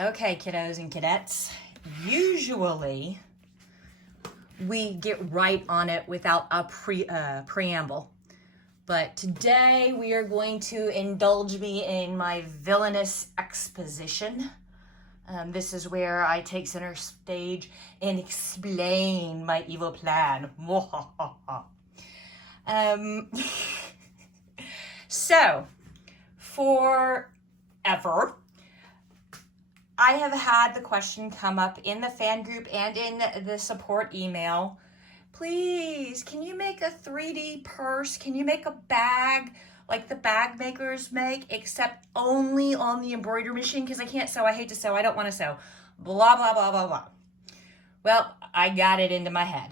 Okay, kiddos and kidettes, usually we get right on it without a preamble. But today we are going to indulge me in my villainous exposition. This is where I take center stage and explain my evil plan. So, forever, I have had the question come up in the fan group and in the support email. Please, can you make a 3D purse? Can you make a bag like the bag makers make, except only on the embroidery machine? Because I can't sew, I hate to sew, I don't want to sew. Blah, blah, blah, blah, blah. Well, I got it into my head.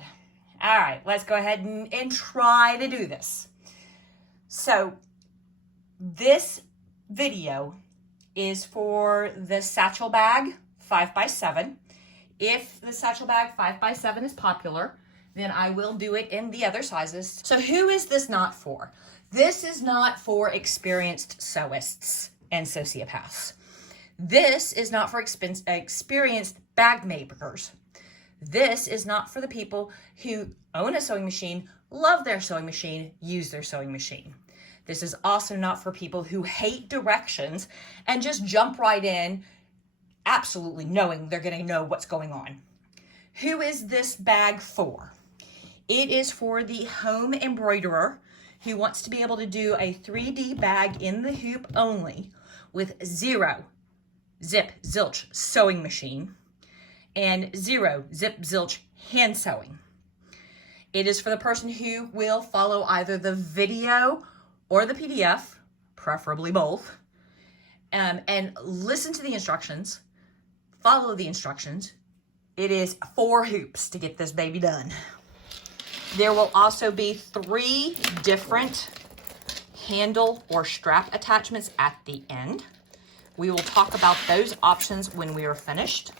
All right, let's go ahead and try to do this. So, this video is for the Satchel Bag 5x7. If the Satchel Bag 5x7 is popular, then I will do it in the other sizes. So who is this not for? This is not for experienced sewists and sociopaths. This is not for experienced bag makers. This is not for the people who own a sewing machine, love their sewing machine, use their sewing machine. This is also not for people who hate directions and just jump right in, absolutely knowing they're going to know what's going on. Who is this bag for? It is for the home embroiderer who wants to be able to do a 3D bag in the hoop only with 0 zip zilch sewing machine and 0 zip zilch hand sewing. It is for the person who will follow either the video or the PDF, preferably both, and listen to the instructions, follow the instructions. It is 4 hoops to get this baby done. There will also be 3 different handle or strap attachments at the end. We will talk about those options when we are finished.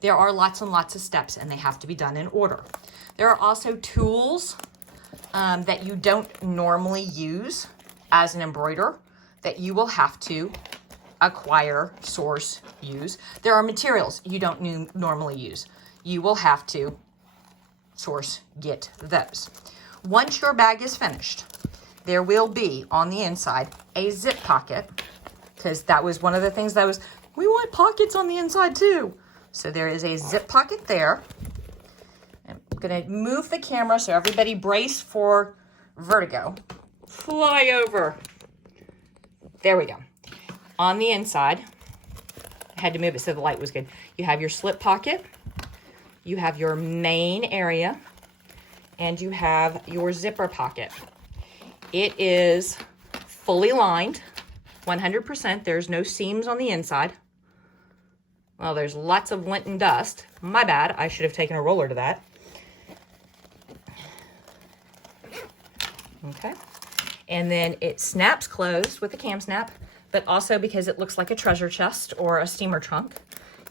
There are lots and lots of steps, and they have to be done in order. There are also tools that you don't normally use as an embroiderer that you will have to acquire, source, use. There are materials you don't normally use. You will have to source, get those. Once your bag is finished, there will be on the inside a zip pocket, because that was one of the things we want pockets on the inside too. So there is a zip pocket there. I'm gonna move the camera so everybody brace for vertigo. Fly over. There we go. On the inside, I had to move it so the light was good. You have your slip pocket, you have your main area, and you have your zipper pocket. It is fully lined, 100%. There's no seams on the inside. Well, there's lots of lint and dust. My bad, I should have taken a roller to that. Okay. And then it snaps closed with a cam snap, but also because it looks like a treasure chest or a steamer trunk,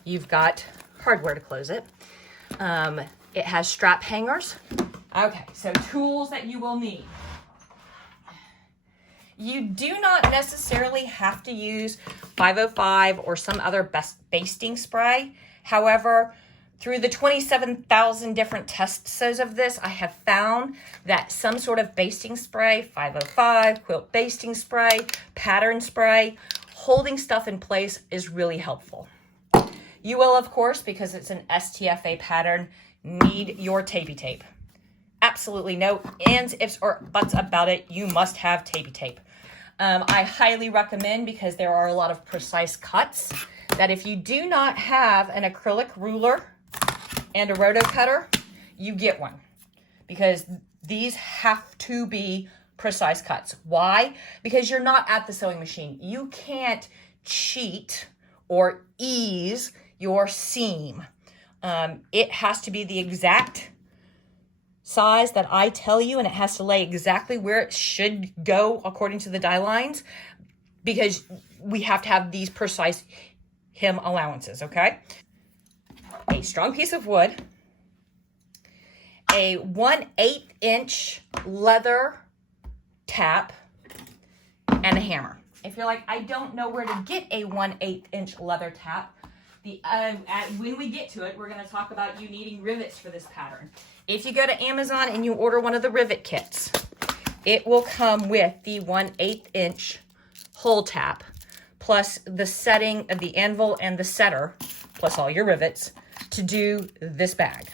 you've got hardware to close it. It has strap hangers. Okay, so tools that you will need. You do not necessarily have to use 505 or some other basting spray. However, through the 27,000 different test sews of this, I have found that some sort of basting spray, 505, quilt basting spray, pattern spray, holding stuff in place is really helpful. You will, of course, because it's an STFA pattern, need your tapey tape. Absolutely no ands, ifs, or buts about it. You must have tapey tape. I highly recommend, because there are a lot of precise cuts, that if you do not have an acrylic ruler and a roto cutter, you get one, because these have to be precise cuts. Why? Because you're not at the sewing machine. You can't cheat or ease your seam. It has to be the exact size that I tell you, and it has to lay exactly where it should go according to the die lines, because we have to have these precise hem allowances, okay? A strong piece of wood, a 1/8 inch leather tap, and a hammer. If you're like, I don't know where to get a 1/8 inch leather tap, When we get to it, we're going to talk about you needing rivets for this pattern. If you go to Amazon and you order one of the rivet kits, it will come with the 1/8 inch hole tap, plus the setting of the anvil and the setter, plus all your rivets to do this bag.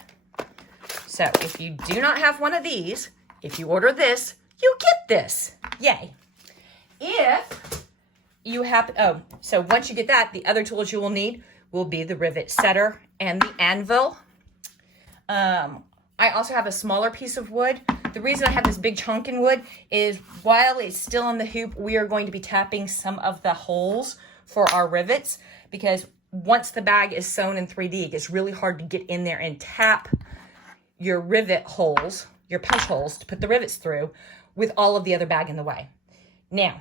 So if you do not have one of these, if you order this, you get this. Yay. If you have, so once you get that, the other tools you will need will be the rivet setter and the anvil. I also have a smaller piece of wood. The reason I have this big chunk in wood is while it's still on the hoop, we are going to be tapping some of the holes for our rivets, because once the bag is sewn in 3D, it gets really hard to get in there and tap your rivet holes, your punch holes to put the rivets through with all of the other bag in the way. Now,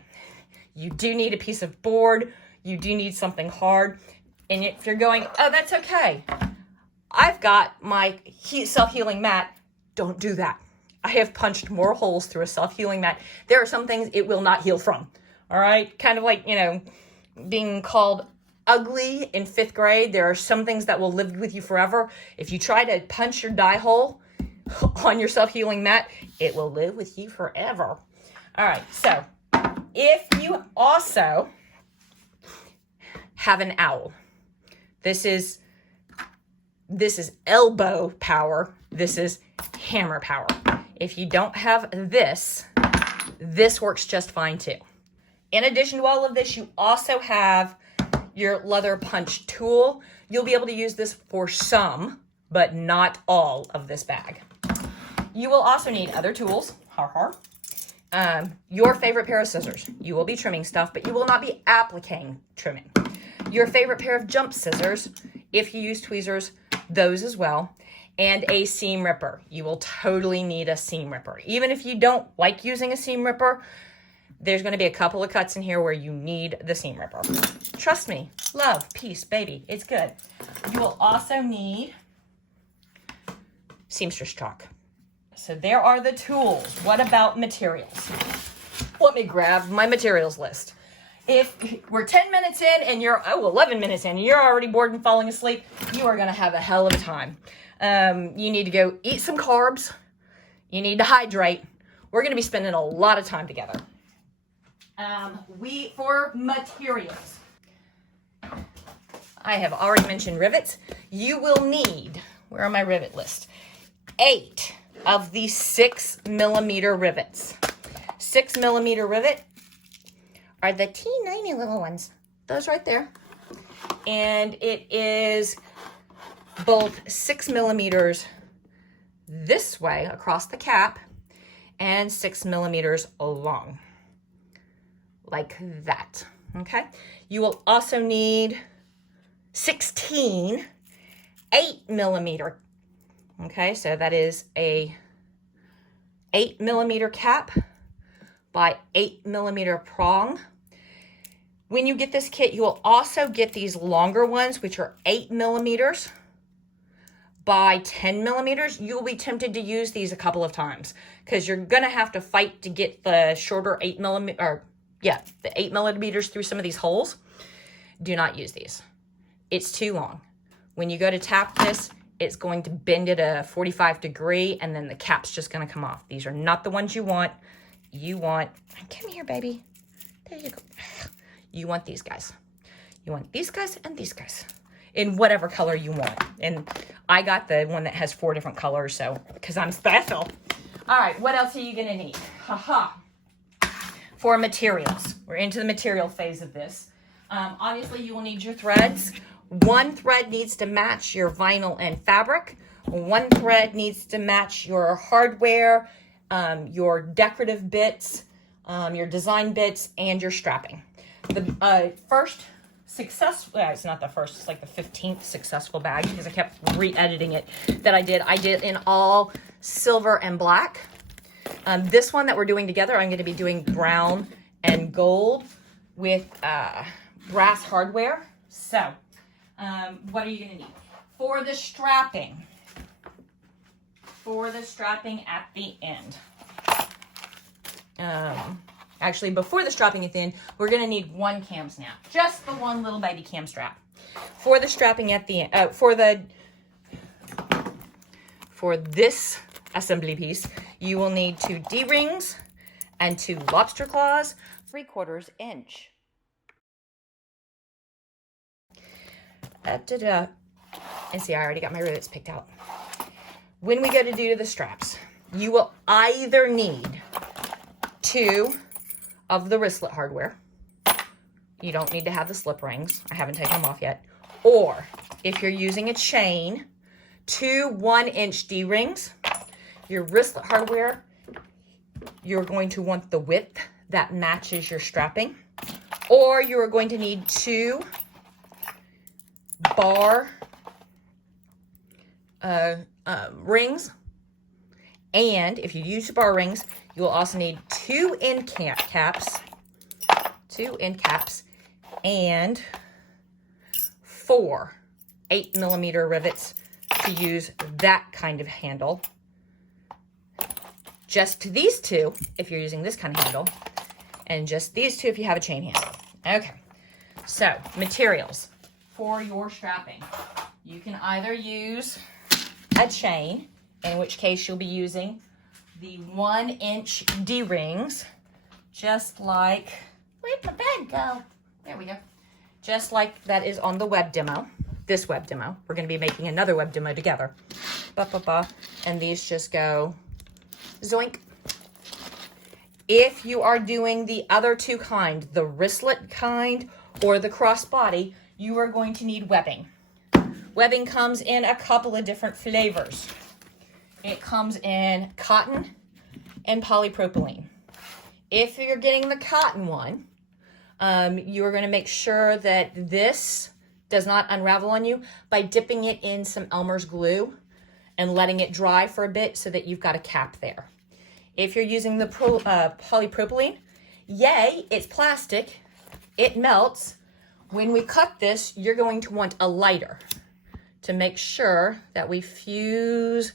you do need a piece of board. You do need something hard. And if you're going, oh, that's okay, I've got my self-healing mat, don't do that. I have punched more holes through a self-healing mat. There are some things it will not heal from. All right? Kind of like, being called ugly in 5th grade. There are some things that will live with you forever. If you try to punch your die hole on your self-healing mat, it will live with you forever. All right, so if you also have an owl, this is elbow power. This is hammer power. If you don't have this, this works just fine too. In addition to all of this, you also have your leather punch tool. You'll be able to use this for some, but not all of this bag. You will also need other tools. Your favorite pair of scissors. You will be trimming stuff, but you will not be appliquing trimming. Your favorite pair of jump scissors, if you use tweezers, those as well. And a seam ripper. You will totally need a seam ripper. Even if you don't like using a seam ripper, there's going to be a couple of cuts in here where you need the seam ripper. Trust me. Love, peace, baby. It's good. You will also need seamstress chalk. So there are the tools. What about materials? Let me grab my materials list. If we're 10 minutes in and you're 11 minutes in and you're already bored and falling asleep, you are going to have a hell of a time. You need to go eat some carbs. You need to hydrate. We're going to be spending a lot of time together. For materials, I have already mentioned rivets. You will need, where are my rivet list? 8 of the 6mm rivets. 6mm rivet are the teeny little ones. Those right there. And it is both 6mm this way across the cap and 6mm long. Like that. Okay. You will also need 16 8mm. Okay, so that is a 8mm cap by 8mm prong. When you get this kit, you will also get these longer ones, which are 8mm by 10mm. You'll be tempted to use these a couple of times because you're gonna have to fight to get the shorter 8mm, the 8mm through some of these holes. Do not use these. It's too long. When you go to tap this, it's going to bend at a 45 degree and then the cap's just gonna come off. These are not the ones you want. You want, come here, baby. There you go. You want these guys. You want these guys and these guys in whatever color you want. And I got the one that has 4 different colors, so, because I'm special. All right, what else are you gonna need? For materials. We're into the material phase of this. Obviously, you will need your threads. One thread needs to match your vinyl and fabric. One thread needs to match your hardware, your decorative bits, your design bits, and your strapping. The first successful, it's not the first, it's like the 15th successful bag because I kept re-editing it that I did in all silver and black. This one that we're doing together, I'm going to be doing brown and gold with brass hardware. So, what are you going to need? For the strapping at the end, Actually, before the strapping at the end, we're gonna need one cam snap, just the one little baby cam strap. For the strapping at the end, for this assembly piece, you will need 2 D-rings and 2 lobster claws, 3/4 inch. And see, I already got my rivets picked out. When we go to do the straps, you will either need 2 of the wristlet hardware. You don't need to have the slip rings. I haven't taken them off yet. Or if you're using a chain, 2 1-inch D-rings. Your wristlet hardware, you're going to want the width that matches your strapping. Or you are going to need 2 bar rings. And if you use bar rings, you'll also need 2 end caps, 2 end caps, and 4 8mm rivets to use that kind of handle. Just these 2 if you're using this kind of handle, and just these 2 if you have a chain handle. Okay, so materials for your strapping. You can either use a chain, in which case you'll be using the 1-inch D-rings, just like, where'd my bag go? There we go. Just like that is on the web demo, this web demo. We're gonna be making another web demo together. And these just go zoink. If you are doing the other 2 kind, the wristlet kind or the crossbody, you are going to need webbing. Webbing comes in a couple of different flavors. It comes in cotton and polypropylene. If you're getting the cotton one, you are going to make sure that this does not unravel on you by dipping it in some Elmer's glue and letting it dry for a bit so that you've got a cap there. If you're using the polypropylene, yay, it's plastic, it melts. When we cut this, you're going to want a lighter to make sure that we fuse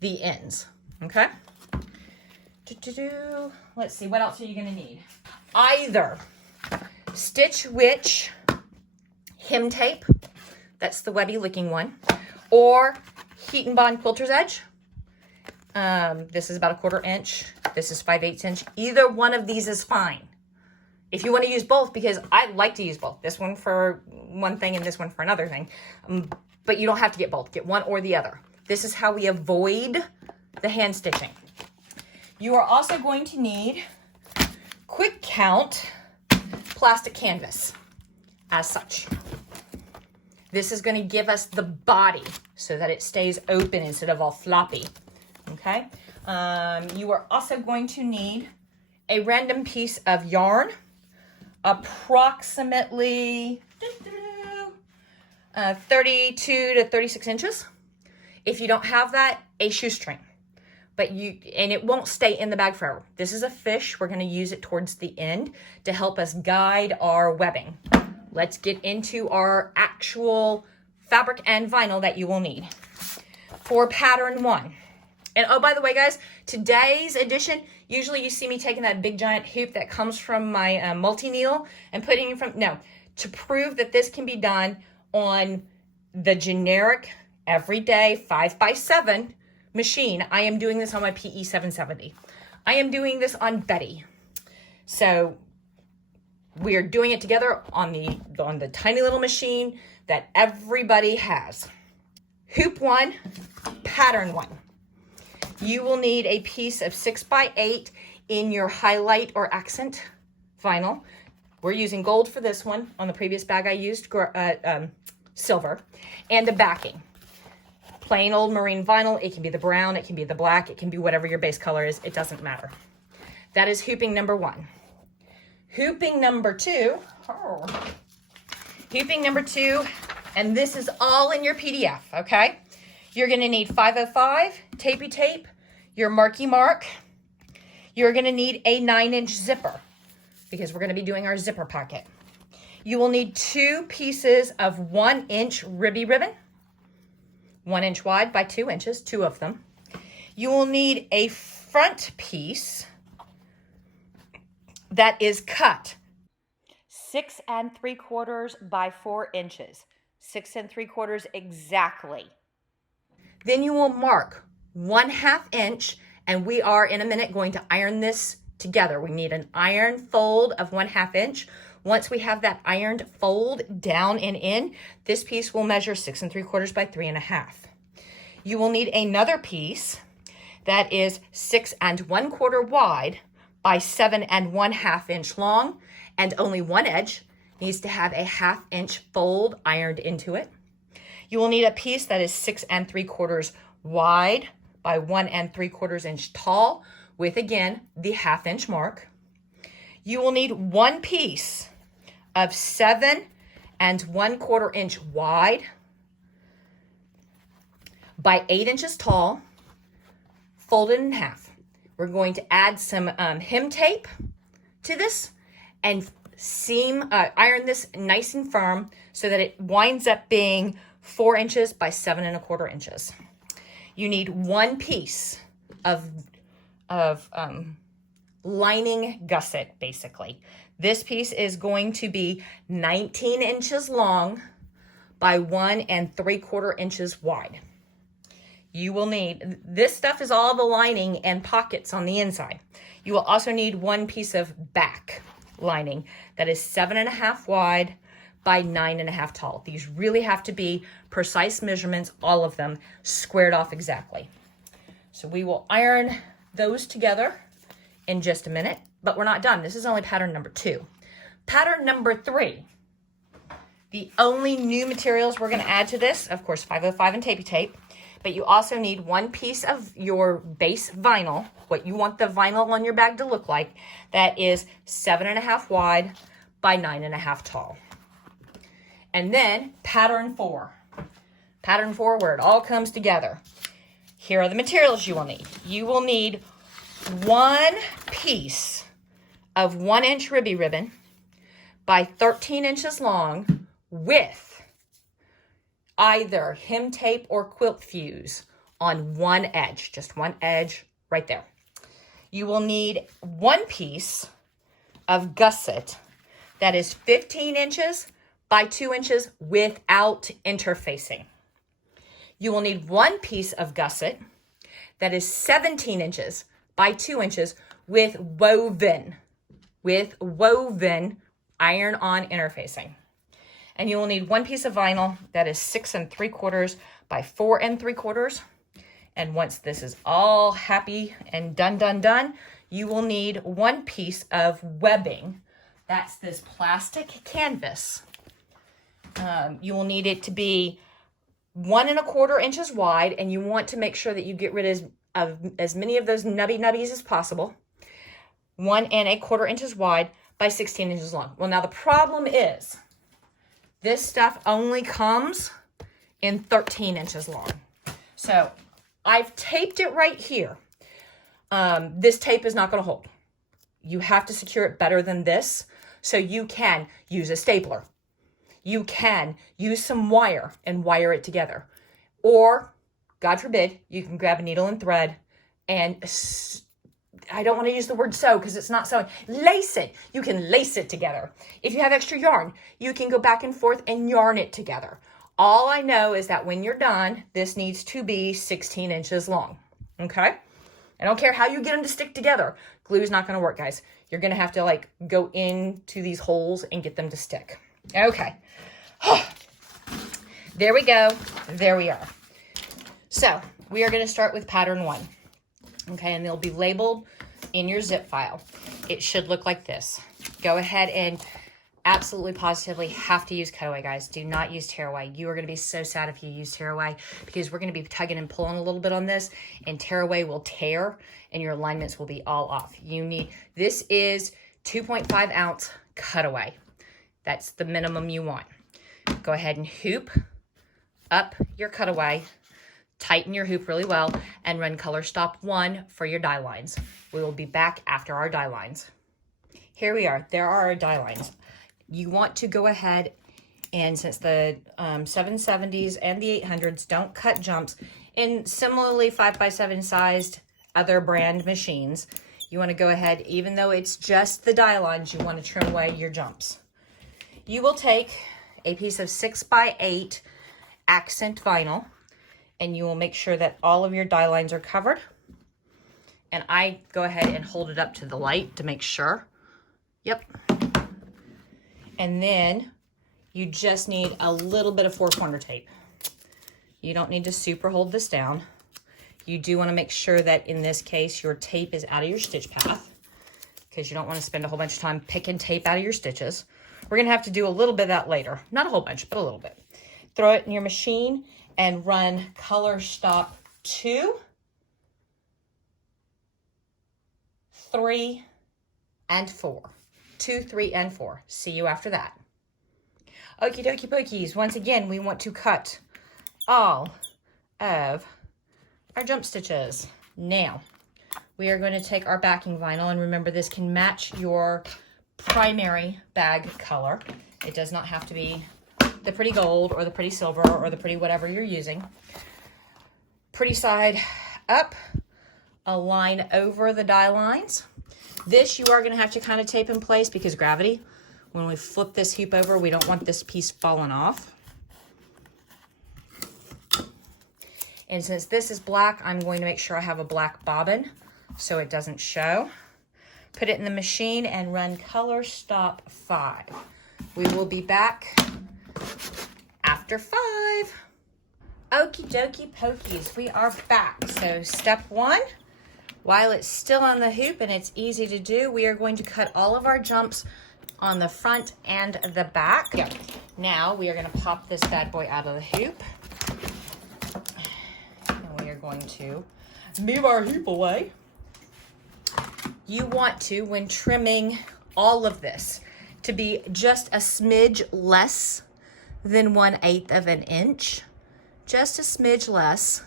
the ends, okay? Let's see, what else are you gonna need? Either Stitch Witch hem tape, that's the webby looking one, or Heat and Bond Quilter's Edge. This is about 1/4 inch, this is 5/8 inch. Either one of these is fine. If you want to use both, because I like to use both, this one for one thing and this one for another thing, but you don't have to get both, get one or the other. This is how we avoid the hand stitching. You are also going to need quick count plastic canvas as such. This is going to give us the body so that it stays open instead of all floppy, okay? You are also going to need a random piece of yarn, approximately 32 to 36 inches. If you don't have that, a shoestring. And it won't stay in the bag forever. This is a fish. We're going to use it towards the end to help us guide our webbing. Let's get into our actual fabric and vinyl that you will need. For pattern 1. And oh, by the way, guys, today's edition, usually you see me taking that big giant hoop that comes from my multi-needle and putting it from, no, to prove that this can be done on the generic, everyday 5x7 machine. I am doing this on my PE 770. I am doing this on Betty. So we are doing it together on the tiny little machine that everybody has. Hoop 1, pattern 1. You will need a piece of 6x8 in your highlight or accent vinyl. We're using gold for this one. On the previous bag I used silver. And the backing. Plain old marine vinyl. It can be the brown, it can be the black, it can be whatever your base color is. It doesn't matter. That is hooping number 1. Hooping number 2. Hooping number 2, and this is all in your PDF, okay? You're going to need 505 tapey tape, your marky mark. You're going to need a 9-inch zipper because we're going to be doing our zipper pocket. You will need 2 pieces of 1-inch ribby ribbon, 1 inch wide by 2 inches, 2 of them. You will need a front piece that is cut 6 3/4 by 4 inches. 6 3/4 exactly. Then you will mark 1/2 inch, and we are in a minute going to iron this together. We need an iron fold of 1/2 inch. Once we have that ironed fold down and in, this piece will measure 6 3/4 by 3 1/2. You will need another piece that is 6 1/4 wide by 7 1/2 inch long, and only one edge needs to have a 1/2 inch fold ironed into it. You will need a piece that is 6 3/4 wide by 1 3/4 inch tall, with again the 1/2 inch mark. You will need one piece of 7 1/4 inch wide by 8 inches tall, folded in half. We're going to add some hem tape to this and iron this nice and firm so that it winds up being 4 inches by 7 1/4 inches. You need one piece of lining gusset, basically. This piece is going to be 19 inches long by 1 3/4 inches wide. You will need, this stuff is all the lining and pockets on the inside. You will also need one piece of back lining that is 7 1/2 wide by 9 1/2 tall. These really have to be precise measurements, all of them squared off exactly. So we will iron those together in just a minute, but we're not done. This is only pattern number 2. Pattern number 3, the only new materials we're going to add to this, of course, 505 and tapey tape, but you also need one piece of your base vinyl, what you want the vinyl on your bag to look like, that is 7 1/2 wide by 9 1/2 tall. And then pattern 4. Pattern 4, where it all comes together. Here are the materials you will need. You will need one piece of 1 inch ribby ribbon by 13 inches long with either hem tape or quilt fuse on one edge, just one edge right there. You will need one piece of gusset that is 15 inches by 2 inches without interfacing. You will need one piece of gusset that is 17 inches by 2 inches with woven iron-on interfacing. And you will need one piece of vinyl that is 6 3/4 by 4 3/4. And once this is all happy and done, you will need one piece of webbing. That's this plastic canvas. You will need it to be 1 1/4 inches wide, and you want to make sure that you get rid of as many of those nubbies as possible. 1 1/4 inches wide by 16 inches long. Well, now the problem is this stuff only comes in 13 inches long. So I've taped it right here. This tape is not going to hold. You have to secure it better than this. So you can use a stapler. You can use some wire and wire it together. Or, God forbid, you can grab a needle and thread and, I don't want to use the word sew because it's not sewing. Lace it. You can lace it together. If you have extra yarn, you can go back and forth and yarn it together. All I know is that when you're done, this needs to be 16 inches long. Okay? I don't care how you get them to stick together. Glue is not going to work, guys. You're going to have to go into these holes and get them to stick. Okay. There we go. There we are. So we are going to start with pattern 1. Okay, and they'll be labeled in your zip file. It should look like this. Go ahead and absolutely positively have to use cutaway, guys. Do not use tearaway. You are going to be so sad if you use tearaway, because we're going to be tugging and pulling a little bit on this, and tearaway will tear and your alignments will be all off. This is 2.5 ounce cutaway. That's the minimum you want. Go ahead and hoop up your cutaway, tighten your hoop really well, and run color stop 1 for your die lines. We will be back after our die lines. Here we are. There are our die lines. You want to go ahead and, since the 770s and the 800s don't cut jumps, in similarly 5x7 sized other brand machines, you want to go ahead, even though it's just the die lines, you want to trim away your jumps. You will take a piece of 6x8 accent vinyl, and you will make sure that all of your die lines are covered. And I go ahead and hold it up to the light to make sure. Yep. And then you just need a little bit of 4-corner tape. You don't need to super hold this down. You do want to make sure that in this case, your tape is out of your stitch path, because you don't want to spend a whole bunch of time picking tape out of your stitches. We're going to have to do a little bit of that later. Not a whole bunch, but a little bit. Throw it in your machine and run color stop 2, 3, and 4. 2, 3, and 4. See you after that. Okie dokie pokies. Once again, we want to cut all of our jump stitches. Now, we are going to take our backing vinyl, and remember, this can match your primary bag color. It does not have to be the pretty gold or the pretty silver or the pretty whatever you're using. Pretty side up, a line over the die lines. This you are going to have to kind of tape in place because gravity. When we flip this hoop over, we don't want this piece falling off. And since this is black, I'm going to make sure I have a black bobbin so it doesn't show. Put it in the machine and run color stop 5. We will be back after 5. Okie dokie pokies, we are back. So step 1, while it's still on the hoop and it's easy to do, we are going to cut all of our jumps on the front and the back. Yep. Now we are going to pop this bad boy out of the hoop. And we are going to move our hoop away. You want to, when trimming all of this, to be just a smidge less than 1/8 of an inch. Just a smidge less.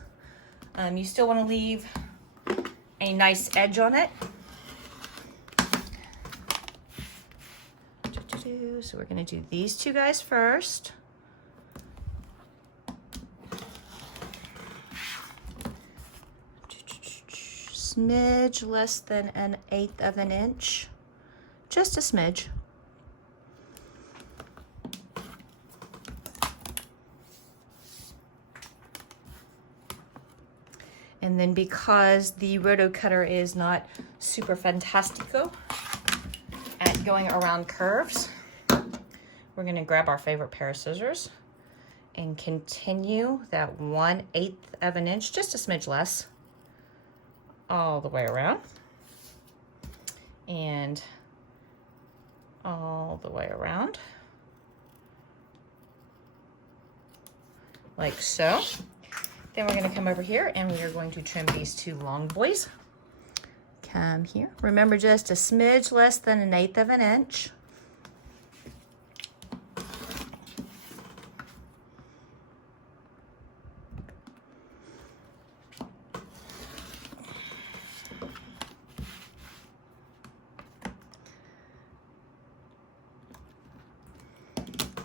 You still want to leave a nice edge on it. So we're going to do these two guys first. Smidge less than 1/8 of an inch. Just a smidge. And then because the roto cutter is not super fantastico at going around curves, we're going to grab our favorite pair of scissors and continue that 1/8 of an inch, just a smidge less, all the way around and all the way around, like so. Then we're going to come over here and we are going to trim these two long boys. Come here. Remember, just a smidge less than 1/8 of an inch.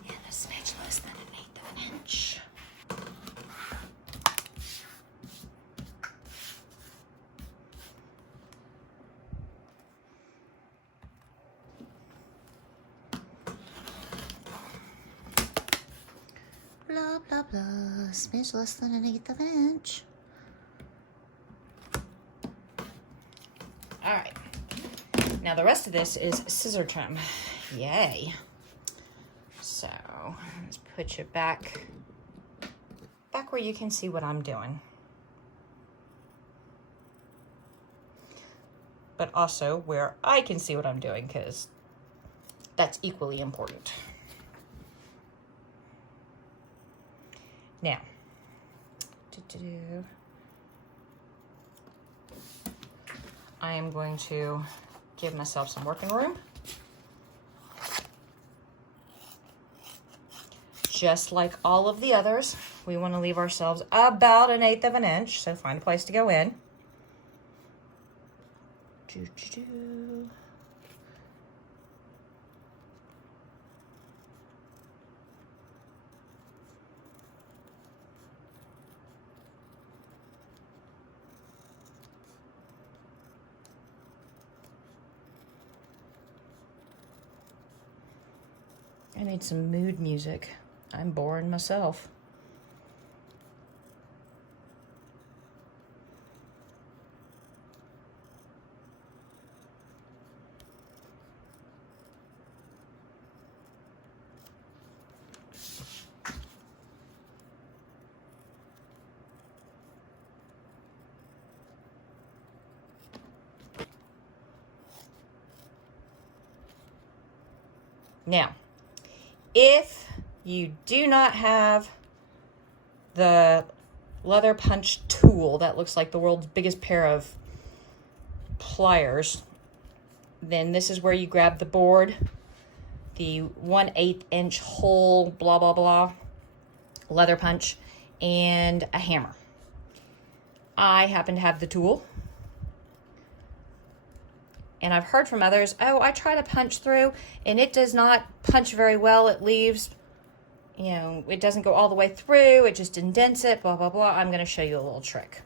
And a smidge less than 1/8 of an inch. Blah, blah, blah, smidge less than 1/8 of an inch. All right, now the rest of this is scissor trim. Yay. So let's put you back where you can see what I'm doing. But also where I can see what I'm doing, because that's equally important. Now, I am going to give myself some working room. Just like all of the others, we want to leave ourselves about 1/8 of an inch, so find a place to go in. I need some mood music. I'm boring myself. Now, if you do not have the leather punch tool that looks like the world's biggest pair of pliers, then this is where you grab the board, the 1/8 inch hole, blah, blah, blah, leather punch, and a hammer. I happen to have the tool. And I've heard from others, oh, I try to punch through and it does not punch very well. It leaves, you know, it doesn't go all the way through. It just indents it, blah, blah, blah. I'm going to show you a little trick.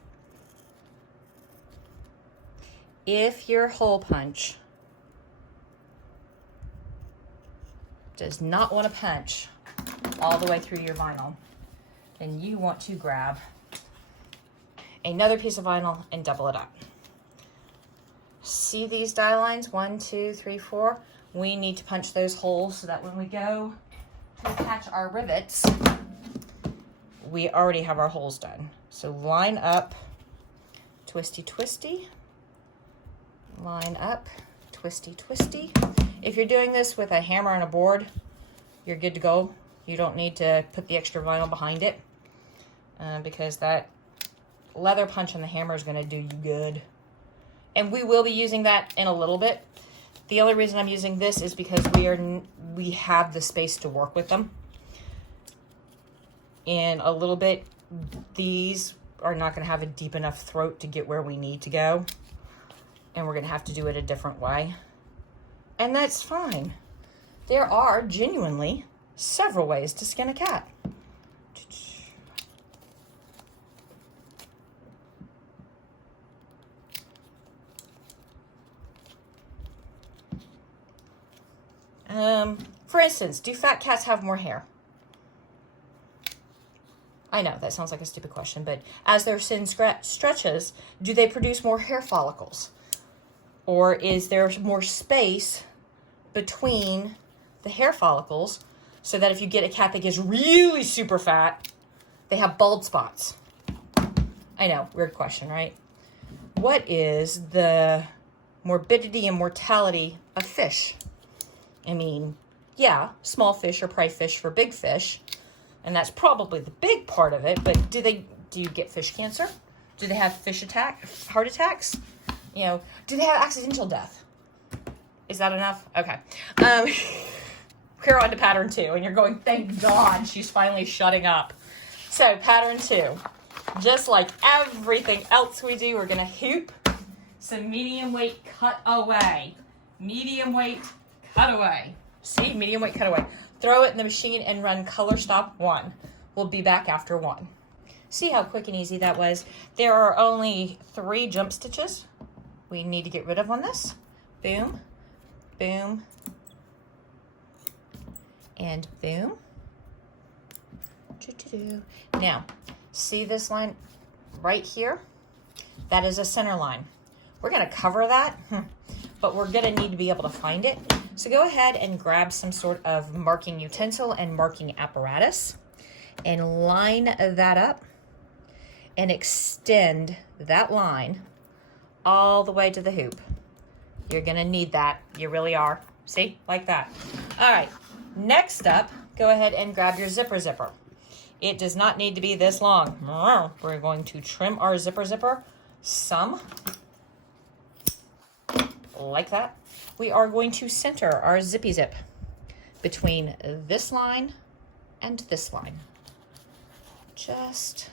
If your hole punch does not want to punch all the way through your vinyl, then you want to grab another piece of vinyl and double it up. See these die lines? 1, 2, 3, 4. We need to punch those holes so that when we go to attach our rivets, we already have our holes done. So line up, twisty, twisty. Line up, twisty, twisty. If you're doing this with a hammer and a board, you're good to go. You don't need to put the extra vinyl behind it because that leather punch on the hammer is going to do you good. And we will be using that in a little bit. The only reason I'm using this is because we have the space to work with them. In a little bit, these are not going to have a deep enough throat to get where we need to go. And we're going to have to do it a different way. And that's fine. There are genuinely several ways to skin a cat. For instance, do fat cats have more hair? I know that sounds like a stupid question, but as their skin stretches, do they produce more hair follicles? Or is there more space between the hair follicles so that if you get a cat that gets really super fat, they have bald spots? I know, weird question, right? What is the morbidity and mortality of fish? I mean, yeah, small fish are prey fish for big fish, and that's probably the big part of it, but do you get fish cancer? Do they have heart attacks? You know, do they have accidental death? Is that enough? Okay. We're on to pattern 2, and you're going, thank God she's finally shutting up. So, pattern 2. Just like everything else we do, we're going to hoop some medium weight cutaway. Medium weight cutaway. See? Medium weight cutaway. Throw it in the machine and run color stop 1. We'll be back after 1. See how quick and easy that was? There are only 3 jump stitches we need to get rid of on this. Boom, boom, and boom. Now, see this line right here? That is a center line. We're going to cover that, but we're going to need to be able to find it. So go ahead and grab some sort of marking utensil and marking apparatus and line that up and extend that line all the way to the hoop. You're going to need that. You really are. See? Like that. All right. Next up, go ahead and grab your zipper. It does not need to be this long. We're going to trim our zipper some. Like that. We are going to center our zippy zip between this line and this line. Just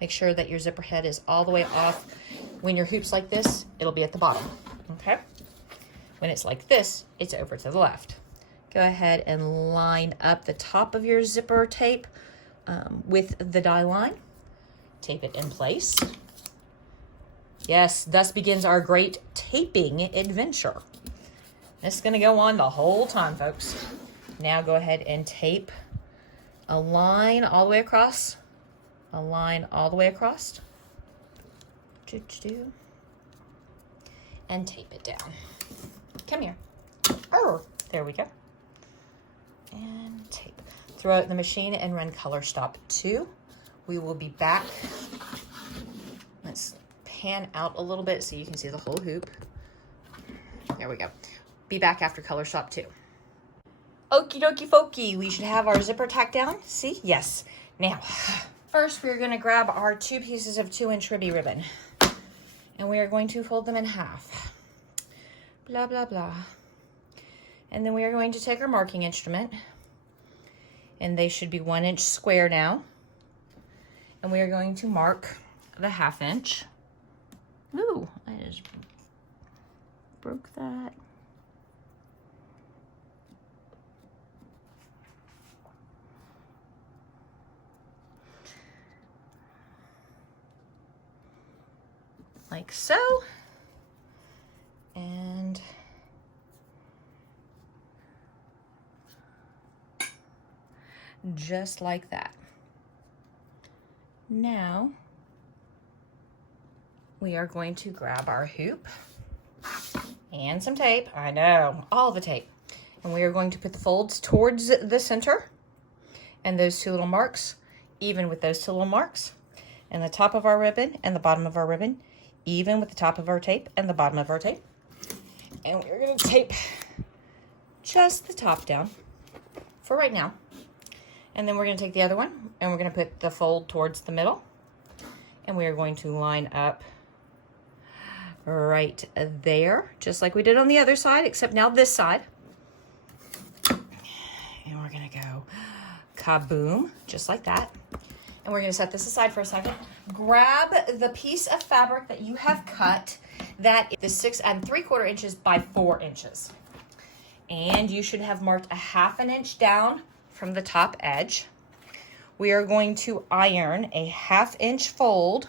make sure that your zipper head is all the way off. When your hoop's like this, it'll be at the bottom, okay? When it's like this, it's over to the left. Go ahead and line up the top of your zipper tape with the die line. Tape it in place. Yes, thus begins our great taping adventure. This is going to go on the whole time, folks. Now go ahead and tape a line all the way across, a line all the way across, and tape it down. Come here. Oh, there we go. And tape. Throw it in the machine and run color stop 2. We will be back. Let's pan out a little bit so you can see the whole hoop. There we go. Be back after color stop 2. Okie dokie folky, we should have our zipper tacked down. See? Yes. Now, first we're going to grab our 2 pieces of 2-inch ribby ribbon, and we are going to fold them in half. Blah, blah, blah. And then we are going to take our marking instrument, and they should be 1 inch square now. And we are going to mark the 1/2 inch. Ooh, I just broke that. Like so. And just like that. Now we are going to grab our hoop and some tape. I know, all the tape. And we are going to put the folds towards the center and those 2 little marks, even with those 2 little marks, and the top of our ribbon and the bottom of our ribbon, even with the top of our tape and the bottom of our tape. And we're going to tape just the top down for right now. And then we're going to take the other one and we're going to put the fold towards the middle. And we are going to line up right there, just like we did on the other side, except now this side. And we're going to go kaboom, just like that. And we're going to set this aside for a second. Grab the piece of fabric that you have cut that is 6 3/4 inches by 4 inches. And you should have marked a 1/2 inch down from the top edge. We are going to iron a 1/2 inch fold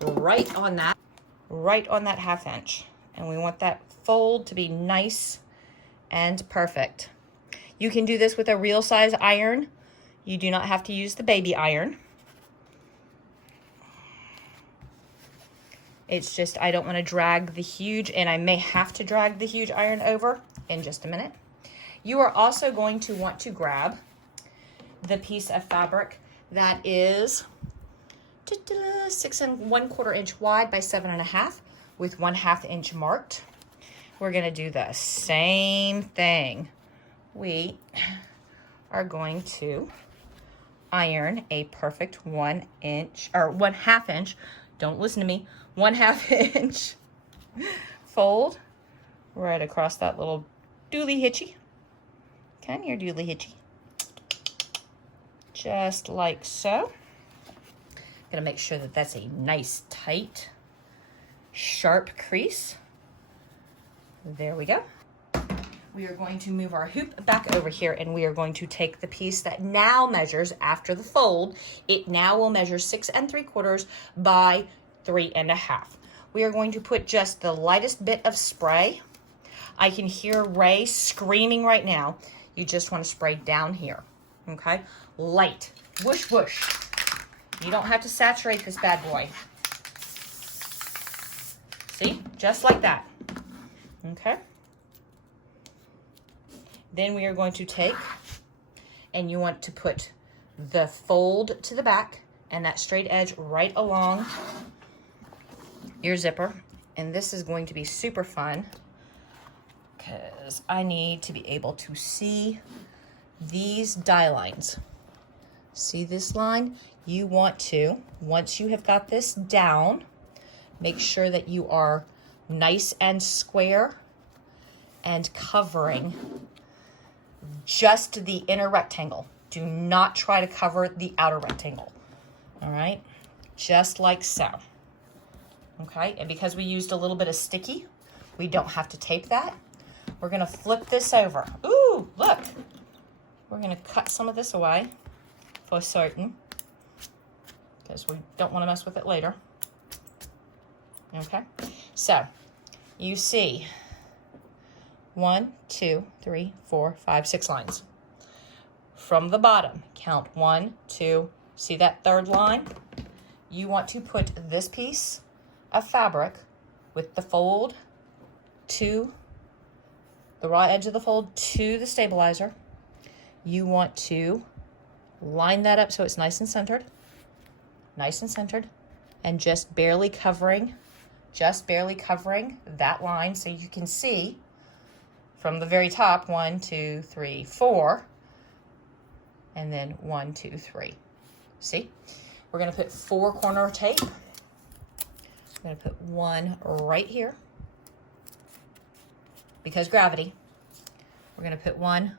right on that 1/2 inch. And we want that fold to be nice and perfect. You can do this with a real size iron. You do not have to use the baby iron. It's just, I don't want to drag the huge, and I may have to drag the huge iron over in just a minute. You are also going to want to grab the piece of fabric that is 6 1/4 inch wide by 7 1/2 with 1/2 inch marked. We're going to do the same thing. We are going to iron a perfect 1 inch or 1/2 inch. Don't listen to me. 1/2 inch fold right across that little dooly hitchy. Come here, dooly hitchy. Just like so. Gonna make sure that that's a nice, tight, sharp crease. There we go. We are going to move our hoop back over here, and we are going to take the piece that now measures after the fold. It now will measure 6 3/4 by 3 1/2. We are going to put just the lightest bit of spray. I can hear Ray screaming right now. You just want to spray down here, okay? Light, whoosh, whoosh. You don't have to saturate this bad boy. See, just like that, okay? Then we are going to take, and you want to put the fold to the back and that straight edge right along your zipper. And this is going to be super fun because I need to be able to see these die lines. See this line? You want to, once you have got this down, make sure that you are nice and square and covering just the inner rectangle. Do not try to cover the outer rectangle. All right? Just like so. Okay? And because we used a little bit of sticky, we don't have to tape that. We're going to flip this over. Ooh, look. We're going to cut some of this away for certain because we don't want to mess with it later. Okay? So, you see 1, 2, 3, 4, 5, 6 lines. from the bottom, count 1, 2, see that third line? You want to put this piece of fabric with the fold to the raw edge of the fold to the stabilizer. You want to line that up so it's nice and centered, and just barely covering that line so you can see from the very top, 1, 2, 3, 4, and then 1, 2, 3. See? We're gonna put 4 corner tape. I'm gonna put one right here because gravity. We're gonna put one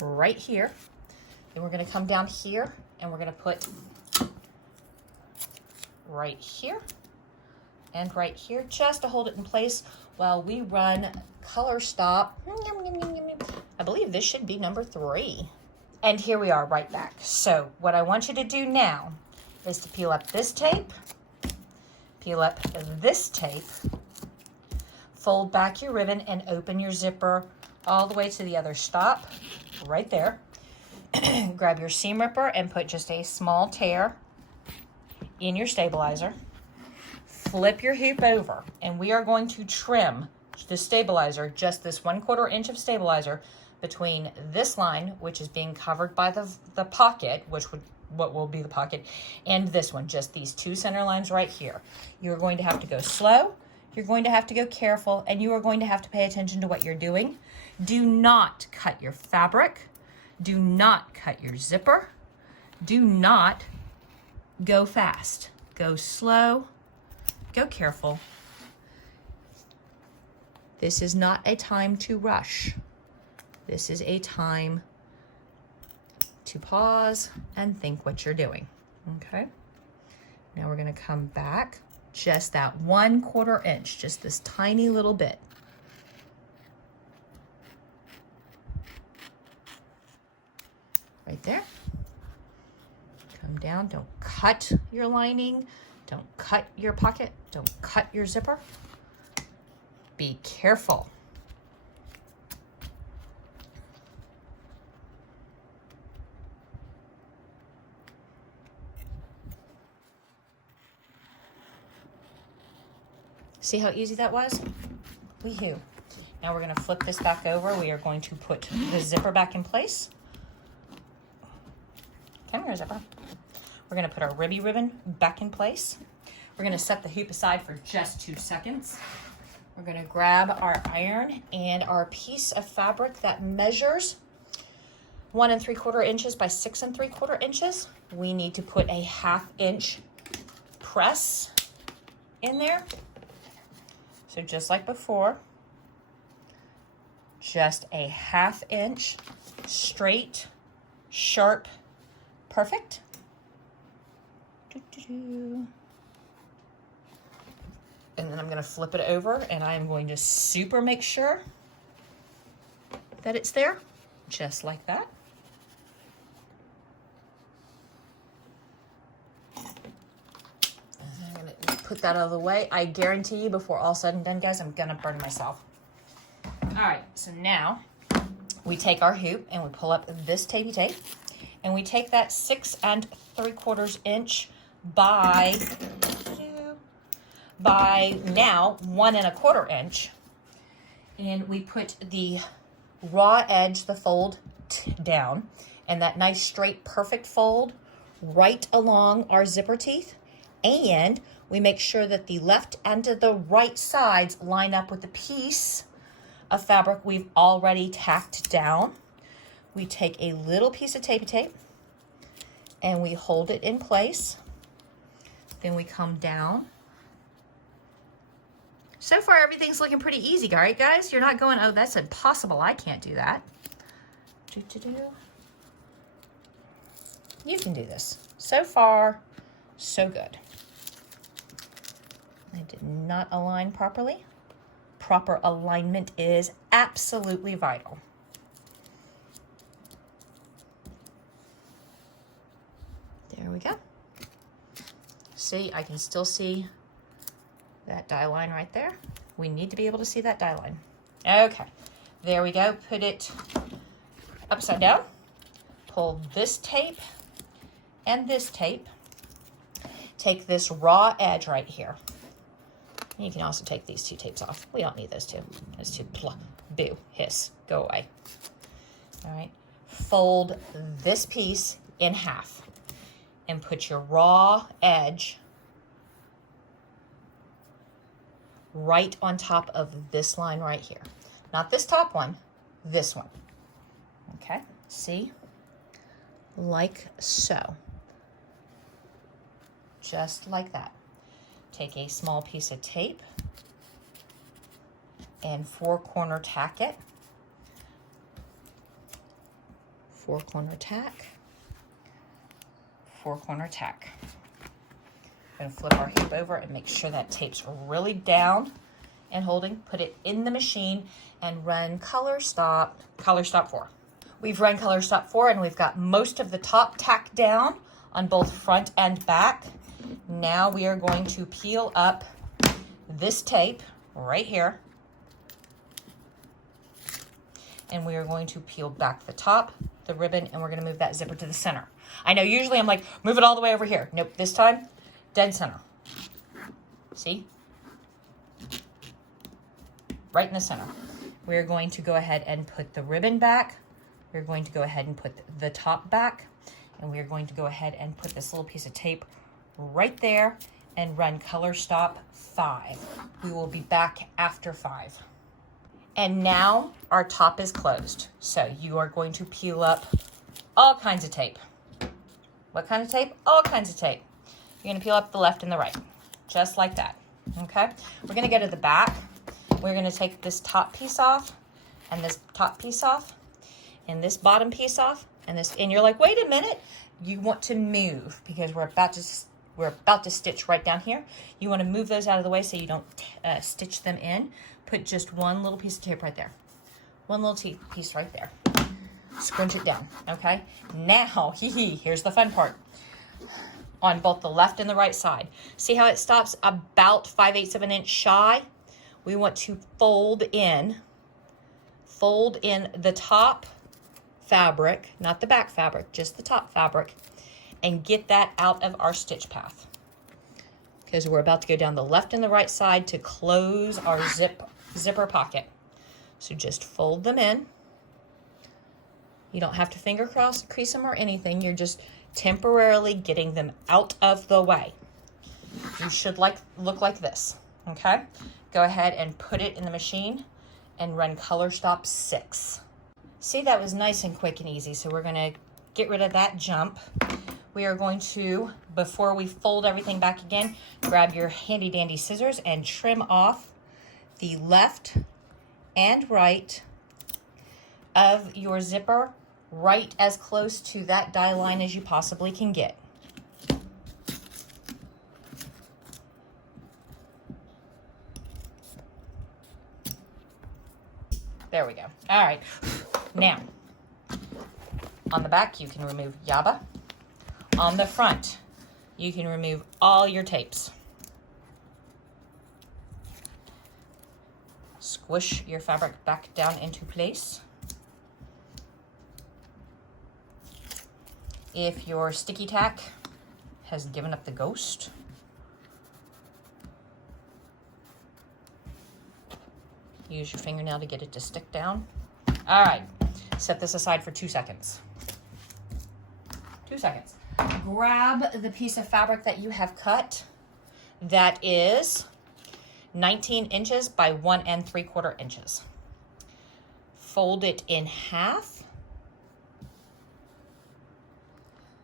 right here. Then we're gonna come down here and we're gonna put right here and right here just to hold it in place while we run color stop. I believe this should be number 3. And here we are right back. So what I want you to do now is to peel up this tape, peel up this tape, fold back your ribbon and open your zipper all the way to the other stop right there. Grab your seam ripper and put just a small tear in your stabilizer. Flip your hoop over and we are going to trim the stabilizer, just this 1/4 inch of stabilizer between this line, which is being covered by the pocket, what will be the pocket, and this one, just these 2 center lines right here. You're going to have to go slow, you're going to have to go careful, and you are going to have to pay attention to what you're doing. Do not cut your fabric. Do not cut your zipper. Do not go fast. Go slow, go careful. This is not a time to rush. This is a time to pause and think what you're doing, okay? Now we're gonna come back just that 1/4 inch, just this tiny little bit. Right there. Come down, don't cut your lining, don't cut your pocket, don't cut your zipper. Be careful. See how easy that was? Wee-hoo. Now we're gonna flip this back over. We are going to put the zipper back in place. Come here, zipper. We're gonna put our ribby ribbon back in place. We're gonna set the hoop aside for just 2 seconds. We're gonna grab our iron and our piece of fabric that measures 1 3/4 inches by 6 3/4 inches. We need to put a 1/2 inch press in there. So just like before, just a 1/2 inch straight, sharp, perfect. And then I'm gonna flip it over and I am going to super make sure that it's there, just like that. I'm gonna put that out of the way. I guarantee you before all said and done, guys, I'm gonna burn myself. All right, so now we take our hoop and we pull up this tapey tape and we take that 6 3/4 inch by now 1 1/4 inch, and we put the raw edge, the fold down, and that nice straight perfect fold right along our zipper teeth, and we make sure that the left and the right sides line up with the piece of fabric we've already tacked down. We take a little piece of tapey tape and we hold it in place. Then we come down. So far, everything's looking pretty easy, right, guys? You're not going, oh, that's impossible. I can't do that. You can do this. So far, so good. I did not align properly. Proper alignment is absolutely vital. There we go. See, I can still see that die line right there. We need to be able to see that die line. Okay, there we go. Put it upside down. pull this tape and this tape. Take this raw edge right here. You can also take these two tapes off. We don't need those two. Those two, boo, hiss, go away. All right, fold this piece in half and put your raw edge right on top of this line right here. Not this top one, this one. Okay, see? Like so. Just like that. Take a small piece of tape and 4-corner tack it. 4-corner tack. 4-corner tack. We're gonna flip our hoop over and make sure that tape's really down and holding. Put it in the machine and run color stop 4. We've run color stop 4 and we've got most of the top tack down on both front and back. Now we are going to peel up this tape right here. And we are going to peel back the top, the ribbon, and we're gonna move that zipper to the center. I know usually I'm like, move it all the way over here. Nope, this time, dead center. See? Right in the center. We're going to go ahead and put the ribbon back. We're going to go ahead and put the top back. And we're going to go ahead and put this little piece of tape right there and run color stop 5. We will be back after 5. And now our top is closed. So you are going to peel up all kinds of tape. What kind of tape? All kinds of tape. You're gonna peel up the left and the right, just like that, okay? We're gonna go to the back. We're gonna take this top piece off and this top piece off and this bottom piece off and this, and you're like, wait a minute, you want to move because we're about to stitch right down here. You wanna move those out of the way so you don't stitch them in. Put just one little piece of tape right there. One little piece right there. Scrunch it down, okay? Now, here's the fun part. On both the left and the right side. See how it stops about 5/8 of an inch shy? We want to fold in the top fabric, not the back fabric, just the top fabric, and get that out of our stitch path. Because we're about to go down the left and the right side to close our zipper pocket. So just fold them in. You don't have to finger crease them or anything. You're just temporarily getting them out of the way. You should look like this, okay? Go ahead and put it in the machine and run color stop 6. See, that was nice and quick and easy. So we're gonna get rid of that jump. We are going to, before we fold everything back again, grab your handy dandy scissors and trim off the left and right of your zipper, right as close to that die line as you possibly can get. There we go. All right. Now, on the back, you can remove yabba. On the front, you can remove all your tapes. Squish your fabric back down into place. If your sticky tack has given up the ghost, use your fingernail to get it to stick down. All right, set this aside for 2 seconds. 2 seconds. Grab the piece of fabric that you have cut that is 19 inches by 1 3/4 inches. Fold it in half.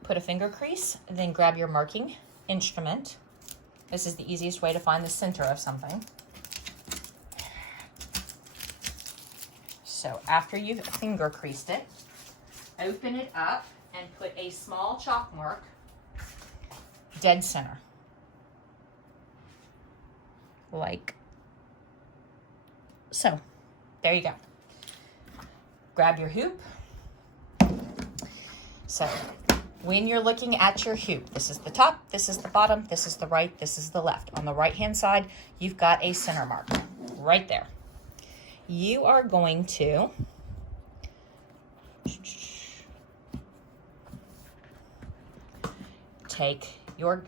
Put a finger crease, then grab your marking instrument. This is the easiest way to find the center of something. So after you've finger creased it, open it up and put a small chalk mark dead center. Like so. There you go. Grab your hoop. So when you're looking at your hoop, this is the top, this is the bottom, this is the right, this is the left. On the right-hand side, you've got a center mark right there. You are going to take your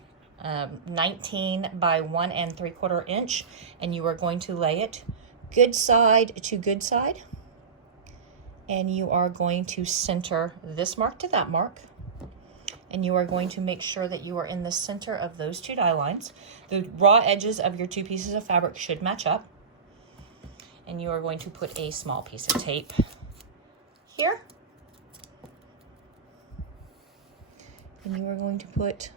19 by 1 3/4 inch, and you are going to lay it good side to good side. And you are going to center this mark to that mark. And you are going to make sure that you are in the center of those two die lines. The raw edges of your two pieces of fabric should match up. And you are going to put a small piece of tape here. And you are going to put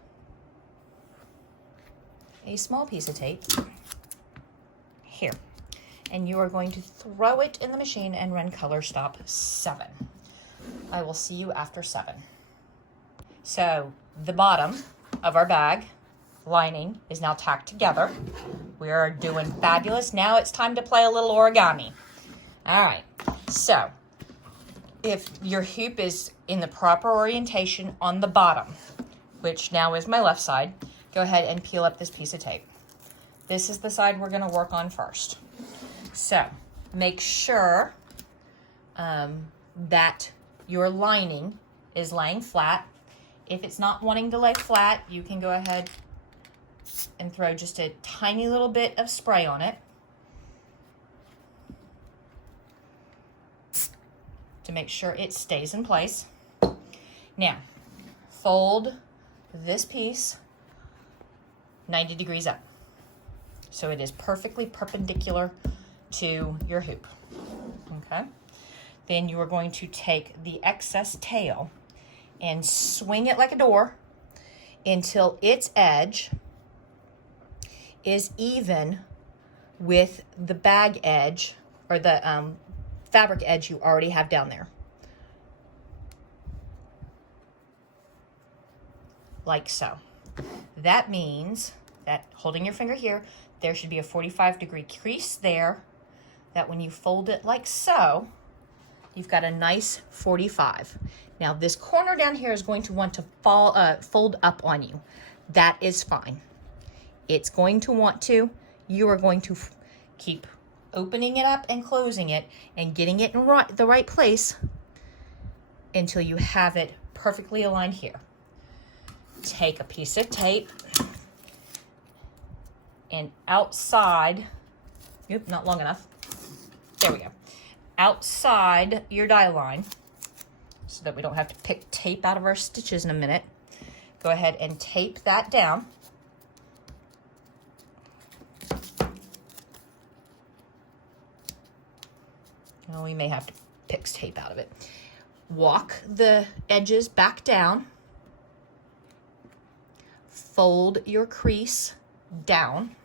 a small piece of tape here. And you are going to throw it in the machine and run color stop 7. I will see you after 7. So the bottom of our bag lining is now tacked together. We are doing fabulous. Now it's time to play a little origami. All right, so if your hoop is in the proper orientation on the bottom, which now is my left side, go ahead and peel up this piece of tape. This is the side we're gonna work on first. So make sure that your lining is laying flat. If it's not wanting to lay flat, you can go ahead and throw just a tiny little bit of spray on it to make sure it stays in place. Now, fold this piece 90 degrees up, so it is perfectly perpendicular to your hoop, okay? Then you are going to take the excess tail and swing it like a door until its edge is even with the bag edge, or the fabric edge you already have down there. Like so. That means that, holding your finger here, there should be a 45-degree crease there, that when you fold it like so, you've got a nice 45. Now this corner down here is going to want to fold up on you. That is fine. It's going to want to. You are going to keep opening it up and closing it and getting it in the right place until you have it perfectly aligned here. Take a piece of tape and outside, oop, not long enough. There we go. Outside your die line, so that we don't have to pick tape out of our stitches in a minute, go ahead and tape that down. Well, we may have to pick tape out of it. Walk the edges back down. Fold your crease down.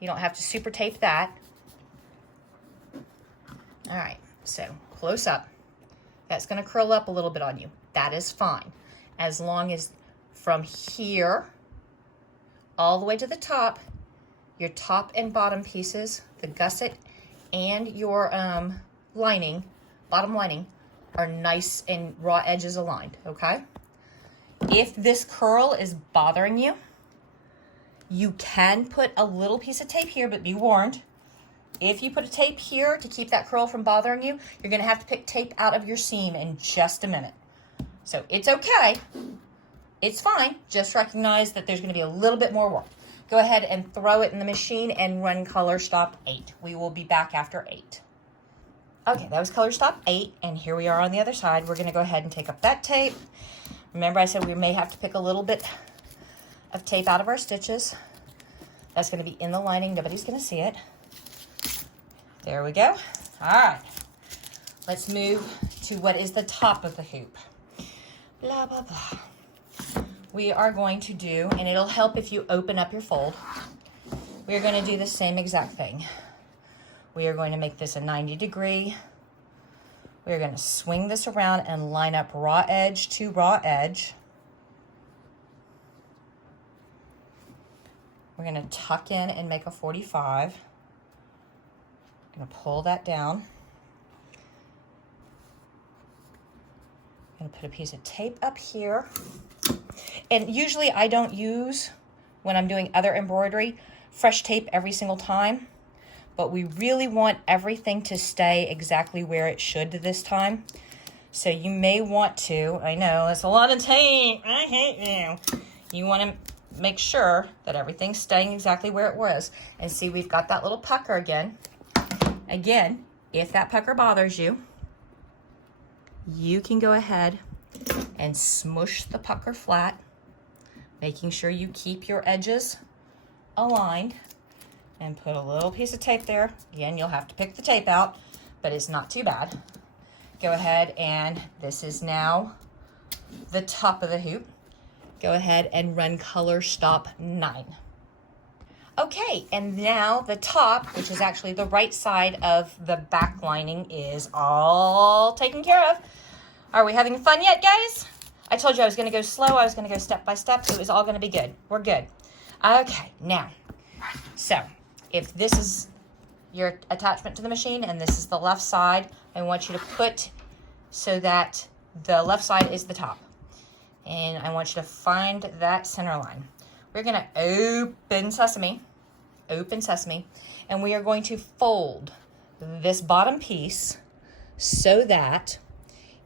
You don't have to super tape that. All right, so close up. That's gonna curl up a little bit on you. That is fine. As long as from here all the way to the top, your top and bottom pieces, the gusset and your lining, bottom lining, are nice and raw edges aligned, okay? If this curl is bothering you, you can put a little piece of tape here, but be warned, if you put a tape here to keep that curl from bothering you, you're gonna have to pick tape out of your seam in just a minute. So it's okay, it's fine, just recognize that there's gonna be a little bit more work. Go ahead and throw it in the machine and run color stop 8. We will be back after 8. Okay, that was color stop 8, and here we are on the other side. We're gonna go ahead and take up that tape. Remember I said we may have to pick a little bit of tape out of our stitches. That's gonna be in the lining, nobody's gonna see it. There we go. All right, let's move to what is the top of the hoop. Blah, blah, blah. We are going to do, and it'll help if you open up your fold, we're gonna do the same exact thing. We are going to make this a 90 degree. We're gonna swing this around and line up raw edge to raw edge. We're gonna tuck in and make a 45. Gonna pull that down. Gonna put a piece of tape up here. And usually I don't use, when I'm doing other embroidery, fresh tape every single time, but we really want everything to stay exactly where it should this time. So you may want to, I know it's a lot of tape, I hate you. You want to make sure that everything's staying exactly where it was. And see, we've got that little pucker again. Again, if that pucker bothers you, you can go ahead and smush the pucker flat, making sure you keep your edges aligned, and put a little piece of tape there. Again, you'll have to pick the tape out, but it's not too bad. Go ahead, and this is now the top of the hoop. Go ahead and run color stop 9. Okay, and now the top, which is actually the right side of the back lining, is all taken care of. Are we having fun yet, guys? I told you I was going to go slow. I was going to go step by step. It was all going to be good. We're good. Okay, now, so if this is your attachment to the machine and this is the left side, I want you to put so that the left side is the top. And I want you to find that center line. We're going to open sesame, and we are going to fold this bottom piece so that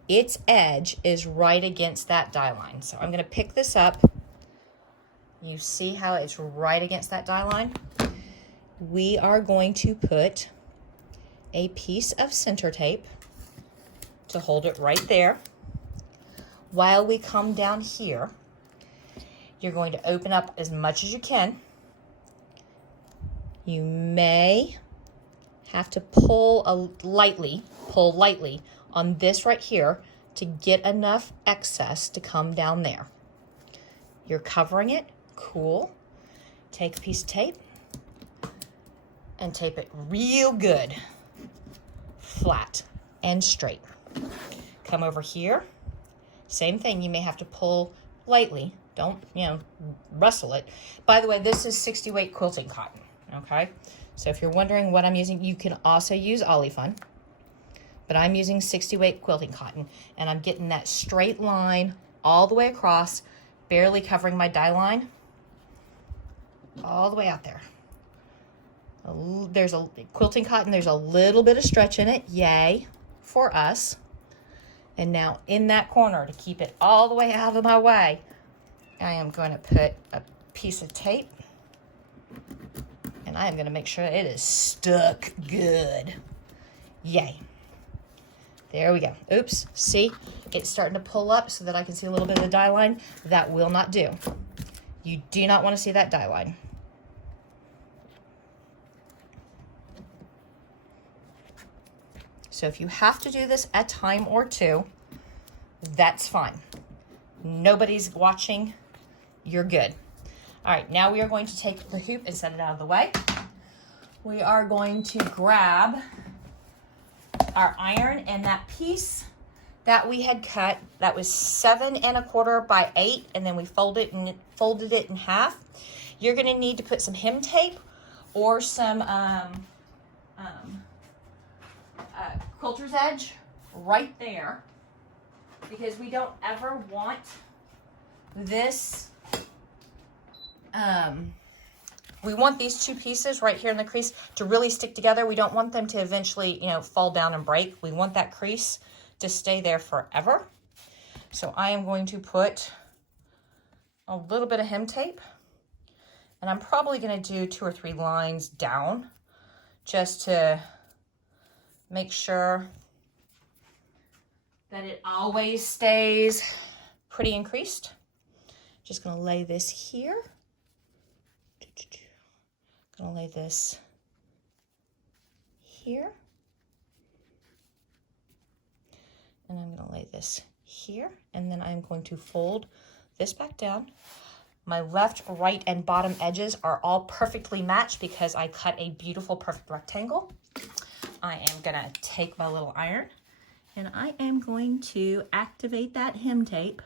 its edge is right against that die line. So I'm going to pick this up. You see how it's right against that die line? We are going to put a piece of center tape to hold it right there. While we come down here, you're going to open up as much as you can. You may have to pull lightly on this right here to get enough excess to come down there. You're covering it, cool. Take a piece of tape and tape it real good, flat and straight. Come over here. Same thing, you may have to pull lightly. Don't, rustle it. By the way, this is 60 weight quilting cotton, okay? So if you're wondering what I'm using, you can also use Olifun, but I'm using 60 weight quilting cotton, and I'm getting that straight line all the way across, barely covering my die line, all the way out there. There's a quilting cotton, there's a little bit of stretch in it, yay, for us. And now in that corner, to keep it all the way out of my way, I am going to put a piece of tape, and I am going to make sure it is stuck good. Yay. There we go. Oops, see? It's starting to pull up so that I can see a little bit of the die line. That will not do. You do not want to see that die line. So if you have to do this a time or two, that's fine. Nobody's watching. You're good. All right, now we are going to take the hoop and set it out of the way. We are going to grab our iron and that piece that we had cut. That was 7 1/4 by 8, and then we folded it in half. You're going to need to put some hem tape or some quilter's edge right there, because we don't ever want this. We want these two pieces right here in the crease to really stick together. We don't want them to eventually, fall down and break. We want that crease to stay there forever. So I am going to put a little bit of hem tape, and I'm probably going to do 2 or 3 lines down just to make sure that it always stays pretty increased. Just going to lay this here. Going to lay this here. And I'm going to lay this here. And then I'm going to fold this back down. My left, right, and bottom edges are all perfectly matched because I cut a beautiful, perfect rectangle. I am going to take my little iron and I am going to activate that hem tape.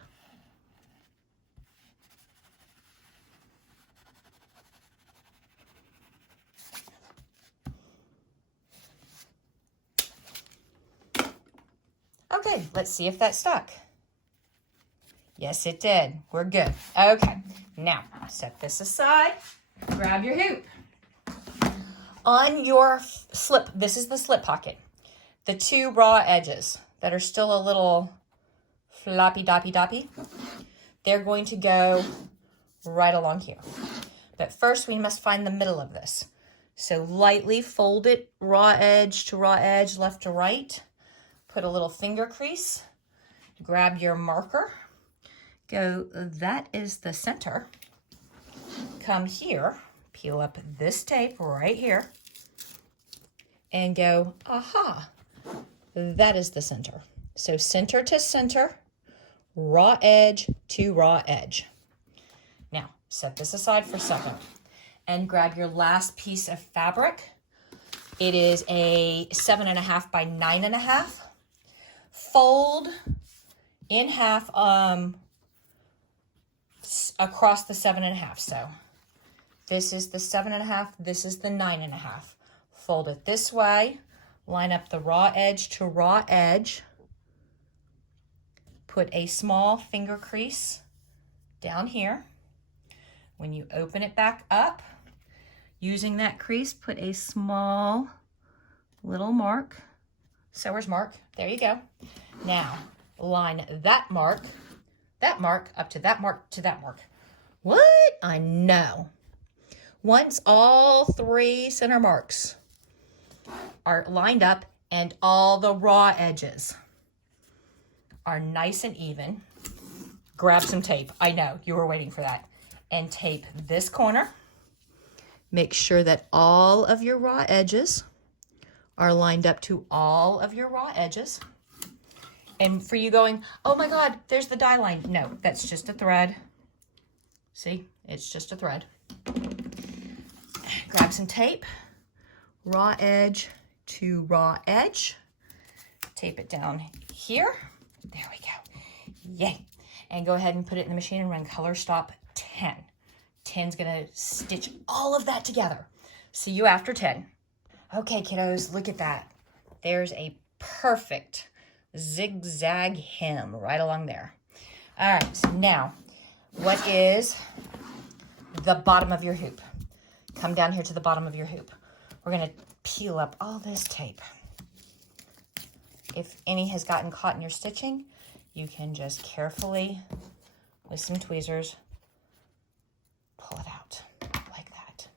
Okay, let's see if that stuck. Yes, it did. We're good. Okay, now set this aside. Grab your hoop. On your slip, this is the slip pocket. The 2 raw edges, that are still a little floppy doppy, they're going to go right along here. But first we must find the middle of this. So lightly fold it raw edge to raw edge, left to right. Put a little finger crease. Grab your marker. Go, that is the center. Come here, peel up this tape right here, and go, aha, that is the center. So center to center, raw edge to raw edge. Now, set this aside for a second and grab your last piece of fabric. It is a 7.5 by 9.5. Fold in half across the 7.5. So this is the 7.5, this is the 9.5. Fold it this way, line up the raw edge to raw edge. Put a small finger crease down here. When you open it back up, using that crease, put a small little mark, sewer's mark, there you go. Now, line that mark up to that mark to that mark. What? I know. Once all 3 center marks are lined up and all the raw edges are nice and even, grab some tape. I know, you were waiting for that. And tape this corner. Make sure that all of your raw edges are lined up to all of your raw edges. And for you going, oh my God, there's the die line. No, that's just a thread. See, it's just a thread. Grab some tape, raw edge to raw edge. Tape it down here. There we go. Yay. And go ahead and put it in the machine and run color stop 10. 10's gonna stitch all of that together. See you after 10. Okay, kiddos, look at that. There's a perfect zigzag hem right along there. All right, so now, what is the bottom of your hoop? Come down here to the bottom of your hoop. We're gonna peel up all this tape. If any has gotten caught in your stitching, you can just carefully, with some tweezers, pull it out like that.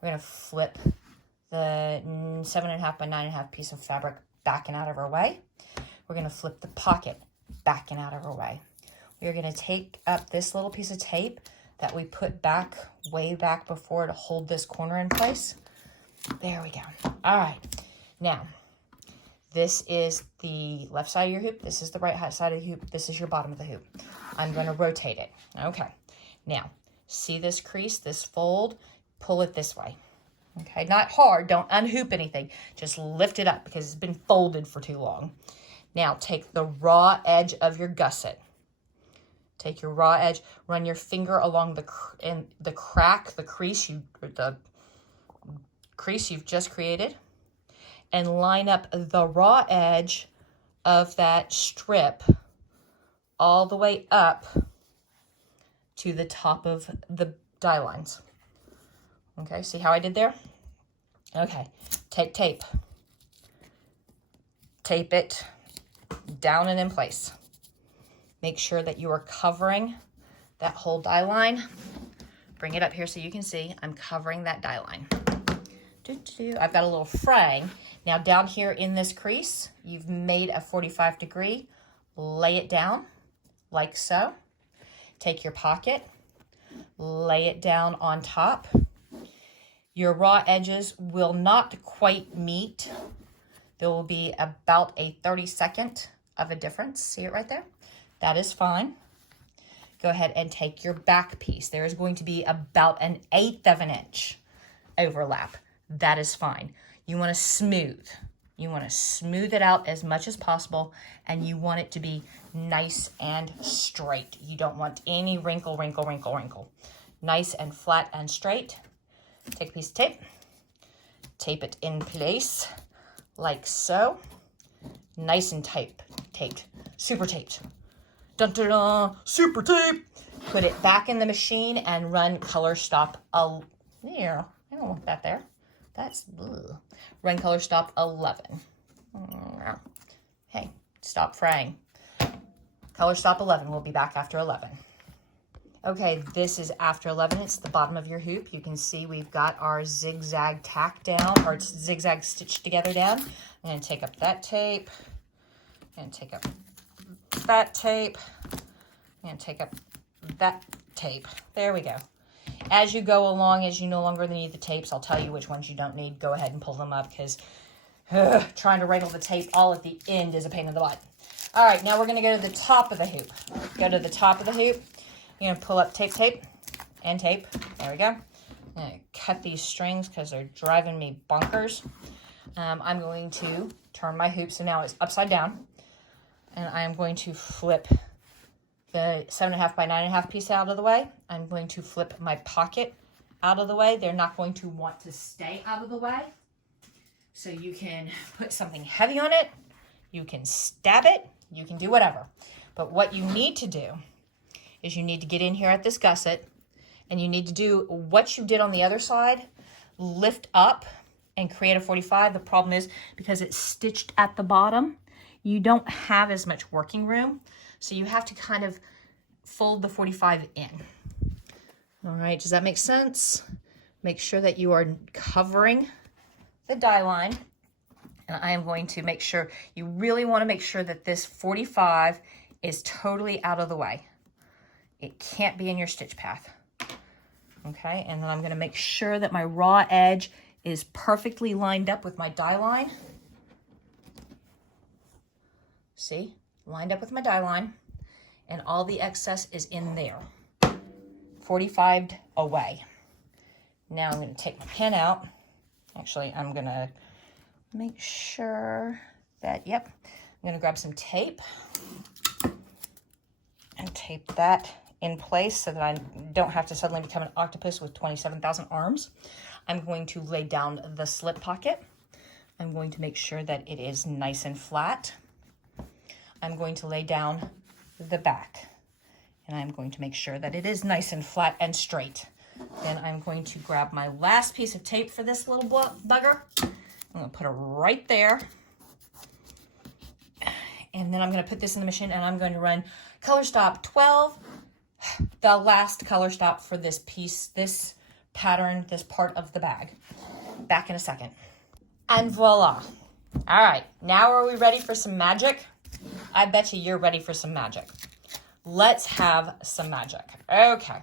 We're gonna flip the 7.5 by 9.5 piece of fabric back and out of our way. We're gonna flip the pocket back and out of our way. We're gonna take up this little piece of tape that we put back, way back before to hold this corner in place. There we go. All right, now, this is the left side of your hoop. This is the right side of the hoop. This is your bottom of the hoop. I'm gonna rotate it. Okay, now, see this crease, this fold? Pull it this way. Okay, not hard, don't unhoop anything. Just lift it up because it's been folded for too long. Now, take the raw edge of your gusset. Take your raw edge, run your finger along the crease you've just created, and line up the raw edge of that strip all the way up to the top of the die lines. Okay, see how I did there? Okay, take tape. Tape it down and in place. Make sure that you are covering that whole die line. Bring it up here so you can see I'm covering that die line. I've got a little fraying. Now down here in this crease, you've made a 45 degree. Lay it down like so. Take your pocket, lay it down on top. Your raw edges will not quite meet. There will be about a 32nd of a difference. See it right there? That is fine. Go ahead and take your back piece. There is going to be about an 1/8 of an inch overlap. That is fine. You want to smooth. You want to smooth it out as much as possible, and you want it to be nice and straight. You don't want any wrinkle, wrinkle, wrinkle, wrinkle. Nice and flat and straight. Take a piece of tape. Tape it in place like so. Nice and taped. Super taped. Dun, dun, dun, super tape. Put it back in the machine and run color stop. There, I don't want that there. That's, ugh. Run color stop 11. Hey, stop fraying. Color stop 11. We'll be back after 11. Okay, this is after 11. It's the bottom of your hoop. You can see we've got our zigzag tack down, or zigzag stitched together down. I'm going to take up that tape. I'm going to take up that tape. I'm going to take up that tape. There we go. As you go along, as you no longer need the tapes, I'll tell you which ones you don't need. Go ahead and pull them up, because trying to wrangle the tape all at the end is a pain in the butt. All right, now we're going to go to the top of the hoop. Go to the top of the hoop. You're going to pull up tape, and tape. There we go. I'm going to cut these strings because they're driving me bonkers. I'm going to turn my hoop so now it's upside down. And I'm going to flip the 7.5 by 9.5 piece out of the way. I'm going to flip my pocket out of the way. They're not going to want to stay out of the way. So you can put something heavy on it. You can stab it. You can do whatever. But what you need to do is you need to get in here at this gusset, and you need to do what you did on the other side, lift up and create a 45. The problem is because it's stitched at the bottom, you don't have as much working room. So you have to kind of fold the 45 in. All right, does that make sense? Make sure that you are covering the die line. And I am going to make sure, you really want to make sure that this 45 is totally out of the way. It can't be in your stitch path. Okay, and then I'm going to make sure that my raw edge is perfectly lined up with my die line. See, lined up with my die line, and all the excess is in there, 45'd away. Now I'm going to take my pin out. Actually, I'm going to make sure that, yep, I'm going to grab some tape and tape that in place so that I don't have to suddenly become an octopus with 27,000 arms. I'm going to lay down the slip pocket. I'm going to make sure that it is nice and flat. I'm going to lay down the back, and I'm going to make sure that it is nice and flat and straight. Then I'm going to grab my last piece of tape for this little bugger. I'm going to put it right there. And then I'm going to put this in the machine, and I'm going to run color stop 12, the last color stop for this piece, this pattern, this part of the bag. Back in a second. And voila. All right, now are we ready for some magic? I bet you're ready for some magic. Let's have some magic. Okay,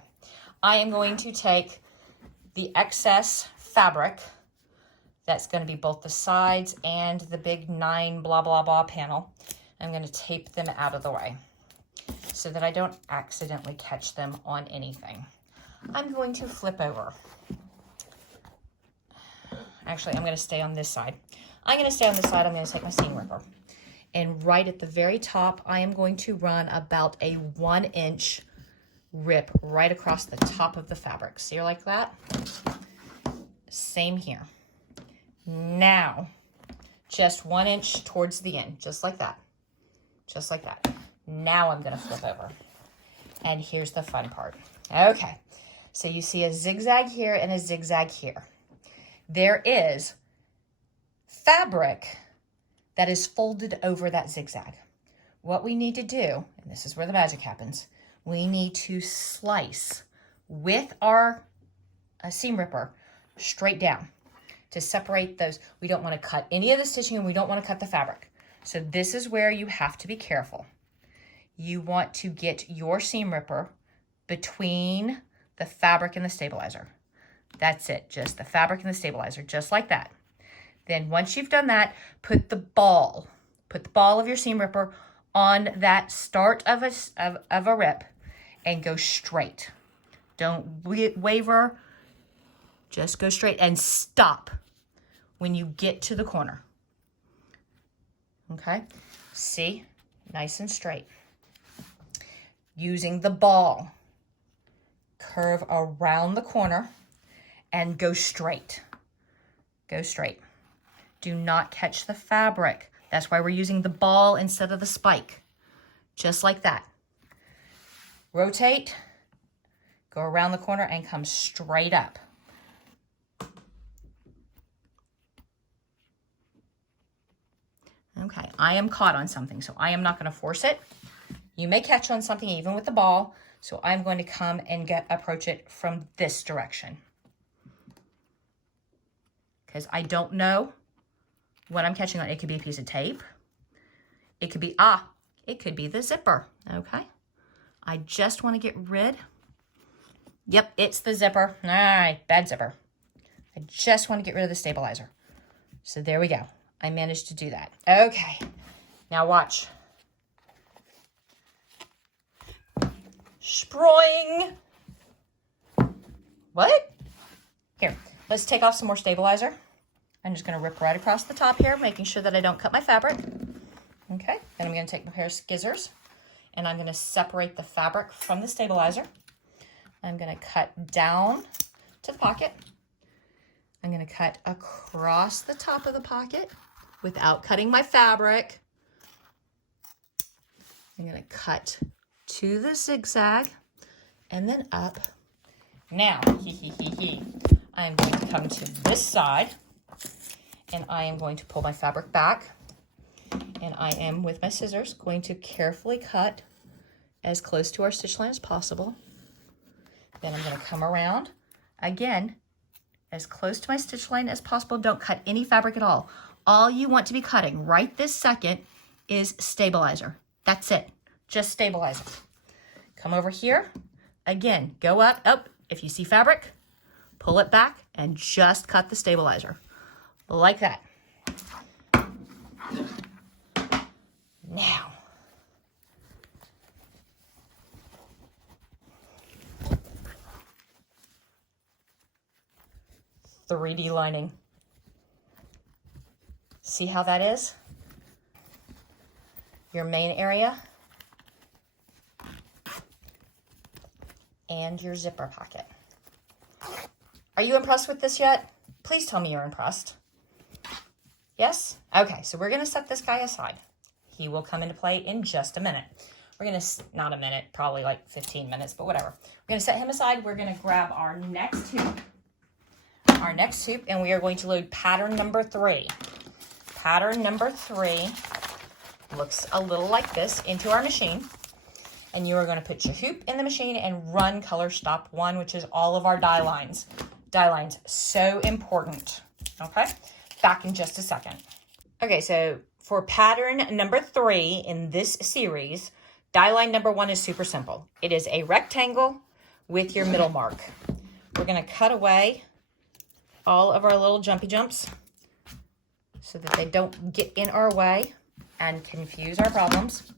I am going to take the excess fabric, that's going to be both the sides and the big 9 blah blah blah panel. I'm going to tape them out of the way so that I don't accidentally catch them on anything. I'm going to flip over. Actually, I'm going to stay on this side. I'm going to stay on this side. I'm going to take my seam ripper. And right at the very top, I am going to run about a 1-inch rip right across the top of the fabric. See, like that? Same here. Now, just 1 inch towards the end, just like that. Just like that. Now I'm going to flip over. And here's the fun part. Okay, so you see a zigzag here and a zigzag here. There is fabric that is folded over that zigzag. What we need to do, and this is where the magic happens, we need to slice with our seam ripper straight down to separate those. We don't want to cut any of the stitching, and we don't want to cut the fabric. So this is where you have to be careful. You want to get your seam ripper between the fabric and the stabilizer. That's it, just the fabric and the stabilizer, just like that. Then once you've done that, put the ball of your seam ripper on that start of a rip and go straight. Don't waver, just go straight and stop when you get to the corner. Okay, see, nice and straight. Using the ball, curve around the corner and go straight. Go straight. Do not catch the fabric. That's why we're using the ball instead of the spike. Just like that. Rotate, go around the corner and come straight up. Okay, I am caught on something, so I am not going to force it. You may catch on something even with the ball, so I'm going to come and approach it from this direction. Because I don't know what I'm catching on. It could be a piece of tape. It could be, it could be the zipper, okay? I just want to get rid. Yep, it's the zipper. All right, bad zipper. I just want to get rid of the stabilizer. So there we go. I managed to do that. Okay, now watch. Sproing. What? Here, let's take off some more stabilizer. I'm just going to rip right across the top here, making sure that I don't cut my fabric. Okay, then I'm going to take my pair of scissors, and I'm going to separate the fabric from the stabilizer. I'm going to cut down to the pocket. I'm going to cut across the top of the pocket without cutting my fabric. I'm going to cut to the zigzag and then up. Now, I'm going to come to this side, and I am going to pull my fabric back, and I am, with my scissors, going to carefully cut as close to our stitch line as possible. Then I'm going to come around, again, as close to my stitch line as possible. Don't cut any fabric at all. All you want to be cutting right this second is stabilizer. That's it. Just stabilizer. Come over here. Again, go up. If you see fabric, pull it back and just cut the stabilizer. Like that. Now, .3D lining. See how that is? Your main area and your zipper pocket. Are you impressed with this yet? Please tell me you're impressed. Yes? Okay, so we're gonna set this guy aside. He will come into play in just a minute. We're gonna, not a minute, probably like 15 minutes, but whatever. We're gonna set him aside. We're gonna grab our next hoop. And we are going to load pattern number 3. Pattern number 3 looks a little like this into our machine. And you are going to put your hoop in the machine and run color stop 1, which is all of our die lines. Die lines, so important. Okay, back in just a second. Okay, so for pattern number 3 in this series, die line number 1 is super simple. It is a rectangle with your middle mark. We're going to cut away all of our little jumpy jumps so that they don't get in our way and confuse our problems.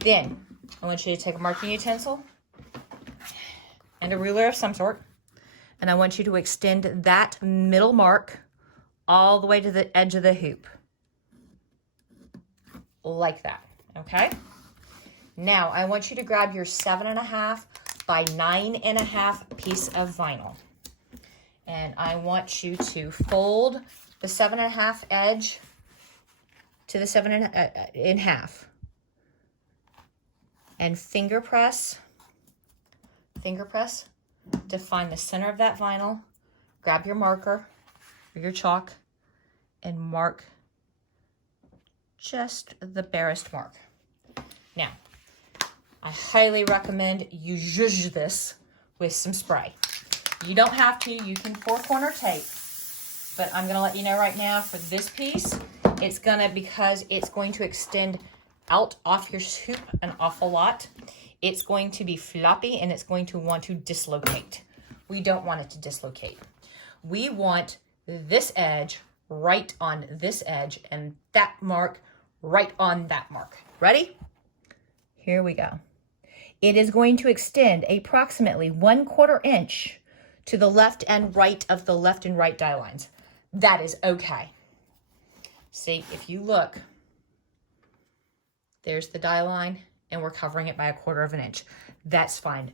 Then I want you to take a marking utensil and a ruler of some sort, and I want you to extend that middle mark all the way to the edge of the hoop. Like that, okay? Now I want you to grab your 7.5 by 9.5 piece of vinyl. And I want you to fold the 7.5 edge to the 7 in half. And finger press to find the center of that vinyl. Grab your marker or your chalk and mark just the barest mark. Now, I highly recommend you zhuzh this with some spray. You don't have to, you can 4-corner tape, but I'm gonna let you know right now for this piece, because it's going to extend out off your hoop an awful lot, it's going to be floppy and it's going to want to dislocate. We don't want it to dislocate. We want this edge right on this edge and that mark right on that mark. Ready? Here we go. It is going to extend approximately 1/4 inch to the left and right of the left and right die lines. That is okay. See, if you look, there's the die line and we're covering it by 1/4 inch. That's fine.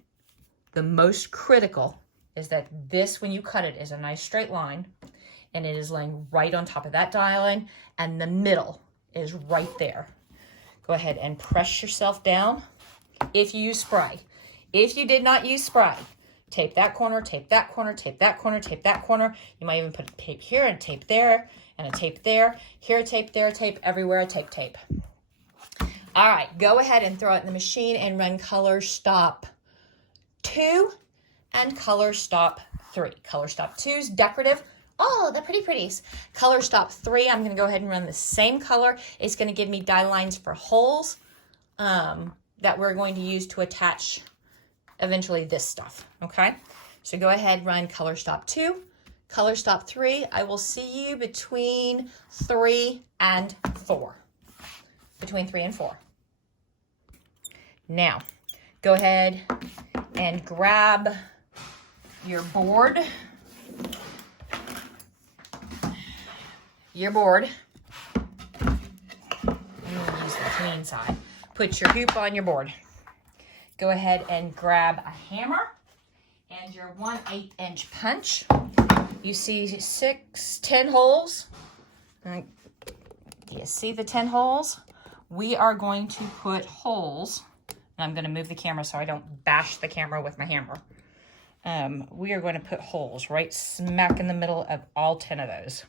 The most critical is that this, when you cut it, is a nice straight line and it is laying right on top of that die line and the middle is right there. Go ahead and press yourself down if you use spray. If you did not use spray, tape that corner, tape that corner, tape that corner, tape that corner. You might even put a tape here and tape there and a tape there. Here a tape, there a tape, everywhere a tape. All right, go ahead and throw it in the machine and run color stop 2 and color stop 3. Color stop 2 is decorative. Oh, the pretties. Color stop 3, I'm gonna go ahead and run the same color. It's gonna give me die lines for holes that we're going to use to attach eventually this stuff, okay? So go ahead, run color stop 2, color stop 3. I will see you between 3 and 4. Between 3 and 4. Now, go ahead and grab your board. I'm gonna use the clean side. Put your hoop on your board. Go ahead and grab a hammer and your 1/8 inch punch. You see 10 holes. Do you see the 10 holes? We are going to put holes, and I'm going to move the camera so I don't bash the camera with my hammer. We are going to put holes right smack in the middle of all 10 of those.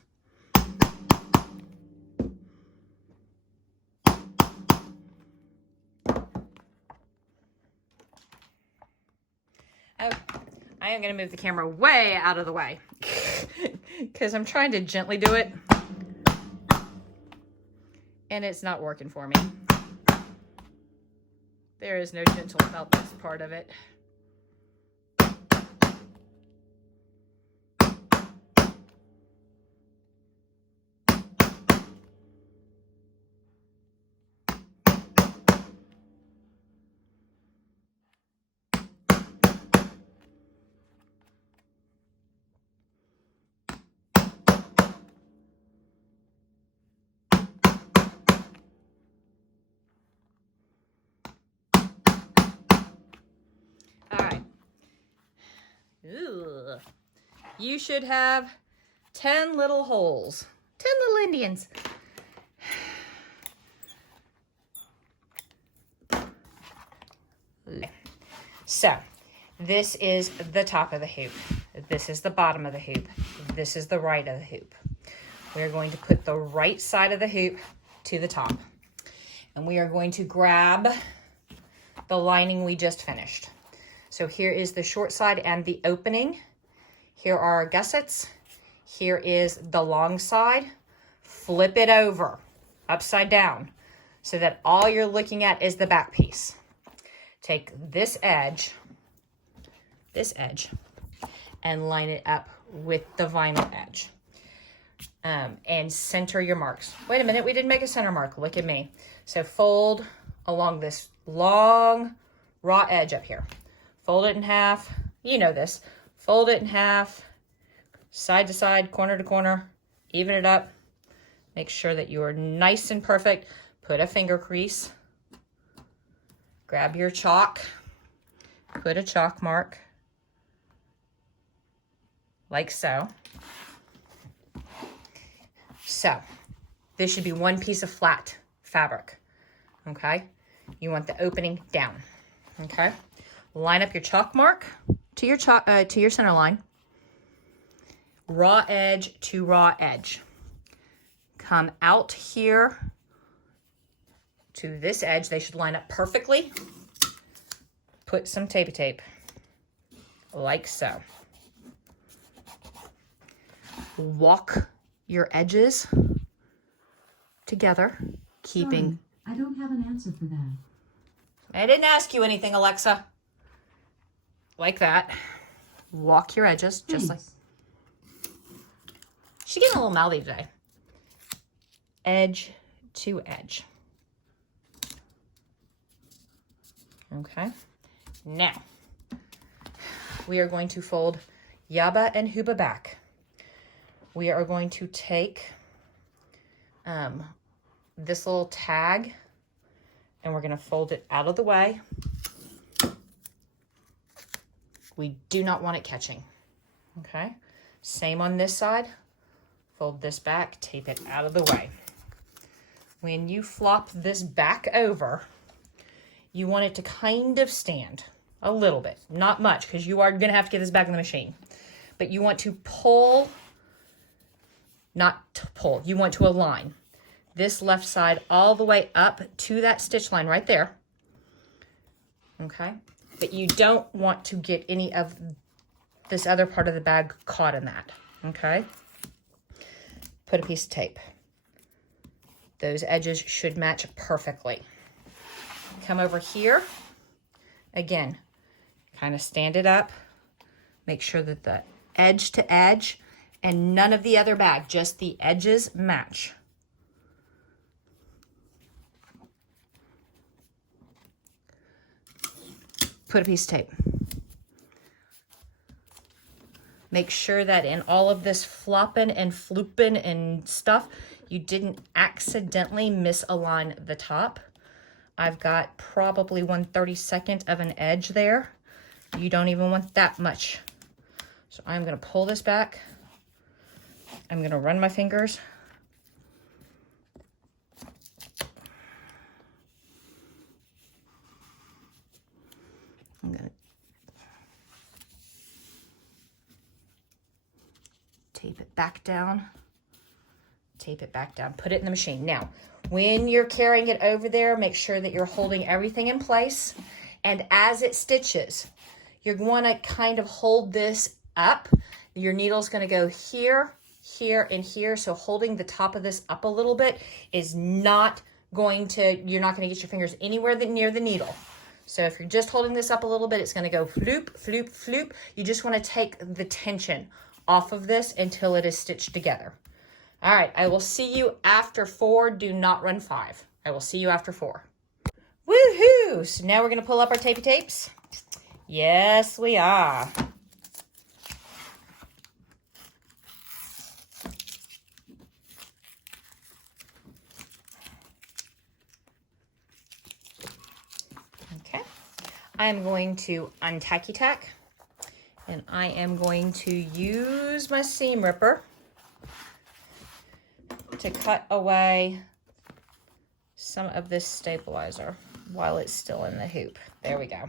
I am going to move the camera way out of the way because I'm trying to gently do it and it's not working for me. There is no gentle about this part of it. Ooh. You should have 10 little holes. 10 little Indians. So, this is the top of the hoop. This is the bottom of the hoop. This is the right of the hoop. We're going to put the right side of the hoop to the top. And we are going to grab the lining we just finished. So here is the short side and the opening. Here are our gussets. Here is the long side. Flip it over, upside down, so that all you're looking at is the back piece. Take this edge, and line it up with the vinyl edge. And center your marks. Wait a minute, we didn't make a center mark. Look at me. So fold along this long raw edge up here. Fold it in half. You know this. Fold it in half, side to side, corner to corner. Even it up. Make sure that you are nice and perfect. Put a finger crease. Grab your chalk. Put a chalk mark. Like so. So, this should be one piece of flat fabric. Okay? You want the opening down. Okay? Line up your chalk mark to your center line. Raw edge to raw edge. Come out here to this edge. They should line up perfectly. Put some tapey tape, like so. Walk your edges together, keeping... Sorry, I don't have an answer for that. I didn't ask you anything, Alexa. Like that. Walk your edges, just like... She's getting a little mouthy today. Edge to edge. Okay. Now, we are going to fold Yaba and Huba back. We are going to take this little tag and we're going to fold it out of the way. We do not want it catching. Okay. Same on this side. Fold this back, tape it out of the way. When you flop this back over, you want it to kind of stand. a little bit, not much, because you are gonna have to get this back in the machine. But you want to pull, not to pull, you want to align this left side all the way up to that stitch line right there. Okay, but you don't want to get any of this other part of the bag caught in that. Okay, put a piece of tape. Those edges should match perfectly. Come over here. Again, kind of stand it up. Make sure that the edge to edge and none of the other bag, just the edges match. Put a piece of tape. Make sure that in all of this flopping and flooping and stuff, you didn't accidentally misalign the top. I've got probably 1/32 of an edge there. You don't even want that much. So I'm gonna pull this back. I'm gonna run my fingers. I'm gonna tape it back down, tape it back down, put it in the machine. Now, when you're carrying it over there, make sure that you're holding everything in place. And as it stitches, you're going to kind of hold this up. Your needle's going to go here, here, and here. So holding the top of this up a little bit is not going to, you're not going to get your fingers anywhere near the needle. So if you're just holding this up a little bit, it's going to go floop, floop, floop. You just want to take the tension off of this until it is stitched together. All right, I will see you after 4. Do not run 5. I will see you after 4. Woohoo! So now we're going to pull up our tapey tapes. Yes, we are. Okay. I am going to untacky tack, and I am going to use my seam ripper to cut away some of this stabilizer while it's still in the hoop. There we go.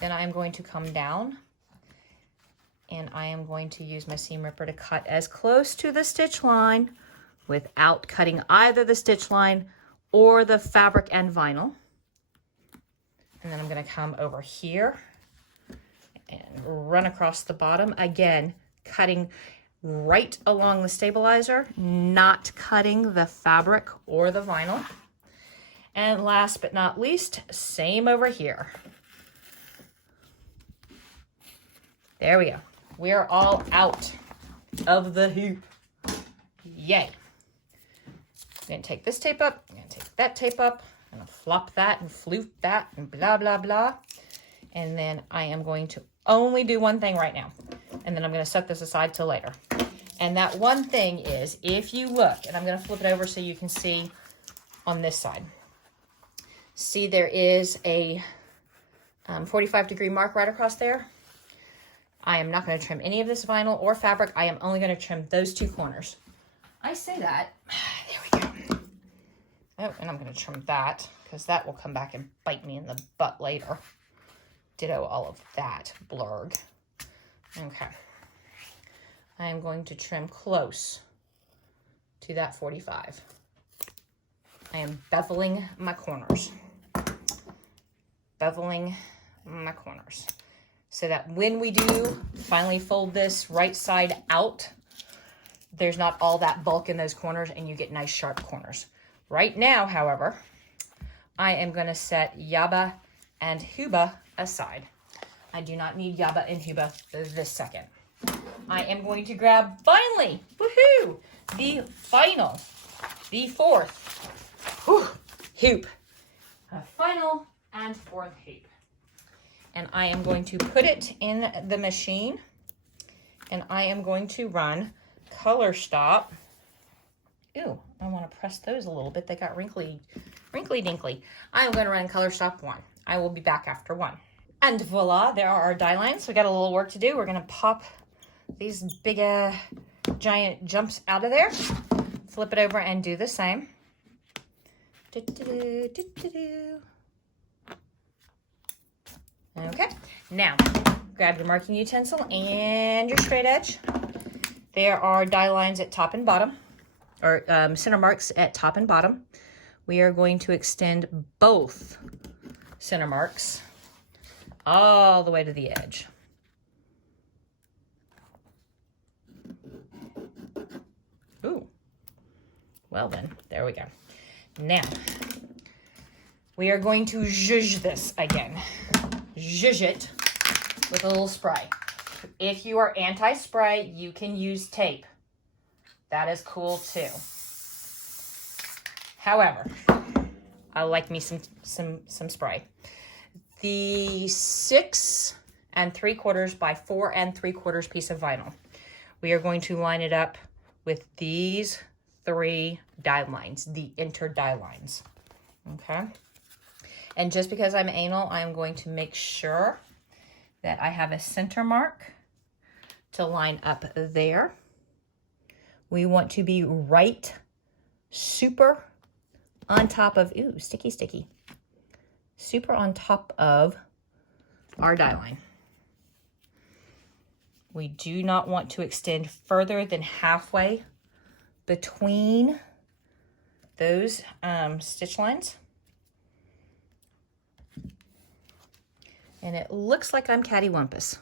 Then I am going to come down, and I am going to use my seam ripper to cut as close to the stitch line without cutting either the stitch line or the fabric and vinyl. And then I'm going to come over here and run across the bottom. Again, cutting right along the stabilizer, not cutting the fabric or the vinyl. And last but not least, same over here. There we go. We're all out of the hoop. Yay. I'm going to take this tape up. I'm going to take that tape up. I'm going to flop that and flute that and blah, blah, blah. And then I am going to only do one thing right now. And then I'm going to set this aside till later. And that one thing is, if you look, and I'm going to flip it over so you can see on this side. See, there is a 45-degree mark right across there. I am not going to trim any of this vinyl or fabric. I am only going to trim those 2 corners. I say that. There we go. Oh, and I'm going to trim that because that will come back and bite me in the butt later. Ditto all of that blurg. Okay. I am going to trim close to that 45. I am beveling my corners. Beveling my corners. So that when we do finally fold this right side out, there's not all that bulk in those corners and you get nice sharp corners. Right now, however, I am going to set Yaba and Huba aside. I do not need Yaba and Huba this second. I am going to grab, finally, woohoo, the final, the 4th hoop. A final and 4th hoop. And I am going to put it in the machine, and I am going to run color stop. Ooh, I want to press those a little bit. They got wrinkly dinkly. I am going to run color stop 1. I will be back after 1. And voila, there are our die lines. We got a little work to do. We're going to pop these big giant jumps out of there, flip it over and do the same. Okay, now grab your marking utensil and your straight edge. There are die lines at top and bottom, or center marks at top and bottom. We are going to extend both center marks all the way to the edge. Ooh, well then, there we go. Now, we are going to zhuzh this again. Zhuzh it with a little spray. If you are anti-spray, you can use tape. That is cool too. However, I like me some spray. The 6 3/4 by 4 3/4 piece of vinyl. We are going to line it up with these 3 die lines, the inter die lines. Okay. And just because I'm anal, I'm going to make sure that I have a center mark to line up there. We want to be right super on top of, ooh, sticky, sticky. Super on top of our die line. We do not want to extend further than halfway between those stitch lines. And it looks like I'm cattywampus.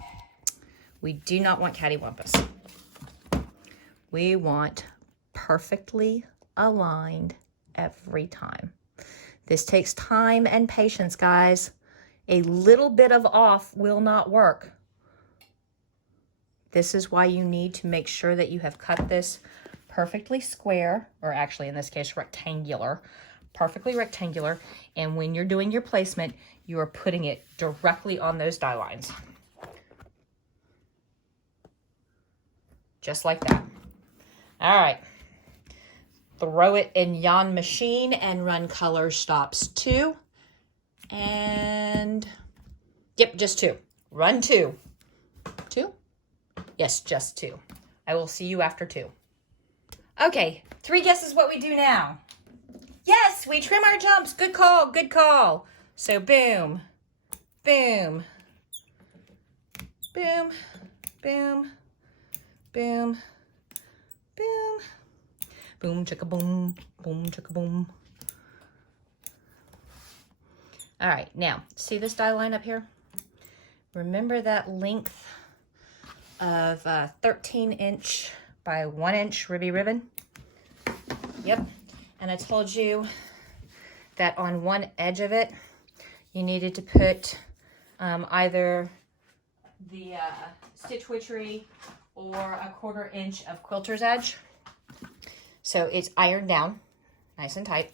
We do not want cattywampus. We want perfectly aligned every time. This takes time and patience, guys. A little bit of off will not work. This is why you need to make sure that you have cut this perfectly square, or actually in this case rectangular, perfectly rectangular. And when you're doing your placement, you are putting it directly on those die lines. Just like that. All right. Throw it in yon machine and run color stops 2. And, yep, just 2. Run 2. 2? Yes, just 2. I will see you after 2. Okay, 3 guesses what we do now. Yes, we trim our jumps. Good call, good call. So boom, boom, boom, boom, boom, boom, boom, chicka boom, boom, chicka boom. All right, now, see this die line up here? Remember that length of 13" by 1" ribby ribbon? Yep, and I told you that on one edge of it, you needed to put either the Stitch Witchery or a 1/4 inch of quilter's edge. So it's ironed down, nice and tight.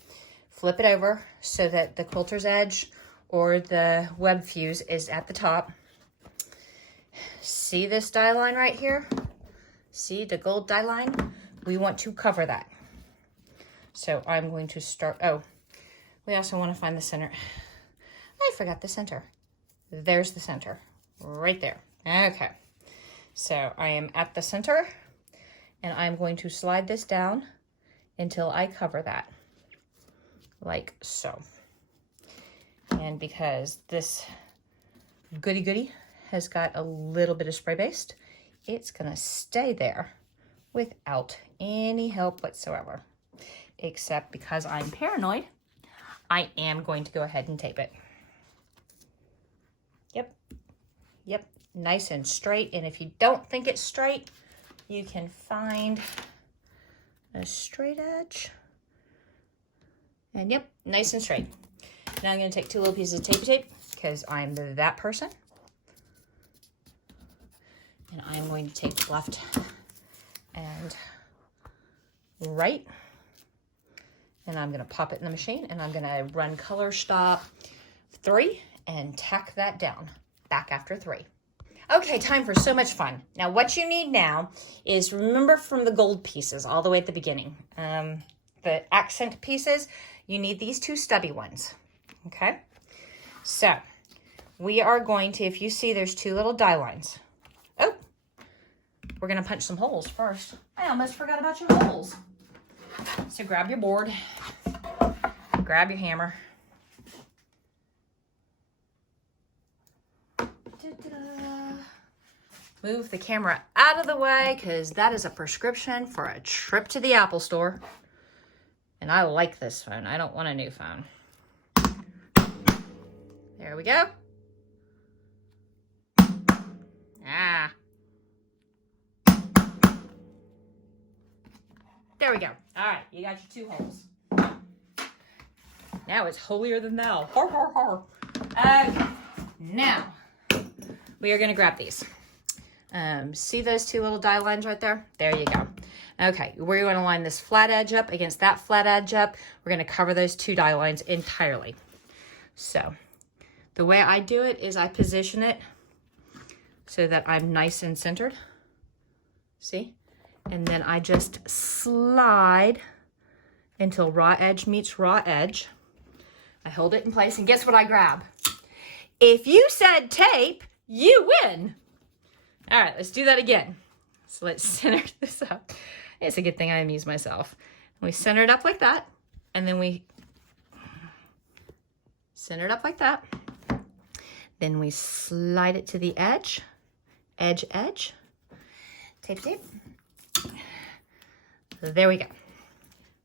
Flip it over so that the quilter's edge or the web fuse is at the top. See this die line right here? See the gold die line? We want to cover that. So I'm going to start, oh, we also want to find the center. I forgot the center. There's the center, right there. Okay, so I am at the center, and I'm going to slide this down until I cover that, like so. And because this goody has got a little bit of spray based, it's gonna stay there without any help whatsoever. Except because I'm paranoid, I am going to go ahead and tape it. Yep, yep, nice and straight. And if you don't think it's straight, you can find a straight edge. And yep, nice and straight. Now I'm gonna take 2 little pieces of tape because I'm that person. And I'm going to take left and right. And I'm gonna pop it in the machine, and I'm gonna run color stop 3 and tack that down back after 3. Okay, time for so much fun. Now what you need now is, remember from the gold pieces all the way at the beginning, the accent pieces, you need these 2 stubby ones, okay? So we are going to, if you see there's 2 little die lines. Oh, we're gonna punch some holes first. I almost forgot about your holes. So grab your board, grab your hammer, Move the camera out of the way because that is a prescription for a trip to the Apple store. And I like this phone. I don't want a new phone. There we go. Ah. There we go. All right, you got your 2 holes. Now it's holier than thou. Har, har, har. Okay, now we are going to grab these. See those 2 little die lines right there? There you go. Okay, we're going to line this flat edge up against that flat edge up. We're going to cover those 2 die lines entirely. So the way I do it is I position it so that I'm nice and centered. See? And then I just slide until raw edge meets raw edge. I hold it in place, and guess what I grab? If you said tape, you win. All right, let's do that again. So let's center this up. It's a good thing I amuse myself. We center it up like that, and then we center it up like that. Then we slide it to the edge, edge, edge. Tape, tape. There we go.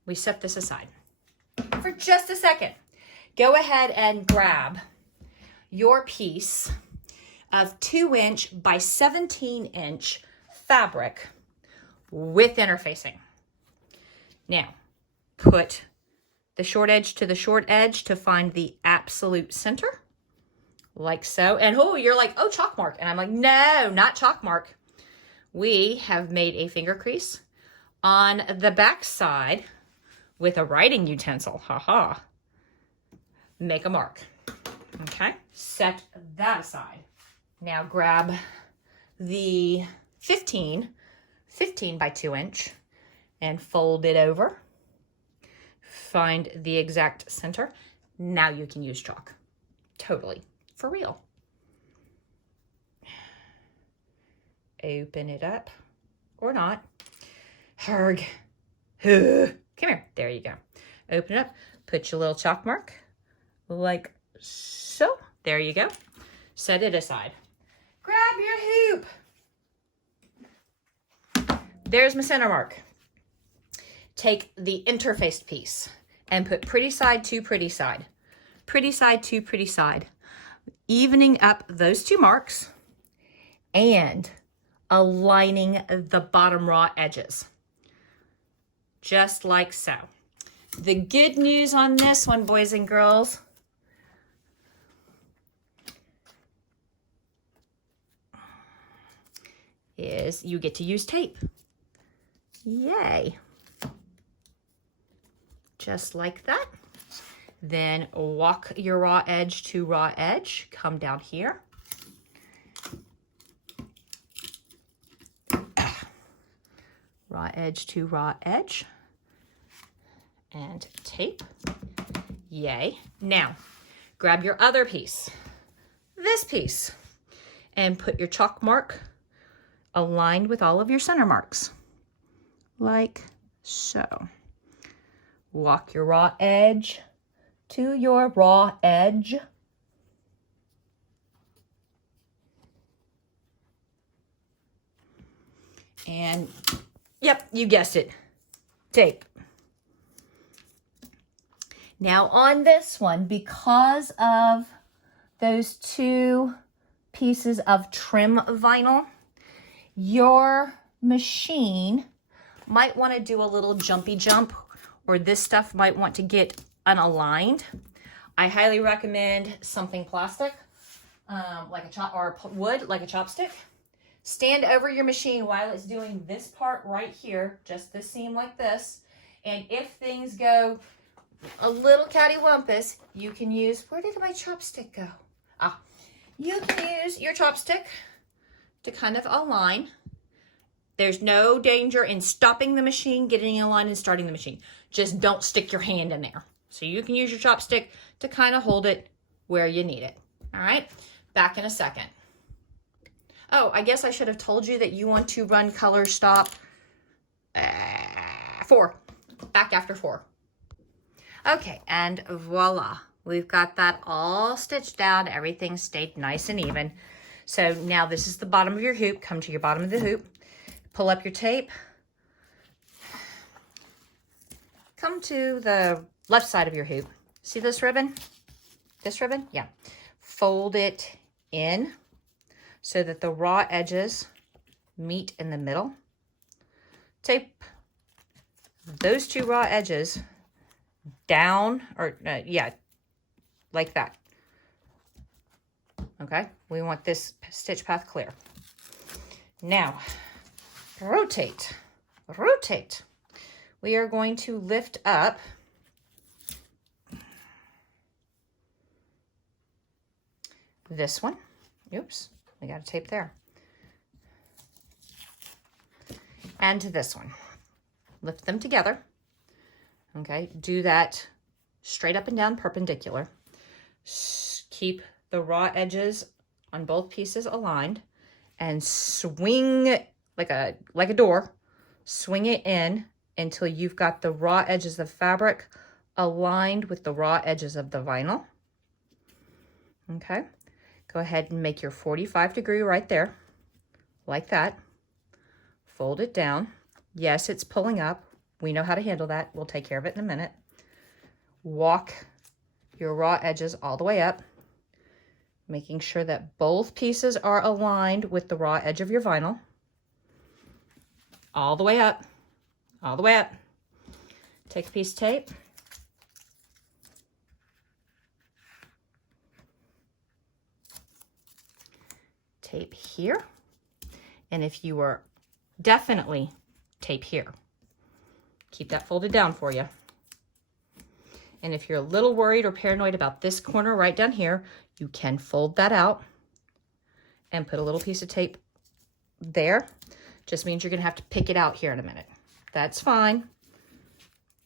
We set this aside. For just a second, go ahead and grab your piece of 2-inch by 17-inch fabric with interfacing. Now, put the short edge to the short edge to find the absolute center, like so. And oh, you're like, oh, chalk mark. And I'm like, no, not chalk mark. We have made a finger crease on the back side with a writing utensil. Haha. Make a mark. Okay, set that aside. Now grab the 15 by 2-inch and fold it over. Find the exact center. Now you can use chalk. Totally. For real. Open it up. Or not. Harg. Come here. There you go. Open it up. Put your little chalk mark. Like so. There you go. Set it aside. Grab your hoop. There's my center mark. Take the interfaced piece and put pretty side to pretty side. Pretty side to pretty side. Evening up those 2 marks and aligning the bottom raw edges. Just like so. The good news on this one, boys and girls, is you get to use tape. Yay. Just like that. Then walk your raw edge to raw edge. Come down here. Raw edge to raw edge. And tape. Yay. Now, grab your other piece. This piece. And put your chalk mark aligned with all of your center marks. Like so. Walk your raw edge to your raw edge. And, yep, you guessed it, tape. Now on this one, because of those 2 pieces of trim vinyl, your machine might want to do a little jumpy jump, or this stuff might want to get unaligned. I highly recommend something plastic, like a or wood, like a chopstick. Stand over your machine while it's doing this part right here, just this seam like this. And if things go a little cattywampus, you can use, where did my chopstick go? You can use your chopstick to kind of align. There's no danger in stopping the machine, getting in line, and starting the machine. Just don't stick your hand in there. So you can use your chopstick to kind of hold it where you need it. All right, back in a second. Oh, I guess I should have told you that you want to run color stop 4. Back after 4. Okay, and voila. We've got that all stitched down. Everything stayed nice and even. So now this is the bottom of your hoop. Come to your bottom of the hoop. Pull up your tape. Come to the left side of your hoop. See this ribbon? This ribbon? Yeah. Fold it in so that the raw edges meet in the middle. Tape those two raw edges down, or like that. Okay, we want this stitch path clear. Now, rotate. We are going to lift up this one. Oops, we got a tape there. And this one. Lift them together. Okay, do that straight up and down perpendicular. Keep the raw edges on both pieces aligned and swing like a door. Swing it in until you've got the raw edges of fabric aligned with the raw edges of the vinyl. Okay, go ahead and make your 45-degree right there, like that. Fold it down. Yes, it's pulling up. We know how to handle that. We'll take care of it in a minute. Walk your raw edges all the way up, making sure that both pieces are aligned with the raw edge of your vinyl. All the way up, all the way up. Take a piece of tape. Tape here. And if you are definitely tape here. Keep that folded down for you. And if you're a little worried or paranoid about this corner right down here, you can fold that out and put a little piece of tape there. Just means you're gonna have to pick it out here in a minute. That's fine.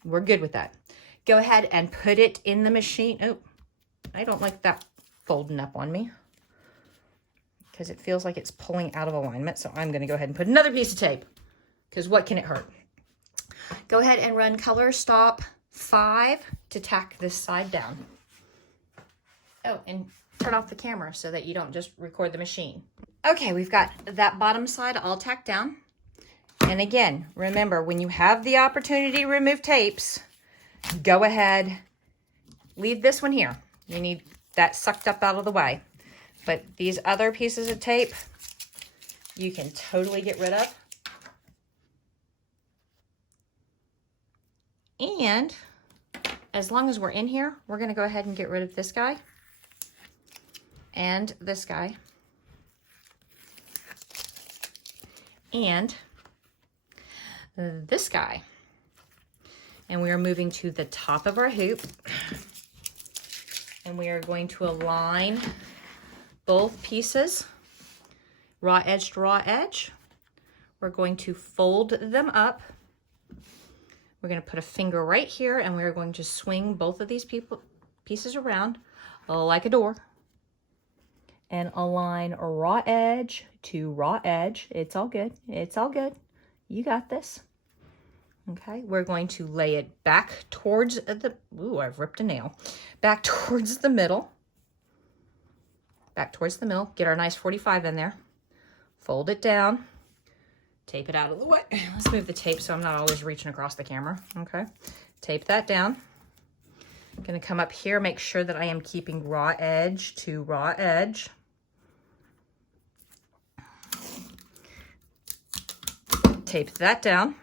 We're good with that. Go ahead and put it in the machine. Oh, I don't like that folding up on me because it feels like it's pulling out of alignment. So I'm gonna go ahead and put another piece of tape because what can it hurt? Go ahead and run color stop 5 to tack this side down. Oh, and turn off the camera so that you don't just record the machine. Okay, we've got that bottom side all tacked down. And again, remember, when you have the opportunity to remove tapes, go ahead, leave this one here. You need that sucked up out of the way. But these other pieces of tape, you can totally get rid of. And as long as we're in here, we're going to go ahead and get rid of this guy and this guy and this guy. And we are moving to the top of our hoop, and we are going to align both pieces, raw edge to raw edge. We're going to fold them up. We're going to put a finger right here, and we're going to swing both of these pieces around like a door and align raw edge to raw edge. It's all good. It's all good. You got this. Okay, we're going to lay it back towards the, ooh, I've ripped a nail. Back towards the middle. Back towards the middle. Get our nice 45 in there. Fold it down. Tape it out of the way. Let's move the tape so I'm not always reaching across the camera. Okay, tape that down. I'm gonna come up here, make sure that I am keeping raw edge to raw edge. Tape that down.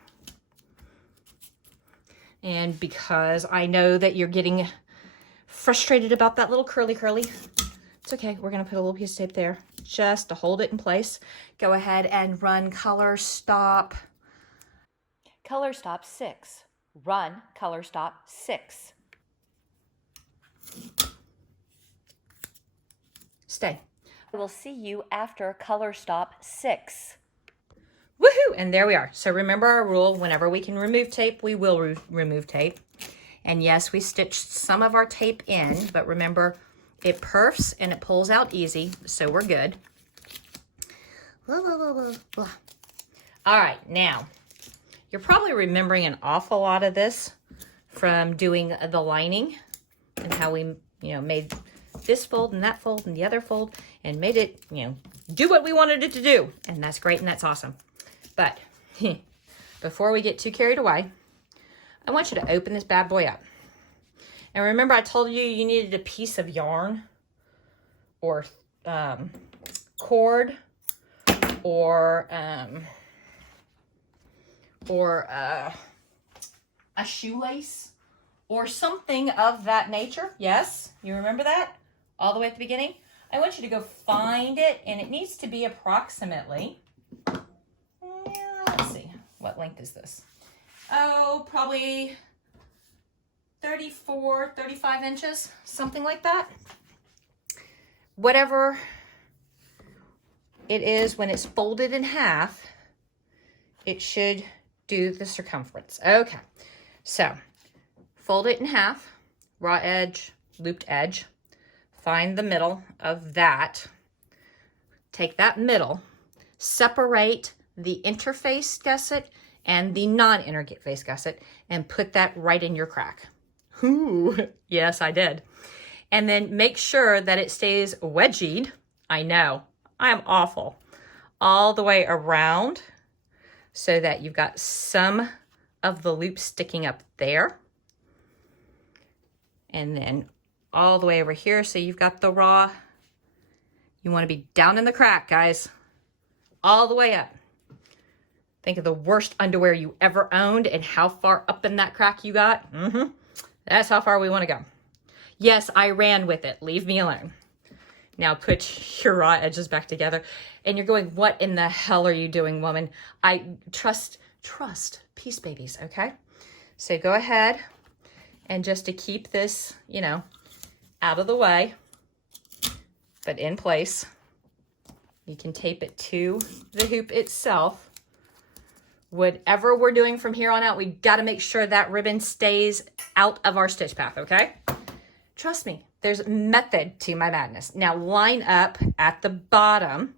And because I know that you're getting frustrated about that little curly, it's okay. We're gonna put a little piece of tape there just to hold it in place. Go ahead and run color stop. Color stop 6. Run color stop 6. Stay. I will see you after color stop 6. Woohoo! And there we are. So remember our rule, whenever we can remove tape, we will remove tape. And yes, we stitched some of our tape in, but remember, it perfs and it pulls out easy, so we're good. All right, now, you're probably remembering an awful lot of this from doing the lining and how we, made this fold and that fold and the other fold and made it, do what we wanted it to do. And that's great and that's awesome. But before we get too carried away, I want you to open this bad boy up. And remember I told you you needed a piece of yarn or cord or a shoelace or something of that nature. Yes, you remember that? All the way at the beginning? I want you to go find it, and it needs to be approximately, let's see, what length is this? Oh, probably 34, 35 inches, something like that. Whatever it is, when it's folded in half, it should do the circumference. Okay, so fold it in half, raw edge, looped edge. Find the middle of that. Take that middle, separate the interface gusset and the non-interface gusset, and put that right in your crack. Ooh, yes, I did. And then make sure that it stays wedgied. I know, I'm awful. All the way around so that you've got some of the loop sticking up there. And then all the way over here so you've got the raw. You want to be down in the crack, guys. All the way up. Think of the worst underwear you ever owned and how far up in that crack you got. That's how far we want to go. Yes, I ran with it. Leave me alone. Now put your raw edges back together. And you're going, what in the hell are you doing, woman? I trust Peace Babies, okay? So go ahead and just to keep this, you know, out of the way, but in place, you can tape it to the hoop itself. Whatever we're doing from here on out, we got to make sure that ribbon stays out of our stitch path, okay? Trust me, there's method to my madness. Now line up at the bottom,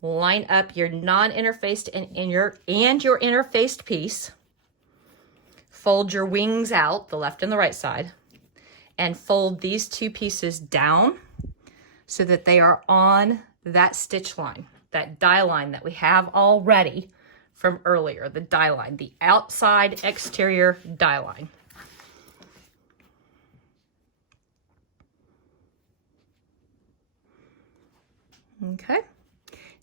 line up your non-interfaced and your interfaced piece. Fold your wings out, the left and the right side, and fold these two pieces down so that they are on that stitch line, that die line that we have already from earlier, the die line, the outside exterior die line. Okay,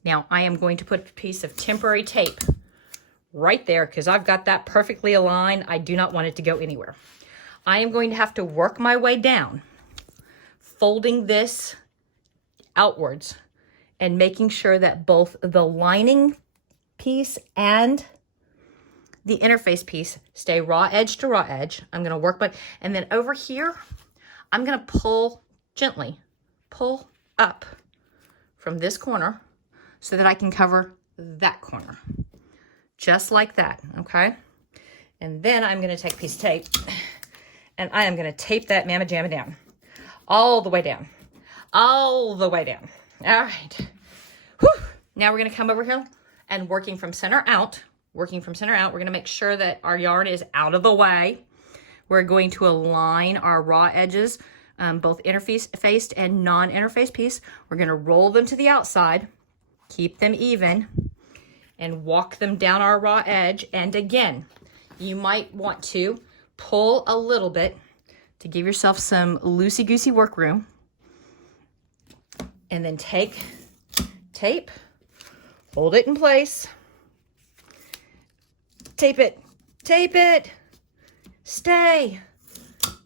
now I am going to put a piece of temporary tape right there because I've got that perfectly aligned. I do not want it to go anywhere. I am going to have to work my way down, folding this outwards and making sure that both the lining piece and the interface piece stay raw edge to raw edge. I'm going to work and then over here, I'm going to pull gently, pull up from this corner so that I can cover that corner. Just like that, okay? And then I'm going to take a piece of tape and I am going to tape that mamma jamma down. All the way down. All the way down. All right. Whew. Now we're going to come over here and working from center out, we're going to make sure that our yarn is out of the way. We're going to align our raw edges, both interfaced and non-interface piece. We're going to roll them to the outside, keep them even, and walk them down our raw edge. And again, you might want to pull a little bit to give yourself some loosey-goosey work room. And then take tape, hold it in place, tape it, stay,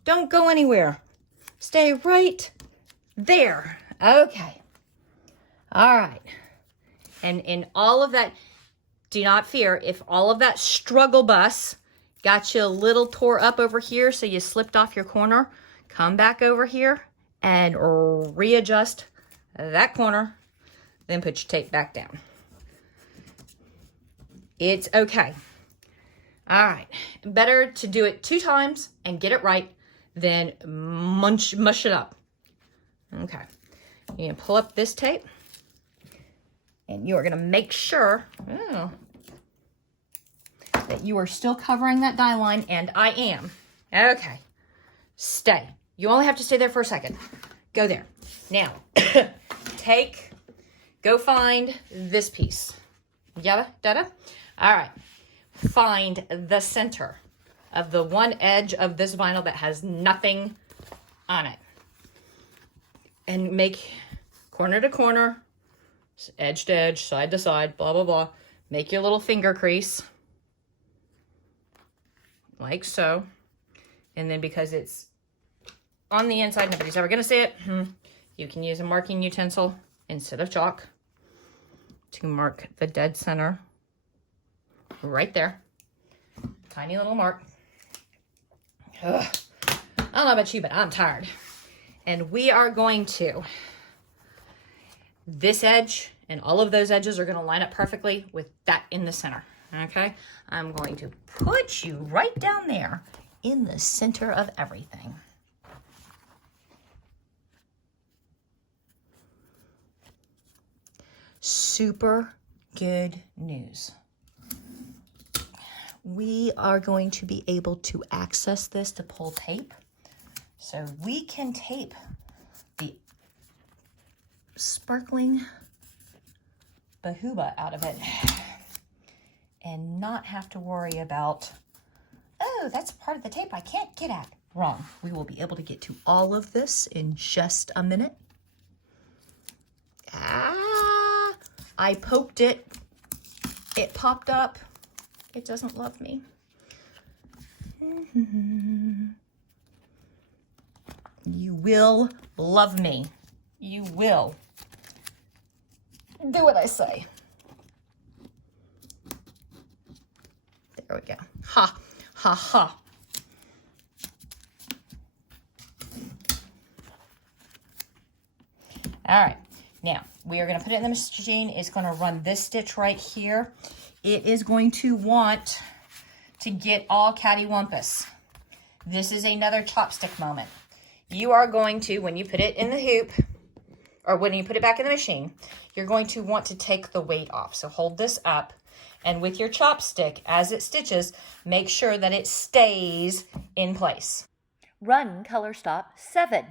don't go anywhere, stay right there. Okay, all right. And in all of that, do not fear if all of that struggle bus got you a little tore up over here so you slipped off your corner, come back over here and readjust that corner, then put your tape back down. It's okay. All right, better to do it 2 times and get it right than mush it up. Okay, you're gonna pull up this tape and you are gonna make sure that you are still covering that die line, and I am. Okay, stay. You only have to stay there for a second. Go there. Now, take go find this piece. Yada, dada. All right. Find the center of the one edge of this vinyl that has nothing on it. And make corner to corner, edge to edge, side to side, blah, blah, blah. Make your little finger crease. Like so. And then because it's on the inside, nobody's ever going to see it, you can use a marking utensil instead of chalk to mark the dead center right there. Tiny little mark. Ugh. I don't know about you, but I'm tired. And we are going to, this edge and all of those edges are going to line up perfectly with that in the center. Okay? I'm going to put you right down there in the center of everything. Super good news. We are going to be able to access this to pull tape. So we can tape the sparkling bahuba out of it and not have to worry about, oh, that's part of the tape I can't get at. Wrong. We will be able to get to all of this in just a minute. I poked it. It popped up. It doesn't love me. You will love me. You will. Do what I say. There we go. Ha, ha, ha. All right. Now, we are going to put it in the machine. It's going to run this stitch right here. It is going to want to get all cattywampus. This is another chopstick moment. You are going to, when you put it in the hoop, or when you put it back in the machine, you're going to want to take the weight off. So hold this up, and with your chopstick, as it stitches, make sure that it stays in place. Run color stop 7.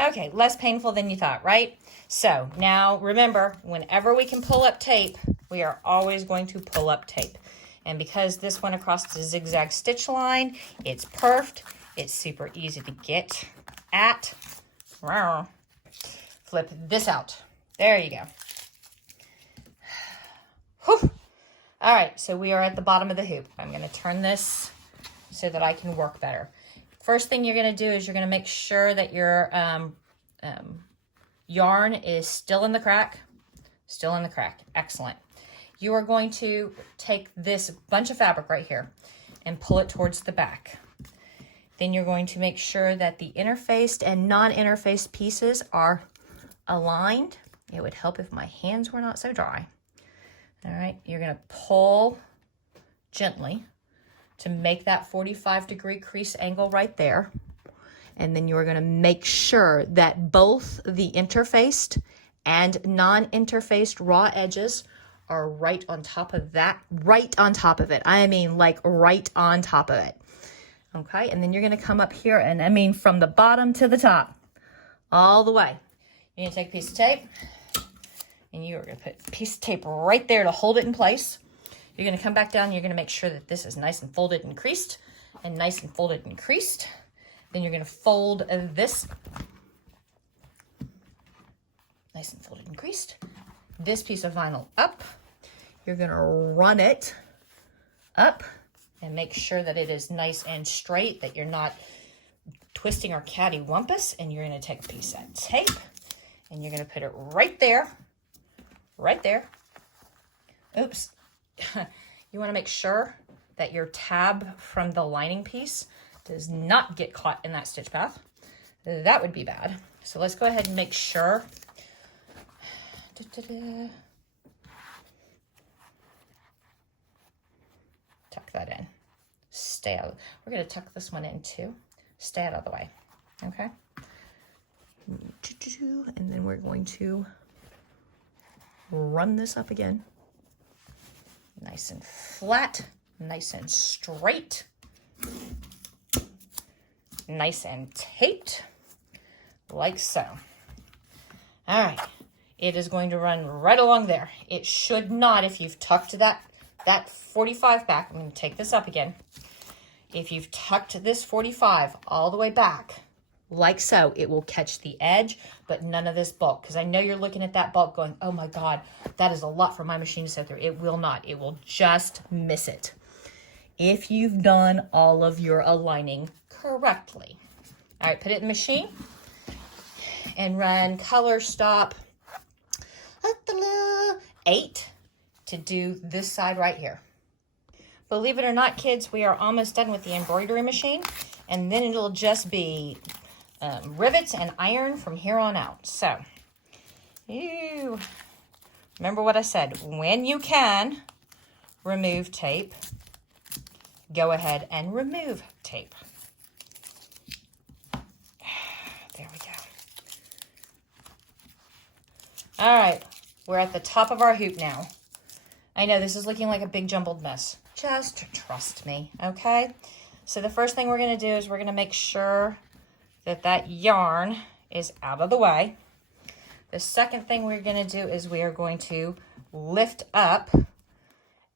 Okay, less painful than you thought, right? So now remember, whenever we can pull up tape, we are always going to pull up tape. And because this went across the zigzag stitch line, it's perfect. It's super easy to get at. Flip this out. There you go. Whew. All right, so we are at the bottom of the hoop. I'm going to turn this so that I can work better. First thing you're going to do is you're going to make sure that your yarn is still in the crack. Still in the crack. Excellent. You are going to take this bunch of fabric right here and pull it towards the back. Then you're going to make sure that the interfaced and non-interfaced pieces are aligned. It would help if my hands were not so dry. All right, you're going to pull gently to make that 45-degree crease angle right there. And then you're going to make sure that both the interfaced and non-interfaced raw edges are right on top of that, right on top of it. I mean, like right on top of it. Okay, and then you're going to come up here, and I mean from the bottom to the top, all the way. You're going to take a piece of tape, and you're going to put a piece of tape right there to hold it in place. You're going to come back down, and you're going to make sure that this is nice and folded and creased, and nice and folded and creased. Then you're going to fold this, nice and folded and creased. This piece of vinyl up. You're going to run it up and make sure that it is nice and straight, that you're not twisting or cattywampus. And you're going to take a piece of tape and you're going to put it right there, right there. Oops. You want to make sure that your tab from the lining piece does not get caught in that stitch path. That would be bad. So let's go ahead and make sure. Tuck that in. Stay out. We're going to tuck this one in too. Stay out of the way. Okay. And then we're going to run this up again. Nice and flat. Nice and straight. Nice and taped. Like so. All right. it is going to run right along there. It should not, if you've tucked that 45 back. I'm going to take this up again. If you've tucked this 45 all the way back, like so, it will catch the edge, but none of this bulk. Because I know you're looking at that bulk going, oh my God, that is a lot for my machine to sew through. It will not. It will just miss it. If you've done all of your aligning correctly. All right, put it in the machine and run color stop 8 to do this side right here. Believe it or not, kids, we are almost done with the embroidery machine, and then it'll just be rivets and iron from here on out. So, remember what I said. When you can remove tape, go ahead and remove tape. There we go. All right, we're at the top of our hoop now. I know this is looking like a big jumbled mess. Just trust me, okay? So the first thing we're going to do is we're going to make sure that that yarn is out of the way. The second thing we're going to do is we are going to lift up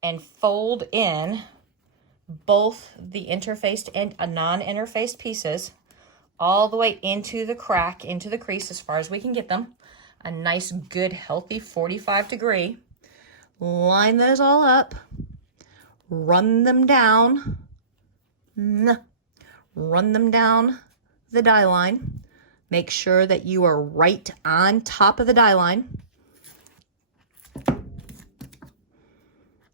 and fold in both the interfaced and non-interfaced pieces all the way into the crack, into the crease as far as we can get them. A nice, good, healthy 45 degree. Line those all up. Run them down. Run them down the die line. Make sure that you are right on top of the die line.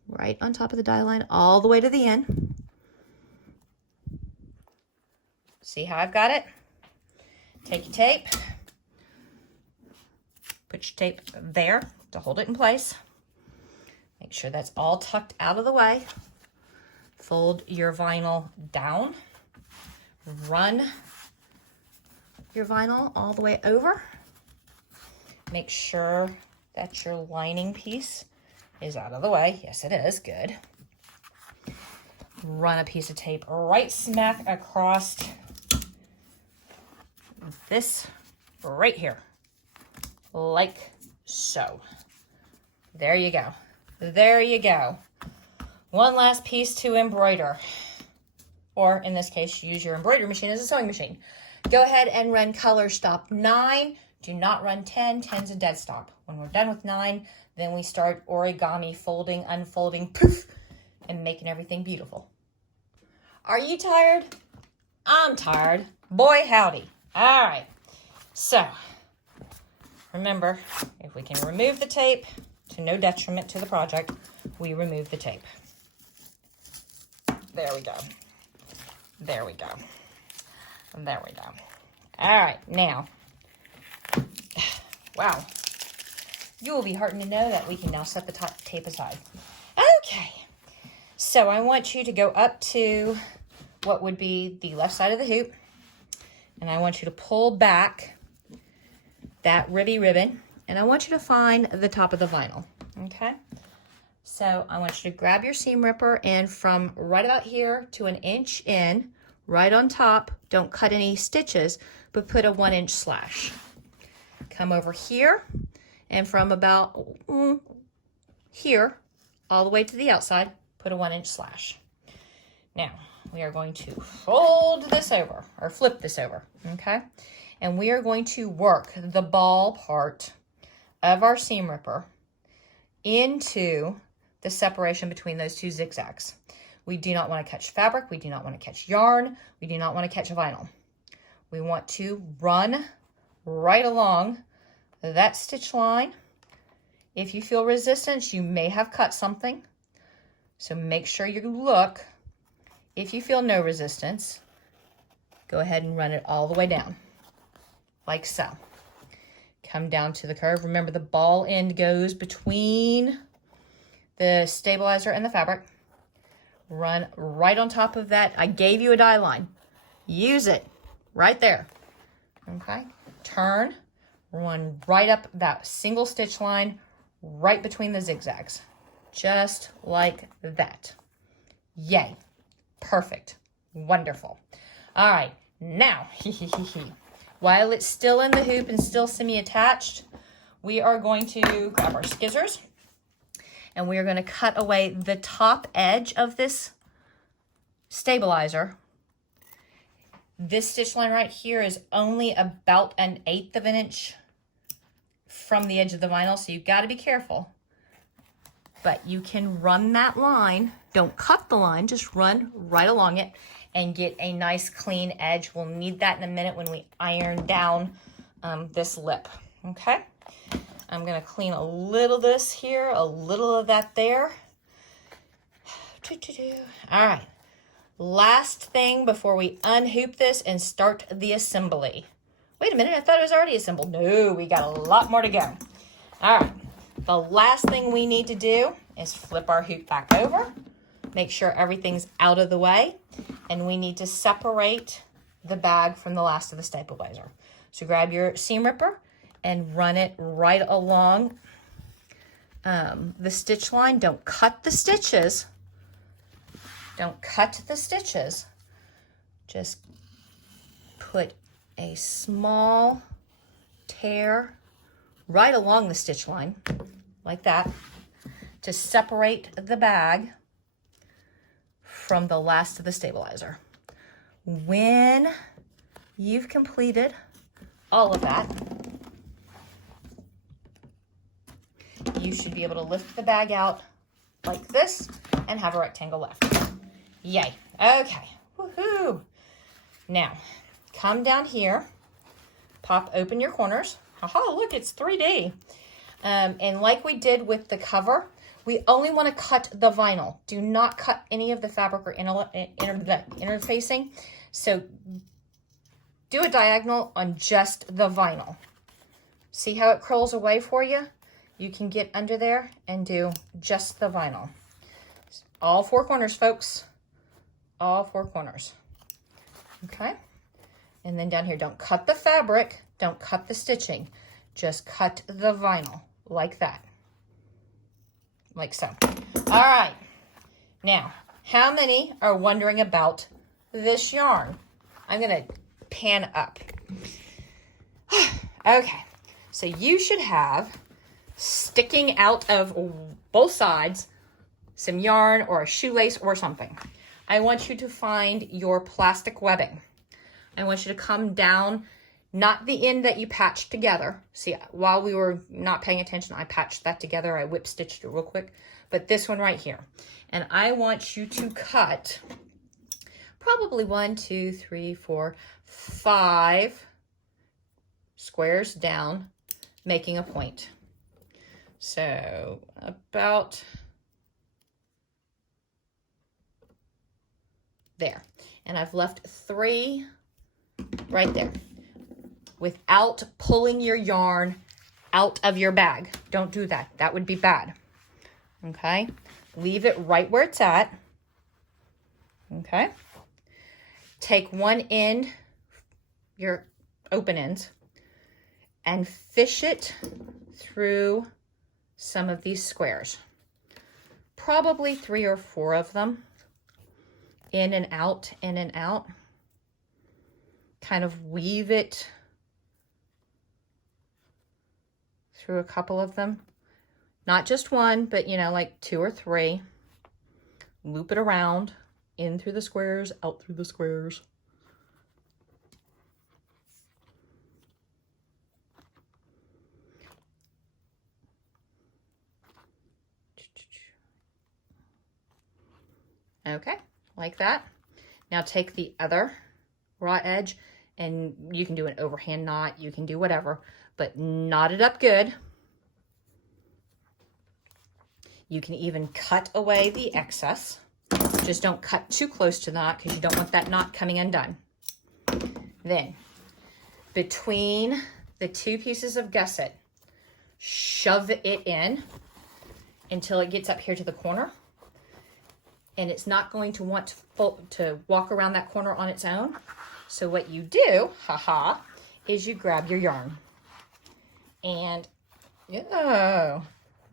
Right on top of the die line all the way to the end. See how I've got it? Take your tape. Put your tape there to hold it in place. Make sure that's all tucked out of the way. Fold your vinyl down. Run your vinyl all the way over. Make sure that your lining piece is out of the way. Yes, it is. Good. Run a piece of tape right smack across this right here. Like so. There you go. There you go. One last piece to embroider. Or in this case, use your embroidery machine as a sewing machine. Go ahead and run color stop 9. Do not run 10. 10's a dead stop. When we're done with 9, then we start origami, folding, unfolding, poof, and making everything beautiful. Are you tired? I'm tired. Boy, howdy. All right. So, remember, if we can remove the tape to no detriment to the project, we remove the tape. There we go. There we go. There we go. All right, now, wow. You will be heartened to know that we can now set the tape aside. Okay, so I want you to go up to what would be the left side of the hoop, and I want you to pull back that ribby ribbon, and I want you to find the top of the vinyl, okay? So I want you to grab your seam ripper, and from right about here to 1 inch in, right on top, don't cut any stitches, but put a 1 inch slash. Come over here, and from about here, all the way to the outside, put a 1 inch slash. Now, we are going to fold this over, or flip this over, okay? And we are going to work the ball part of our seam ripper into the separation between those two zigzags. We do not want to catch fabric. We do not want to catch yarn. We do not want to catch vinyl. We want to run right along that stitch line. If you feel resistance, you may have cut something. So make sure you look. If you feel no resistance, go ahead and run it all the way down, like so. Come down to the curve. Remember, the ball end goes between the stabilizer and the fabric. Run right on top of that. I gave you a die line. Use it right there. Okay. Turn. Run right up that single stitch line right between the zigzags. Just like that. Yay. Perfect. Wonderful. All right. Now, while it's still in the hoop and still semi-attached, we are going to grab our scissors and we are going to cut away the top edge of this stabilizer. This stitch line right here is only about 1/8 of an inch from the edge of the vinyl, so you've got to be careful. But you can run that line. Don't cut the line, just run right along it and get a nice clean edge. We'll need that in a minute when we iron down this lip, okay? I'm gonna clean a little of this here, a little of that there. All right, last thing before we unhoop this and start the assembly. Wait a minute, I thought it was already assembled. No, we got a lot more to go. All right, the last thing we need to do is flip our hoop back over, make sure everything's out of the way, and we need to separate the bag from the last of the stabilizer. So grab your seam ripper and run it right along the stitch line. Don't cut the stitches. Don't cut the stitches. Just put a small tear right along the stitch line, like that, to separate the bag from the last of the stabilizer. When you've completed all of that, you should be able to lift the bag out like this and have a rectangle left. Yay. Okay. Woohoo. Now, come down here, pop open your corners. Haha, look, it's 3D. And like we did with the cover, we only want to cut the vinyl. Do not cut any of the fabric or interfacing. So do a diagonal on just the vinyl. See how it curls away for you? You can get under there and do just the vinyl. All 4 corners, folks. All 4 corners. Okay? And then down here, don't cut the fabric. Don't cut the stitching. Just cut the vinyl like that. Like so. All right. Now, how many are wondering about this yarn? I'm going to pan up. Okay. So you should have sticking out of both sides some yarn or a shoelace or something. I want you to find your plastic webbing. I want you to come down, not the end that you patched together. See, while we were not paying attention, I patched that together. I whip stitched it real quick. But this one right here. And I want you to cut probably 1, 2, 3, 4, 5 squares down, making a point. So about there. And I've left 3 right there without pulling your yarn out of your bag. Don't do that. That would be bad. Okay? Leave it right where it's at. Okay? Take one end, your open ends, and fish it through some of these squares. Probably 3 or 4 of them. In and out, in and out. Kind of weave it through a couple of them. Not just one, but you know, like 2 or 3. Loop it around, in through the squares, out through the squares. Okay, like that. Now take the other raw edge and you can do an overhand knot, you can do whatever, but knot it up good. You can even cut away the excess. Just don't cut too close to the knot because you don't want that knot coming undone. Then, between the 2 pieces of gusset, shove it in until it gets up here to the corner. And it's not going to want to walk around that corner on its own. So what you do, haha, is you grab your yarn. And, oh,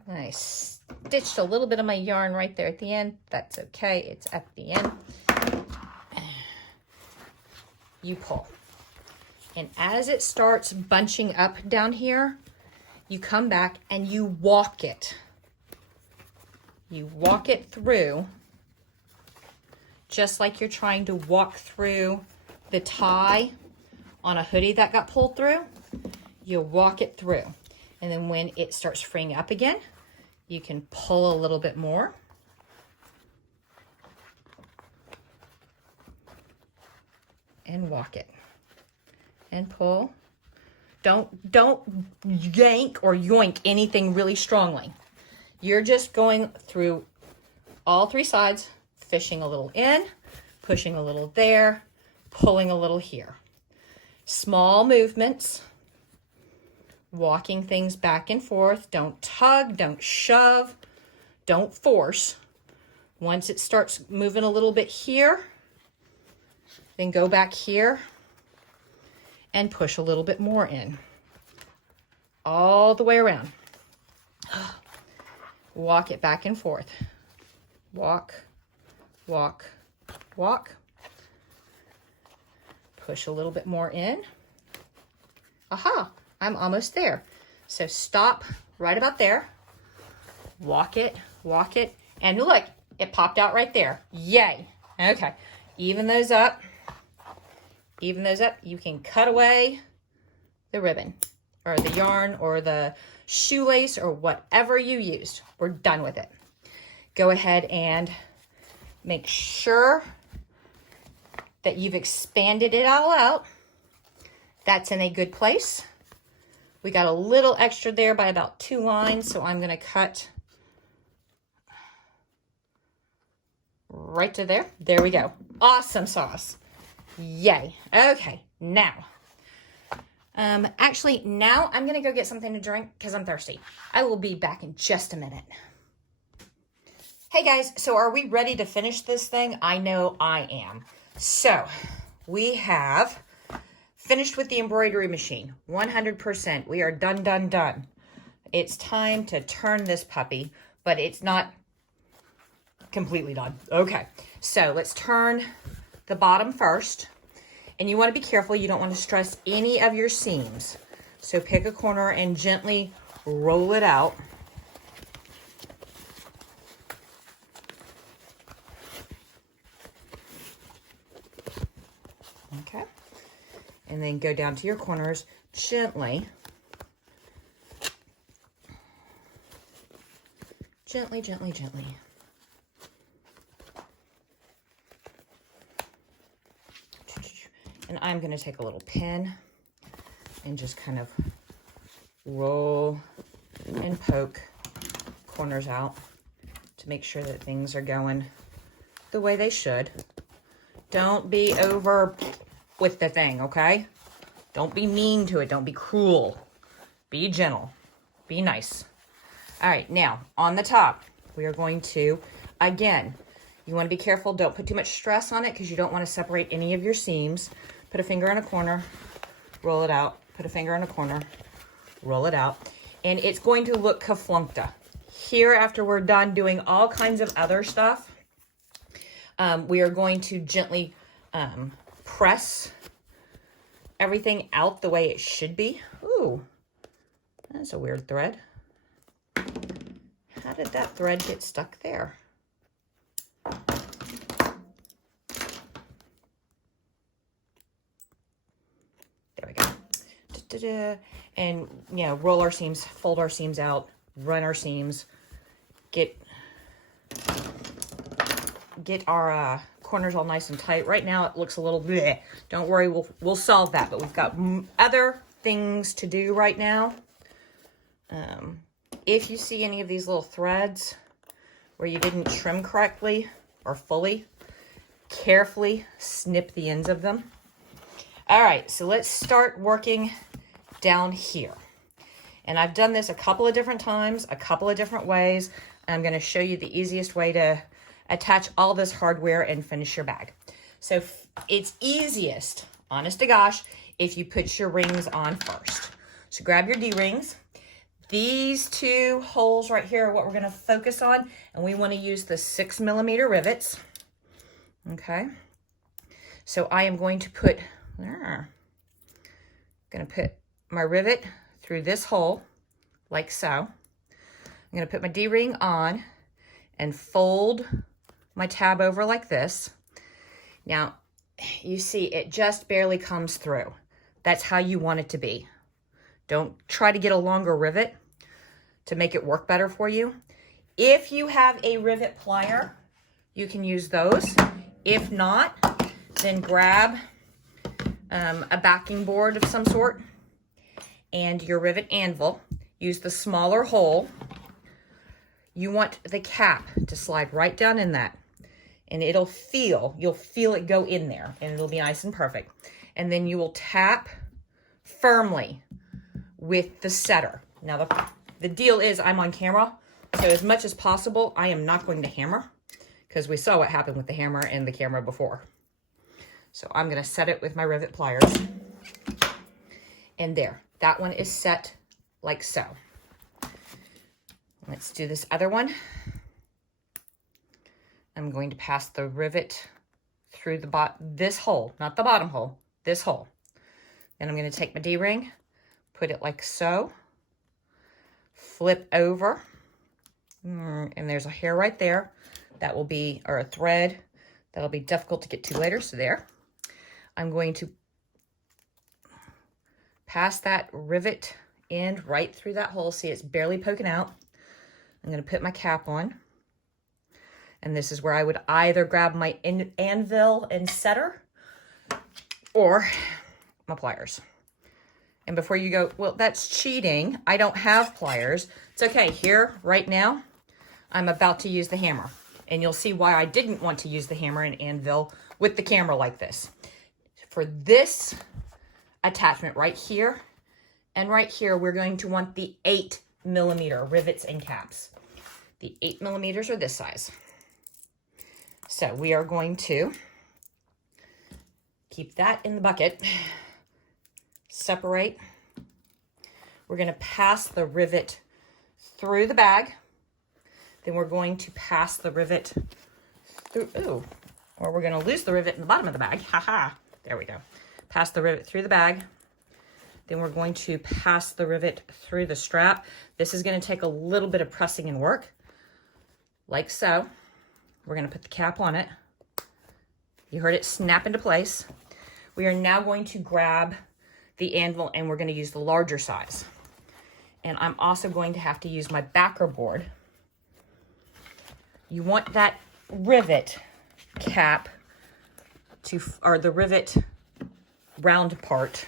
I stitched a little bit of my yarn right there at the end. That's okay, it's at the end. You pull. And as it starts bunching up down here, you come back and you walk it. You walk it through just like you're trying to walk through the tie on a hoodie that got pulled through. You walk it through. And then when it starts freeing up again, you can pull a little bit more. And walk it. And pull. Don't yank or yoink anything really strongly. You're just going through all three sides, fishing a little in, pushing a little there, pulling a little here. Small movements, walking things back and forth. Don't tug, don't shove, don't force. Once it starts moving a little bit here, then go back here and push a little bit more in. All the way around. Walk it back and forth. Walk, walk, walk. Push a little bit more in. Aha, I'm almost there. So stop right about there. Walk it, and look, it popped out right there. Yay. Okay, even those up. Even those up. You can cut away the ribbon or the yarn or the shoelace or whatever you used. We're done with it. Go ahead and make sure that you've expanded it all out. That's in a good place. We got a little extra there by about 2 lines, so I'm going to cut right to there. There we go. Awesome sauce. Yay. Okay, now. Actually, now I'm going to go get something to drink because I'm thirsty. I will be back in just a minute. Hey guys, so are we ready to finish this thing? I know I am. So, we have finished with the embroidery machine. 100%. We are done, done, done. It's time to turn this puppy, but it's not completely done. Okay, so let's turn the bottom first. And you want to be careful. You don't want to stress any of your seams. So pick a corner and gently roll it out. Okay. And then go down to your corners gently. Gently, gently, gently. And I'm going to take a little pin and just kind of roll and poke corners out to make sure that things are going the way they should. Don't be over with the thing, okay? Don't be mean to it. Don't be cruel. Be gentle. Be nice. All right, now on the top, we are going to, again, you want to be careful. Don't put too much stress on it because you don't want to separate any of your seams. Put a finger in a corner, roll it out. Put a finger in a corner, roll it out. And it's going to look kaflunkta. Here, after we're done doing all kinds of other stuff, we are going to gently press everything out the way it should be. Ooh, that's a weird thread. How did that thread get stuck there? There we go. And, you know, roll our seams, fold our seams out, run our seams, get our corners all nice and tight. Right now it looks a little bleh. Don't worry, we'll solve that, but we've got other things to do right now. If you see any of these little threads where you didn't trim correctly or fully, carefully snip the ends of them. All right, so let's start working down here. And I've done this a couple of different times, a couple of different ways. I'm going to show you the easiest way to attach all this hardware and finish your bag. So it's easiest, honest to gosh, if you put your rings on first. So grab your D-rings. These 2 holes right here are what we're going to focus on, and we want to use the 6mm rivets. Okay. So I am going to put my rivet through this hole like so. I'm gonna put my D-ring on and fold my tab over like this. Now, you see it just barely comes through. That's how you want it to be. Don't try to get a longer rivet to make it work better for you. If you have a rivet plier, you can use those. If not, then grab a backing board of some sort and your rivet anvil. Use the smaller hole. You want the cap to slide right down in that, and you'll feel it go in there, and it'll be nice and perfect. And then you will tap firmly with the setter. Now the deal is I'm on camera, so as much as possible, I am not going to hammer, because we saw what happened with the hammer and the camera before. So I'm going to set it with my rivet pliers. And there, that one is set like so. Let's do this other one. I'm going to pass the rivet through this hole, not the bottom hole, this hole. Then I'm going to take my D-ring, put it like so, flip over, and there's a hair right there that will be, or a thread that'll be difficult to get to later, so there. I'm going to pass that rivet end right through that hole. See, it's barely poking out. I'm going to put my cap on. And this is where I would either grab my anvil and setter or my pliers. And before you go, well, that's cheating, I don't have pliers. It's okay. Here, right now, I'm about to use the hammer. And you'll see why I didn't want to use the hammer and anvil with the camera like this. For this attachment right here and right here, we're going to want the 8mm rivets and caps. The 8mm are this size. So we are going to keep that in the bucket, separate. We're going to pass the rivet through the bag. Then we're going to pass the rivet through, or we're going to lose the rivet in the bottom of the bag. Haha, there we go. Pass the rivet through the bag. Then we're going to pass the rivet through the strap. This is going to take a little bit of pressing and work, like so. We're going to put the cap on it. You heard it snap into place. We are now going to grab the anvil, and we're going to use the larger size. And I'm also going to have to use my backer board. You want that rivet cap or the rivet round part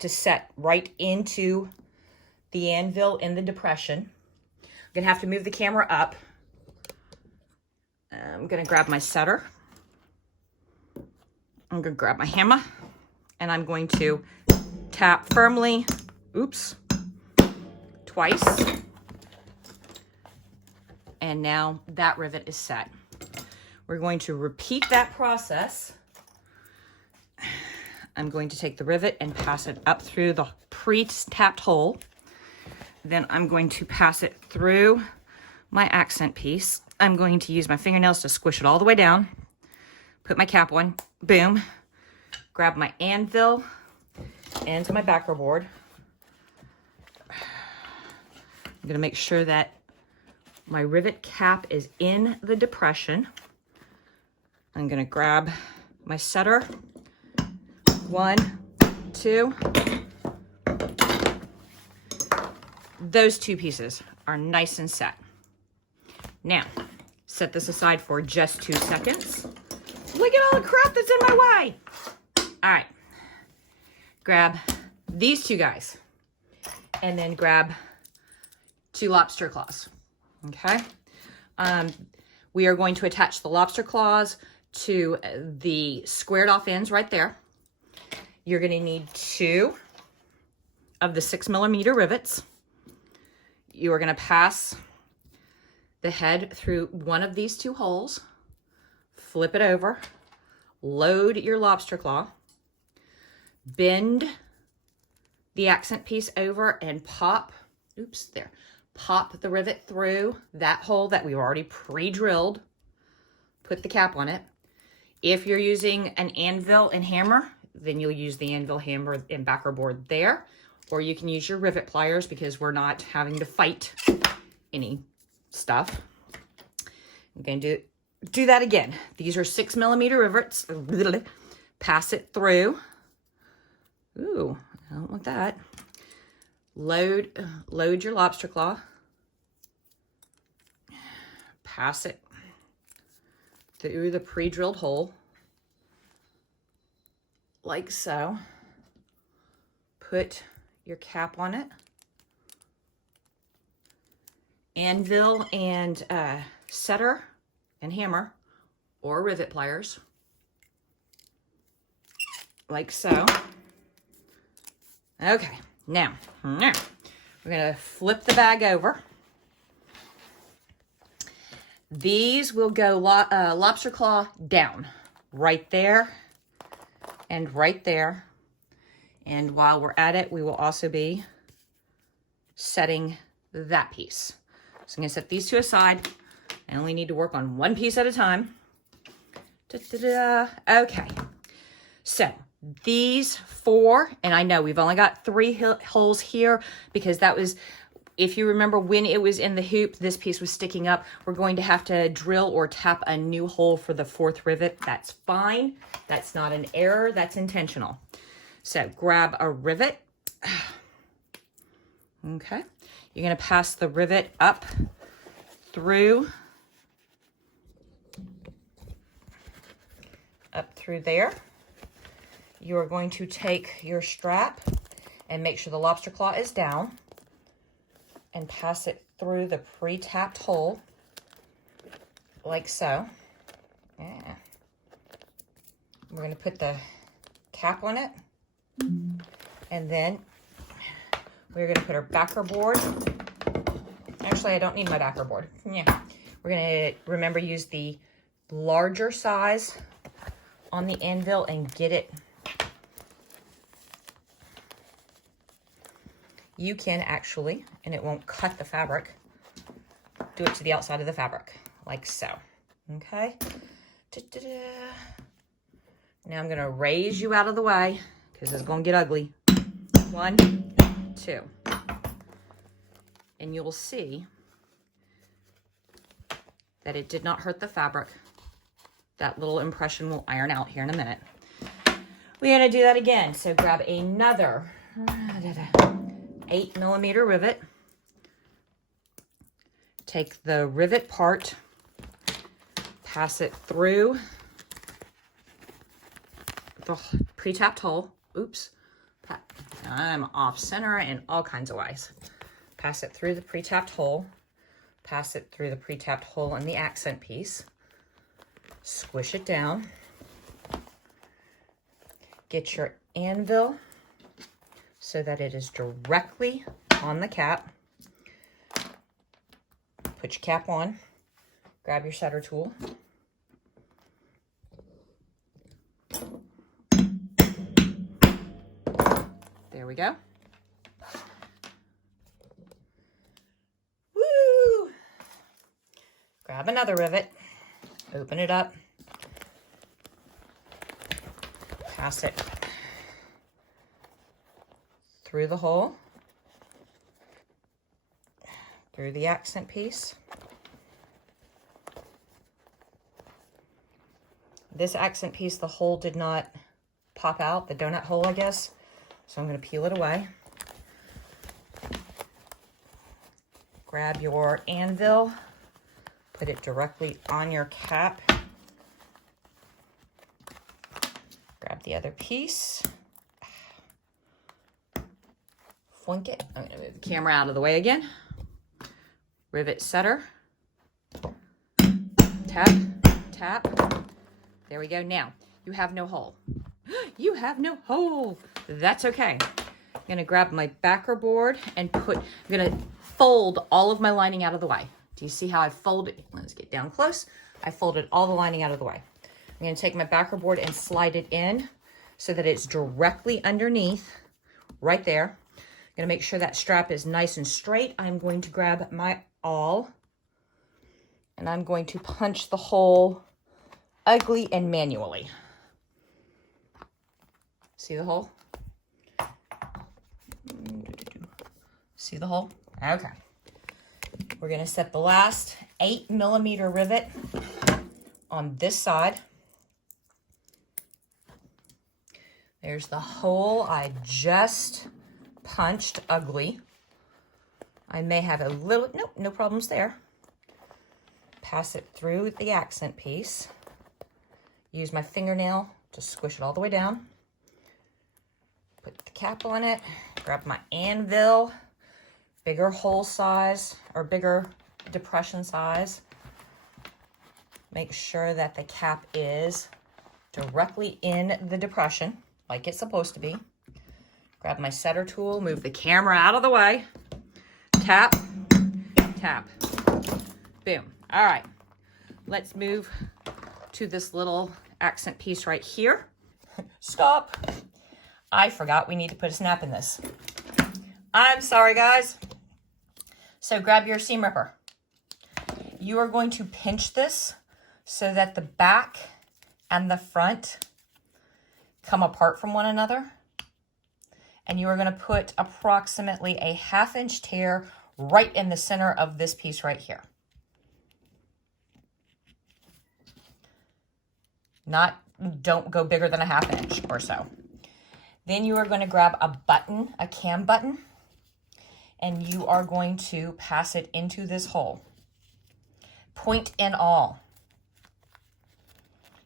to set right into the anvil in the depression. I'm going to have to move the camera up. I'm going to grab my setter. I'm going to grab my hammer, and I'm going to tap firmly, twice. And now that rivet is set. We're going to repeat that process. I'm going to take the rivet and pass it up through the pre-tapped hole. Then I'm going to pass it through my accent piece. I'm going to use my fingernails to squish it all the way down. Put my cap on, boom. Grab my anvil and my backer board. I'm gonna make sure that my rivet cap is in the depression. I'm gonna grab my setter. 1, 2. Those two pieces are nice and set. Now, set this aside for just 2 seconds. Look at all the crap that's in my way. All right, grab these two guys and then grab 2 lobster claws, okay? We are going to attach the lobster claws to the squared off ends right there. You're gonna need 2 of the 6mm rivets. You are gonna pass the head through one of these 2 holes, flip it over, load your lobster claw, bend the accent piece over and pop the rivet through that hole that we've already pre-drilled. Put the cap on it. If you're using an anvil and hammer, then you'll use the anvil, hammer, and backer board there. or you can use your rivet pliers because we're not having to fight any stuff. I'm going to do that again. These are 6mm rivets. Pass it through. Ooh, I don't want that. Load your lobster claw. Pass it through the pre-drilled hole, like so. Put your cap on it. Anvil and setter and hammer, or rivet pliers, like so. Okay, now we're gonna flip the bag over. These will go lobster claw down, right there and right there. And while we're at it, we will also be setting that piece. So I'm gonna set these two aside. I only need to work on one piece at a time. Okay, so these 4, and I know we've only got 3 holes here because that was, if you remember when it was in the hoop, this piece was sticking up. We're going to have to drill or tap a new hole for the 4th rivet. That's fine. That's not an error. That's intentional. So grab a rivet. Okay. You're going to pass the rivet up through there. You are going to take your strap and make sure the lobster claw is down and pass it through the pre-tapped hole, like so. Yeah. We're going to put the cap on it, and then we're going to put our backer board. Actually, I don't need my backer board. Yeah. We're going to, remember, use the larger size on the anvil and get it. You can actually, and it won't cut the fabric, do it to the outside of the fabric, like so. Okay? Now I'm gonna raise you out of the way because it's gonna get ugly. 1, 2. And you'll see that it did not hurt the fabric. That little impression will iron out here in a minute. We're gonna do that again. So grab another 8mm rivet. Take the rivet part, pass it through the pre-tapped hole. Oops, I'm off center in all kinds of ways. Pass it through the pre-tapped hole, pass it through the pre-tapped hole in the accent piece, squish it down, get your anvil so that it is directly on the cap. Put your cap on, grab your setter tool. There we go. Woo! Grab another rivet, open it up, pass it through the hole, through the accent piece. This accent piece, the hole did not pop out, the donut hole, I guess. So I'm going to peel it away. Grab your anvil, put it directly on your cap. Grab the other piece. Flink it. I'm going to move the camera out of the way again. Rivet setter. Tap, tap. There we go. Now, you have no hole. You have no hole. That's okay. I'm going to grab my backer board and I'm going to fold all of my lining out of the way. Do you see how I folded? Let's get down close. I folded all the lining out of the way. I'm going to take my backer board and slide it in so that it's directly underneath, right there. I'm going to make sure that strap is nice and straight. I'm going to grab my awl and I'm going to punch the hole ugly and manually. See the hole? See the hole? Okay. We're going to set the last 8mm rivet on this side. There's the hole I just punched ugly. I may have a little, nope, no problems there. Pass it through the accent piece. Use my fingernail to squish it all the way down. Put the cap on it. Grab my anvil. Bigger hole size or bigger depression size. Make sure that the cap is directly in the depression like it's supposed to be. Grab my setter tool, move the camera out of the way. Tap, tap, boom. All right, let's move to this little accent piece right here. Stop. I forgot we need to put a snap in this. I'm sorry, guys. So grab your seam ripper. You are going to pinch this so that the back and the front come apart from one another. And you are going to put approximately a 1/2 inch tear right in the center of this piece right here. Don't go bigger than a 1/2 inch or so. Then you are going to grab a button, a cam button, and you are going to pass it into this hole. Point and all.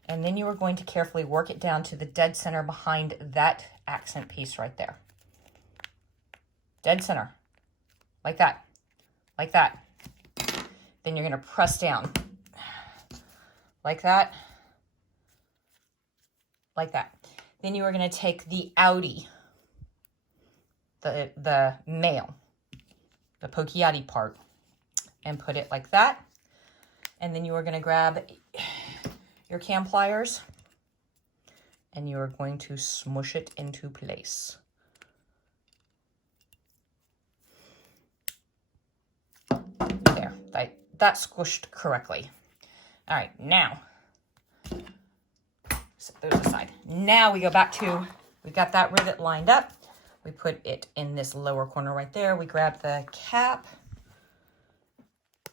And then you are going to carefully work it down to the dead center behind that accent piece right there. Dead center. Like that. Like that. Then you're going to press down. Like that. Like that. Then you are going to take the outie, the male, the pokiati part, and put it like that. And then you are going to grab your cam pliers and you are going to smush it into place. There, that squished correctly. All right, now, set those aside. Now we go back to, we got that rivet lined up. We put it in this lower corner right there. We grab the cap,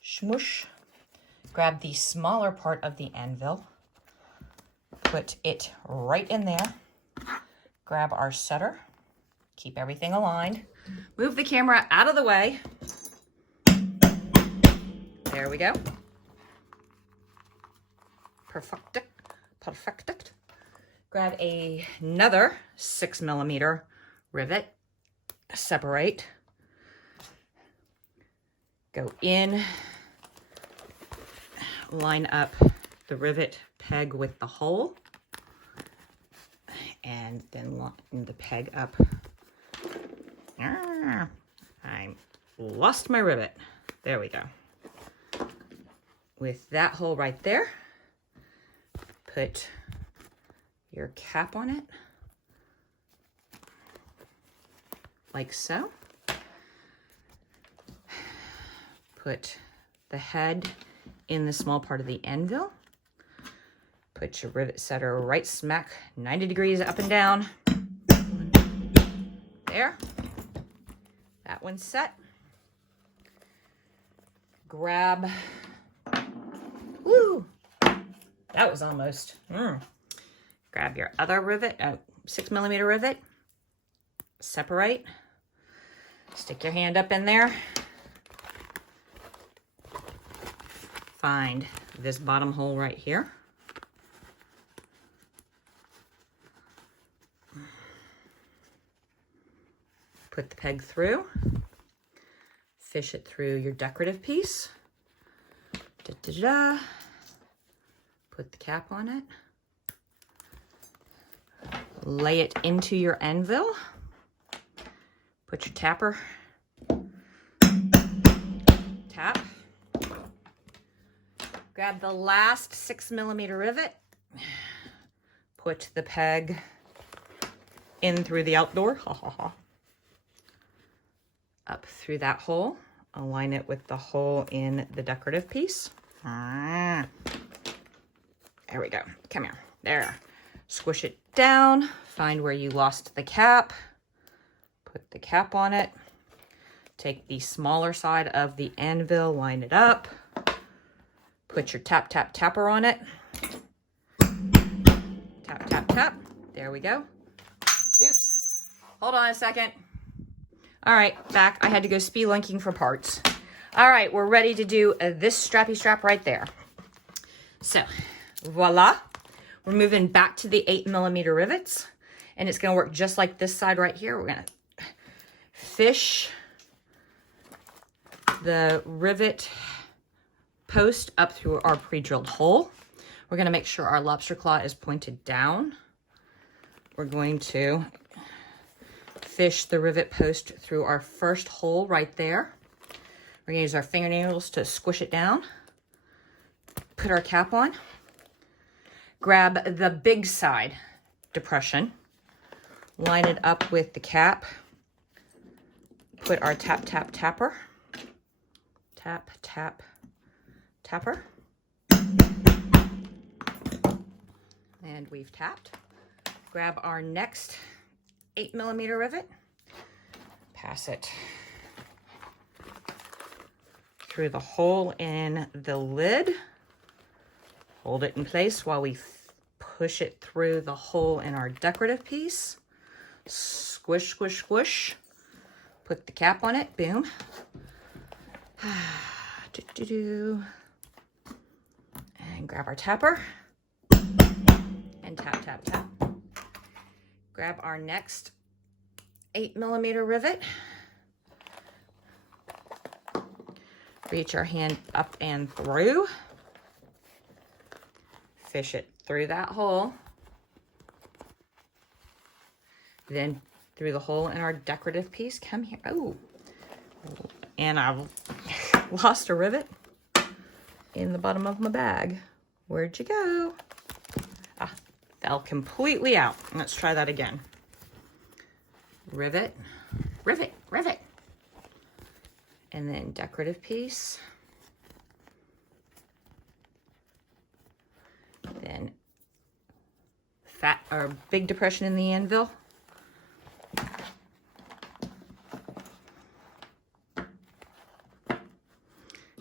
smush, grab the smaller part of the anvil, put it right in there, grab our setter, keep everything aligned, move the camera out of the way. There we go. Perfect. Perfect. Grab another 6mm rivet, separate, go in, line up the rivet peg with the hole, and then line the peg up. I lost my rivet. There we go. With that hole right there, put your cap on it, like so. Put the head in the small part of the anvil. Put your rivet setter right smack 90 degrees up and down. There. That one's set. Grab, woo, that was almost, grab your other rivet, 6mm rivet, separate, stick your hand up in there, find this bottom hole right here, put the peg through, fish it through your decorative piece, put the cap on it, lay it into your anvil, put your tapper, tap, grab the last 6mm rivet, put the peg in through the outdoor, up through that hole, align it with the hole in the decorative piece. There we go. Come here. There. Squish it down. Find where you lost the cap. Put the cap on it. Take the smaller side of the anvil, line it up, put your tap, tap, tapper on it. Tap, tap, tap. There we go. Oops. Hold on a second. All right, back. I had to go spelunking for parts. All right, we're ready to do this strappy strap right there. So, voila. We're moving back to the 8mm rivets, and it's going to work just like this side right here. We're going to fish the rivet post up through our pre-drilled hole. We're going to make sure our lobster claw is pointed down. We're going to fish the rivet post through our first hole right there. We're going to use our fingernails to squish it down. Put our cap on. Grab the big side depression. Line it up with the cap. Put our tap, tap, tapper. Tap, tap, tapper. And we've tapped. Grab our next 8mm rivet. Pass it through the hole in the lid. Hold it in place while we push it through the hole in our decorative piece. Squish, squish, squish. Put the cap on it. Boom. And grab our tapper. And tap, tap, tap. Grab our next 8mm rivet. Reach our hand up and through. Fish it through that hole. Then through the hole in our decorative piece. Come here. Oh, and I've lost a rivet in the bottom of my bag. Where'd you go? Ah, fell completely out. Let's try that again. Rivet, rivet, rivet. And then decorative piece. Then fat or big depression in the anvil.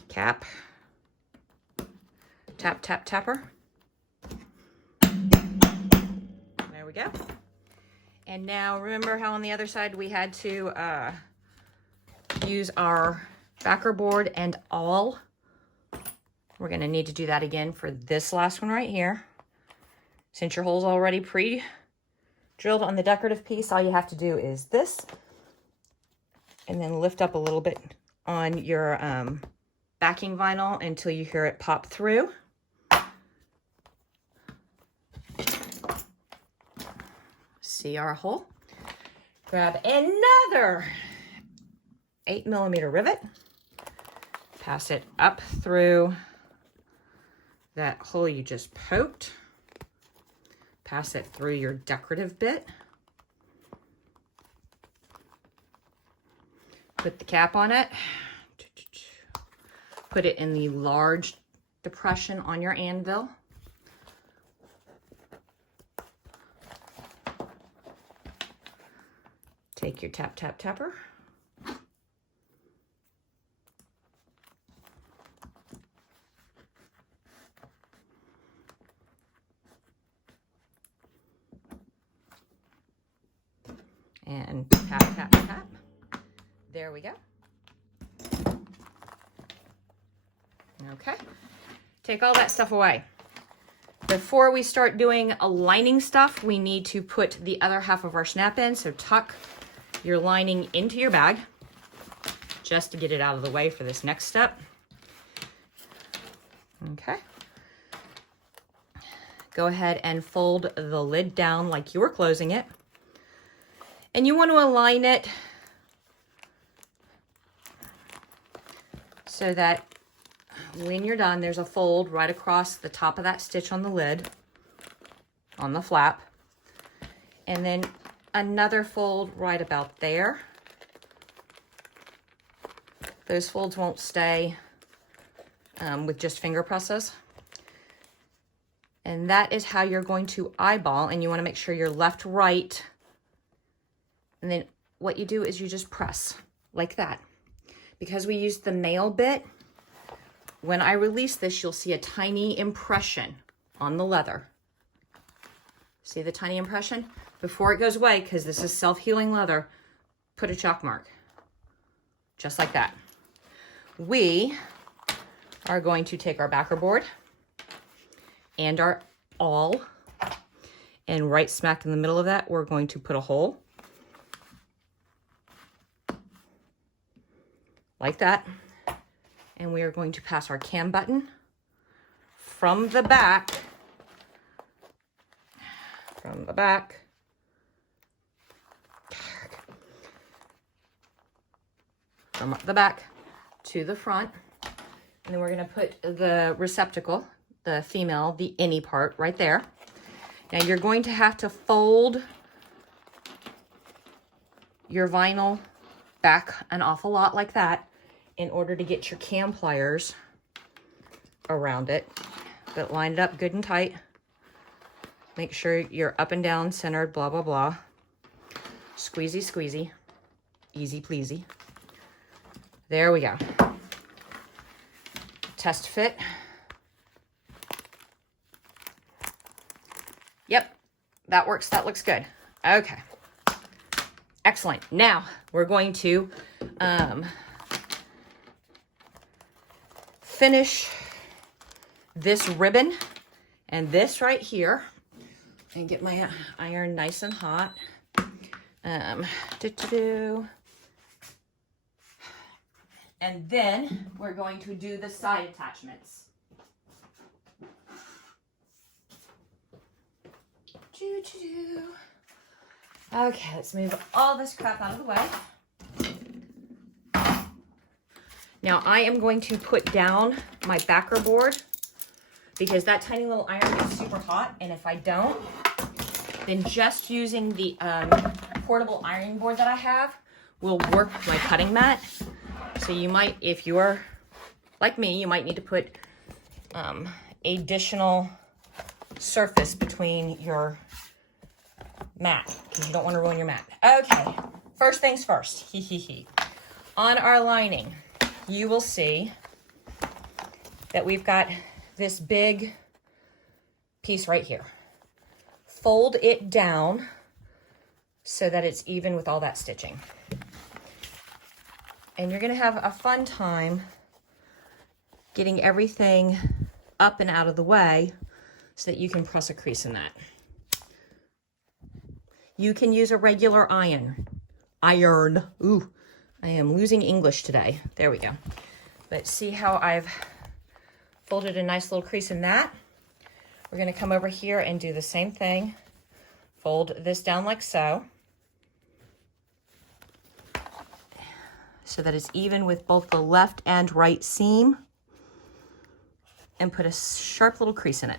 Cap. Tap, tap, tapper. There we go. And now remember how on the other side we had to use our backer board and awl. We're going to need to do that again for this last one right here. Since your hole's already pre-drilled on the decorative piece, all you have to do is this. And then lift up a little bit on your backing vinyl until you hear it pop through. See our hole? Grab another 8mm rivet. Pass it up through that hole you just poked. Pass it through your decorative bit. Put the cap on it. Put it in the large depression on your anvil. Take your tap, tap, tapper. And tap, tap, tap. There we go. Okay. Take all that stuff away. Before we start doing lining stuff, we need to put the other half of our snap in. So tuck your lining into your bag just to get it out of the way for this next step. Okay. Go ahead and fold the lid down like you were closing it. And you want to align it so that when you're done, there's a fold right across the top of that stitch on the lid, on the flap. And then another fold right about there. Those folds won't stay with just finger presses. And that is how you're going to eyeball, and you want to make sure you're left, right. And then what you do is you just press like that. because we used the male bit, when I release this, you'll see a tiny impression on the leather. See the tiny impression? Before it goes away, because this is self-healing leather, put a chalk mark. Just like that. We are going to take our backer board and our awl, and right smack in the middle of that, we're going to put a hole. Like that. And we are going to pass our cam button from the back, from the back, to the front. And then we're going to put the receptacle, the female, the innie part right there. Now you're going to have to fold your vinyl back an awful lot like that in order to get your cam pliers around it. But line it up good and tight. Make sure you're up and down, centered, blah, blah, blah. Squeezy, squeezy. Easy pleasy. There we go. Test fit. Yep, that works. That looks good. Okay. Excellent. Now we're going to finish this ribbon and this right here, and get my iron nice and hot. And then we're going to do the side attachments. Okay, let's move all this crap out of the way. Now I am going to put down my backer board because that tiny little iron is super hot, and if I don't, then just using the portable ironing board that I have will work my cutting mat. So you might, if you're like me, you might need to put additional surface between your mat because you don't want to ruin your mat. Okay, first things first. On our lining, you will see that we've got this big piece right here. Fold it down so that it's even with all that stitching. And you're going to have a fun time getting everything up and out of the way so that you can press a crease in that. You can use a regular iron. Ooh, I am losing English today. There we go. But see how I've folded a nice little crease in that? We're going to come over here and do the same thing. Fold this down like so that it's even with both the left and right seam, and put a sharp little crease in it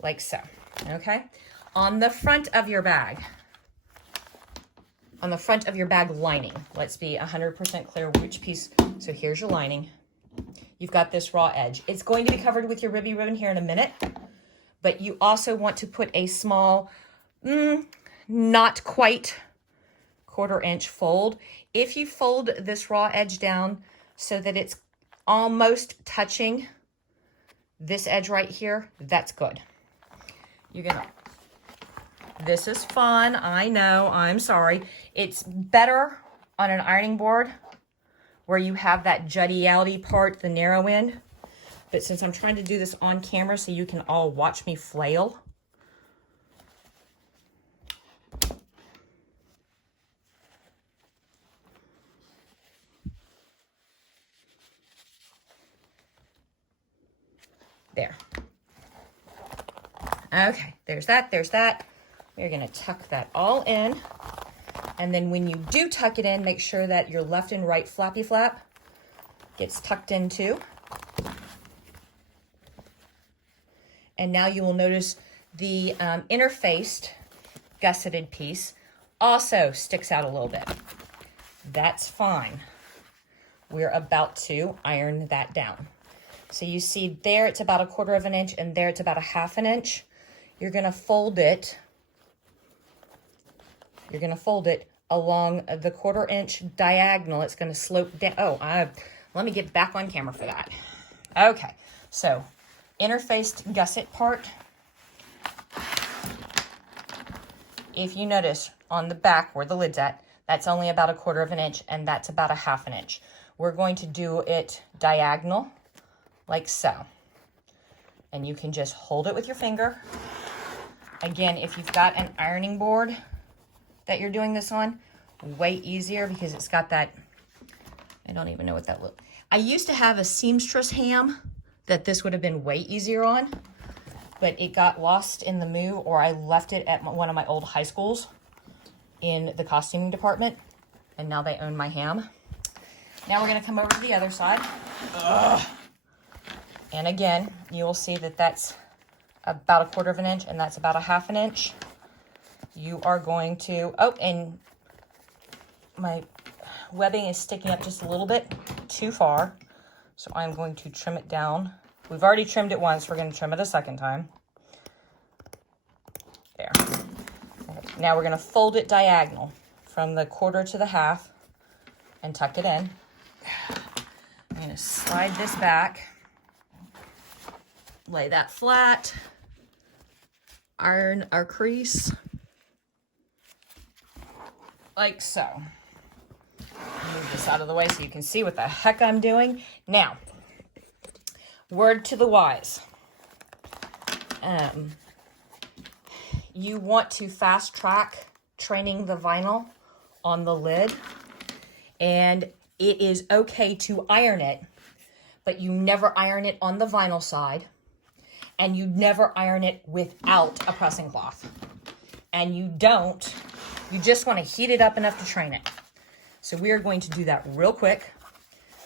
like so. Okay, on the front of your bag, on the front of your bag lining, let's be 100% clear which piece. So here's your lining. You've got this raw edge. It's going to be covered with your ribby ribbon here in a minute, but you also want to put a small, not quite 1/4 inch fold. If you fold this raw edge down so that it's almost touching this edge right here, that's good. You're gonna, this is fun, I know, I'm sorry. It's better on an ironing board where you have that jutty-outy part, the narrow end. But since I'm trying to do this on camera so you can all watch me flail, there. Okay, there's that, there's that. We're gonna tuck that all in. And then when you do tuck it in, make sure that your left and right flappy flap gets tucked in too. And now you will notice the interfaced gusseted piece also sticks out a little bit. That's fine. We're about to iron that down. So you see there it's about 1/4 inch and there it's about 1/2 inch. You're gonna fold it. You're gonna fold it along the 1/4 inch diagonal. It's going to slope down. Oh, let me get back on camera for that. Okay, so interfaced gusset part. If you notice on the back where the lid's at, that's only about 1/4 inch, and that's about 1/2 inch. We're going to do it diagonal, like so. And you can just hold it with your finger. Again, if you've got an ironing board that you're doing this on, way easier because it's got that, I don't even know what that looks. I used to have a seamstress ham that this would have been way easier on, but it got lost in the move, or I left it at one of my old high schools in the costuming department, and now they own my ham. Now we're going to come over to the other side. Ugh. And again, you will see that that's about 1/4 inch, and that's about 1/2 inch. You are going to, oh, and my webbing is sticking up just a little bit too far, so I'm going to trim it down. We've already trimmed it once. We're going to trim it a second time. There. Now we're going to fold it diagonal from the 1/4 to the 1/2 and tuck it in. I'm going to slide this back, lay that flat, iron our crease like so. Move this out of the way so you can see what the heck I'm doing. Now, word to the wise. You want to fast track training the vinyl on the lid, and it is okay to iron it, but you never iron it on the vinyl side, and you never iron it without a pressing cloth. And you just want to heat it up enough to train it. So we are going to do that real quick.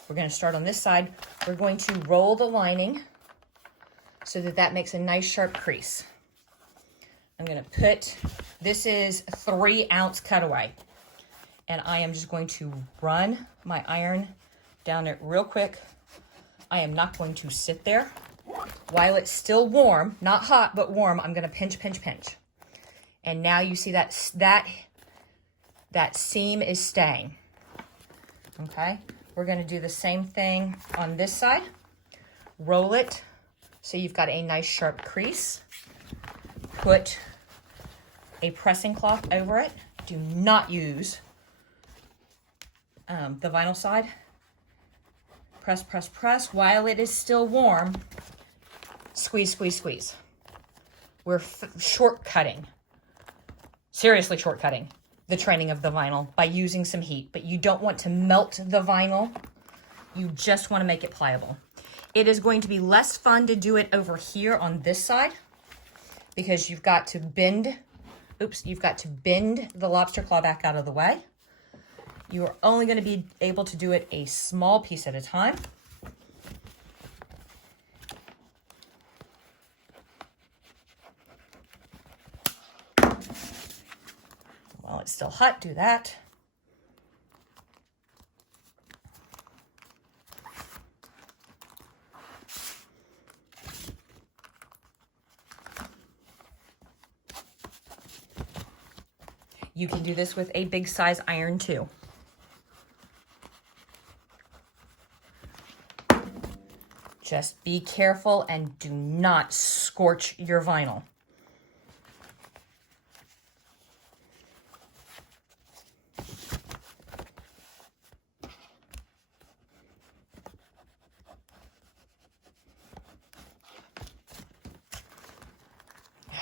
We're going to start on this side. We're going to roll the lining so that that makes a nice sharp crease. I'm going to put, this is 3-ounce cutaway, and I am just going to run my iron down it real quick. I am not going to sit there. While it's still warm, not hot, but warm, I'm going to pinch, pinch, pinch. And now you see that seam is staying. Okay, we're going to do the same thing on this side. Roll it so you've got a nice sharp crease. Put a pressing cloth over it. Do not use the vinyl side. Press, press, press. While it is still warm, squeeze, squeeze, squeeze. We're shortcutting, seriously shortcutting the training of the vinyl by using some heat, but you don't want to melt the vinyl. You just want to make it pliable. It is going to be less fun to do it over here on this side because you've got to bend, you've got to bend the lobster claw back out of the way. You are only going to be able to do it a small piece at a time. While it's still hot, do that. You can do this with a big size iron too. Just be careful and do not scorch your vinyl.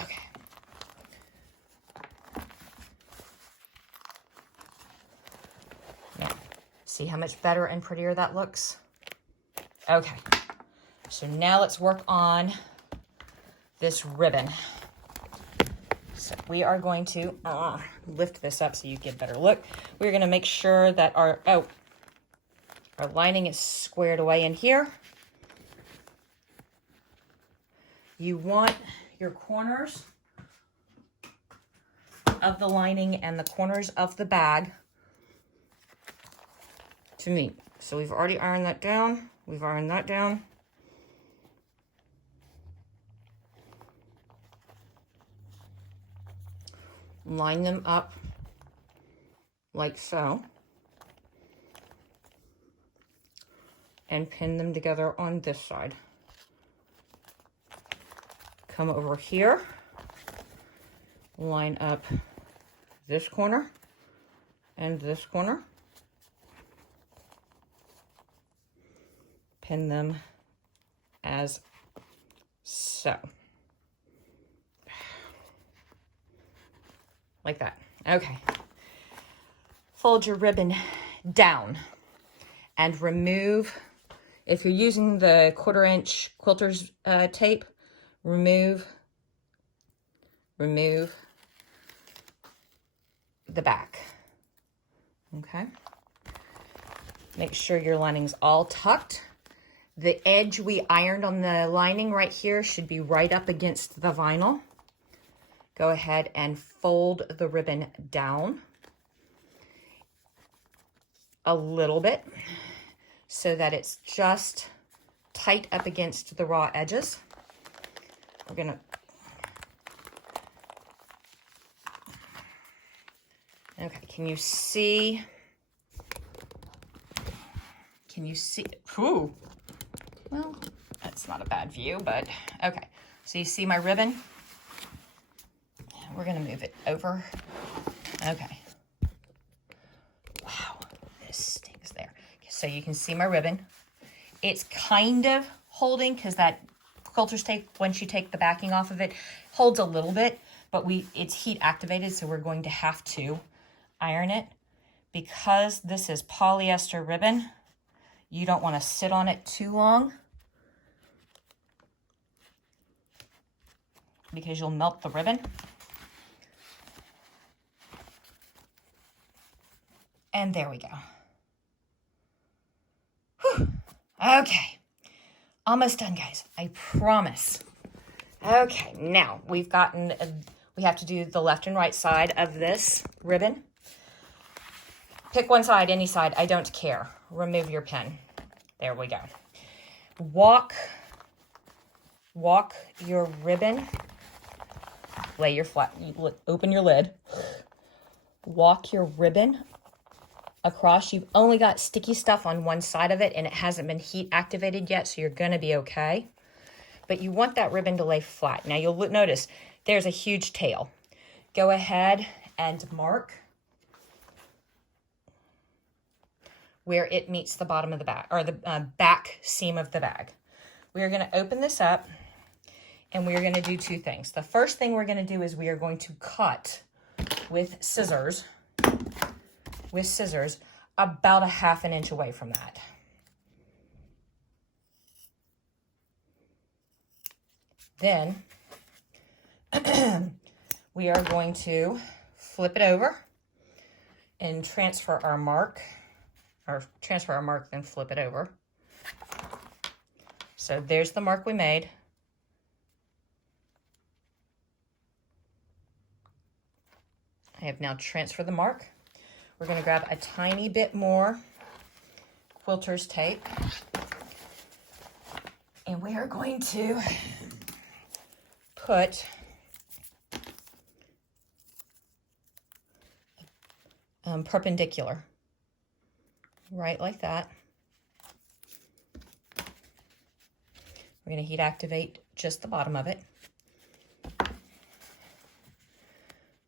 Okay. Now, see how much better and prettier that looks? Okay. So now let's work on this ribbon. So we are going to lift this up so you get a better look. We're going to make sure that our lining is squared away in here. You want your corners of the lining and the corners of the bag to meet. So we've already ironed that down. We've ironed that down. Line them up like so, and pin them together on this side. Come over here, line up this corner and this corner, pin them as so. Like that. Okay. Fold your ribbon down and remove, if you're using the 1/4 inch quilter's tape, remove the back. Okay. Make sure your lining's all tucked. The edge we ironed on the lining right here should be right up against the vinyl. Go ahead and fold the ribbon down a little bit so that it's just tight up against the raw edges. We're gonna, okay, can you see, ooh, well, that's not a bad view, but okay. So you see my ribbon? We're gonna move it over. Okay. Wow, this stings there. So you can see my ribbon. It's kind of holding because that quilter's tape, once you take the backing off of it, holds a little bit, but it's heat activated, so we're going to have to iron it. Because this is polyester ribbon, you don't want to sit on it too long because you'll melt the ribbon. And there we go. Whew. Okay. Almost done, guys. I promise. Okay, now we have to do the left and right side of this ribbon. Pick one side, any side, I don't care. Remove your pin. There we go. Walk your ribbon. Lay your open your lid. Walk your ribbon across. You've only got sticky stuff on one side of it and it hasn't been heat activated yet, so you're gonna be okay. But you want that ribbon to lay flat. Now you'll notice there's a huge tail. Go ahead and mark where it meets the bottom of the bag, or the back seam of the bag. We are gonna open this up and we are gonna do two things. The first thing we're gonna do is we are going to cut with scissors, about 1/2 inch away from that. Then we are going to flip it over and transfer our mark, then flip it over. So there's the mark we made. I have now transferred the mark. We're going to grab a tiny bit more quilter's tape, and we are going to put perpendicular, right like that. We're going to heat activate just the bottom of it.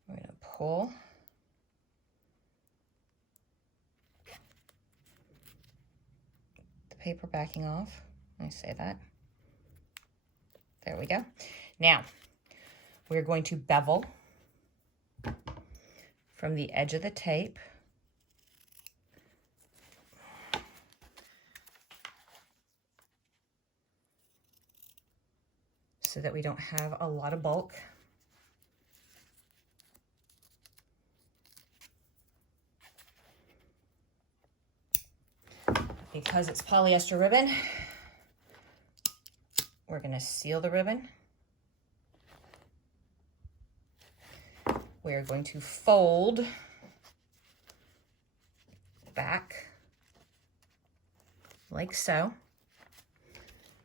We're going to pull. The paper backing off. I say that. There we go. Now, we're going to bevel from the edge of the tape so that we don't have a lot of bulk. Because it's polyester ribbon, we're going to seal the ribbon. We're going to fold back like so.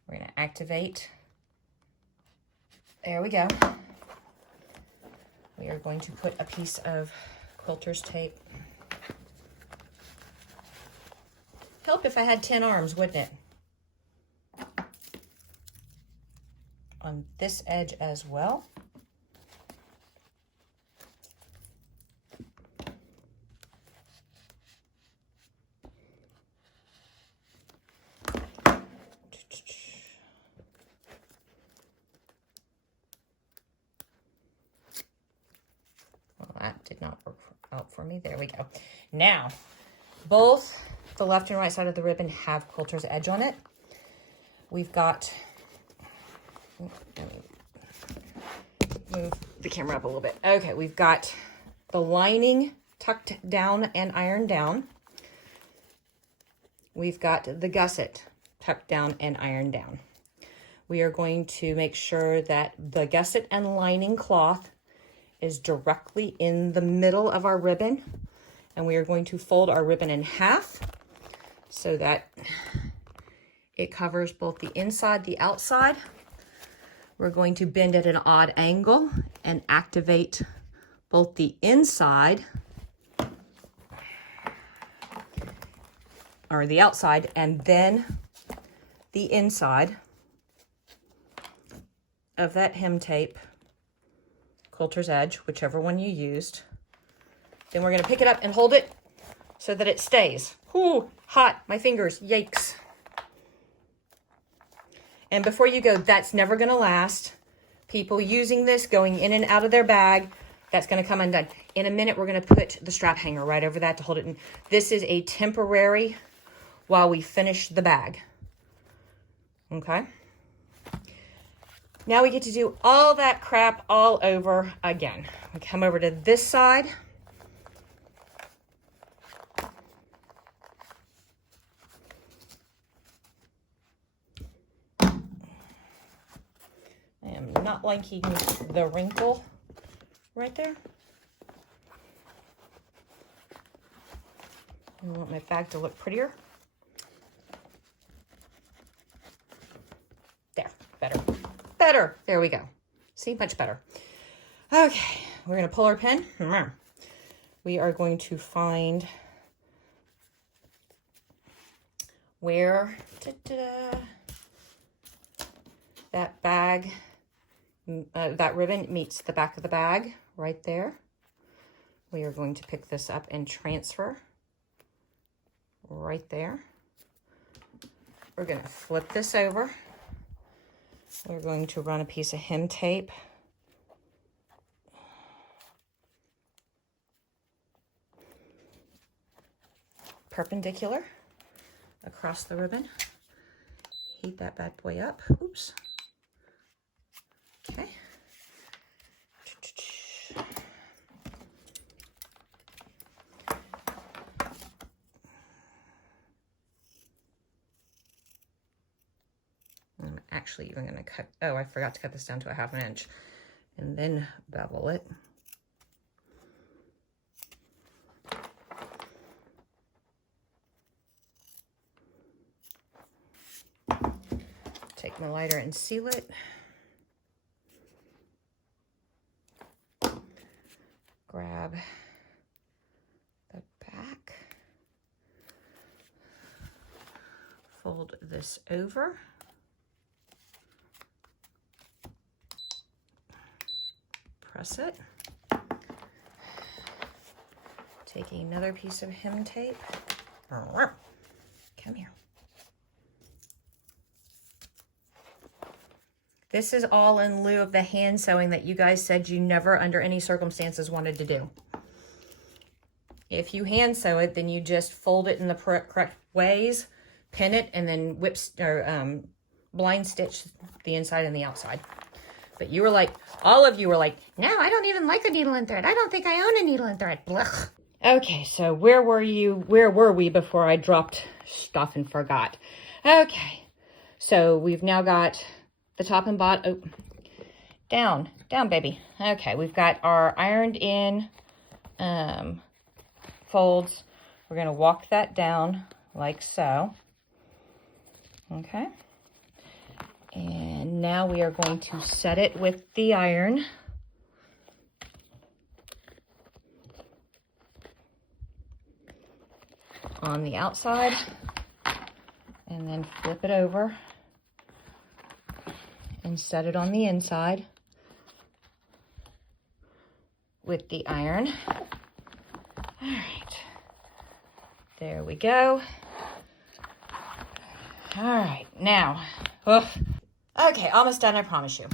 We're going to activate. There we go. We are going to put a piece of quilter's tape Help if I had 10 arms, wouldn't it? On this edge as well. Well, that did not work out for me. There we go. Now, both the left and right side of the ribbon have quilter's edge on it. We've got, move the camera up a little bit. Okay, we've got the lining tucked down and ironed down. We've got the gusset tucked down and ironed down. We are going to make sure that the gusset and lining cloth is directly in the middle of our ribbon. And we are going to fold our ribbon in half so that it covers both the inside, the outside. We're going to bend at an odd angle and activate both the inside or the outside and then the inside of that hem tape, quilter's edge, whichever one you used. Then we're going to pick it up and hold it so that it stays. Ooh, hot, my fingers, yikes. And before you go, that's never going to last. People using this, going in and out of their bag, that's going to come undone. In a minute, we're going to put the strap hanger right over that to hold it in. This is a temporary while we finish the bag. Okay? Now we get to do all that crap all over again. We come over to this side. I am not liking the wrinkle right there. I want my bag to look prettier. There, better. Better. There we go. See, much better. Okay, we're going to pull our pin. We are going to find where that bag, that ribbon meets the back of the bag right there. We are going to pick this up and transfer right there. We're going to flip this over. We're going to run a piece of hem tape perpendicular across the ribbon. Heat that bad boy up. Oops. Okay. I'm actually even going to cut, oh, I forgot to cut this down to a 1/2 inch and then bevel it. Take my lighter and seal it. Grab the back. Fold this over. Press it. Take another piece of hem tape. Come here. This is all in lieu of the hand sewing that you guys said you never under any circumstances wanted to do. If you hand sew it, then you just fold it in the correct ways, pin it, and then blind stitch the inside and the outside. But you were like, all of you were like, no, I don't even like a needle and thread. I don't think I own a needle and thread. Blech. Okay, so where were we before I dropped stuff and forgot? Okay, so we've now got the top and bottom, down, baby. Okay, we've got our ironed in folds. We're gonna walk that down like so. Okay. And now we are going to set it with the iron. On the outside and then flip it over and set it on the inside with the iron. All right, there we go. All right, now, okay, almost done, I promise you.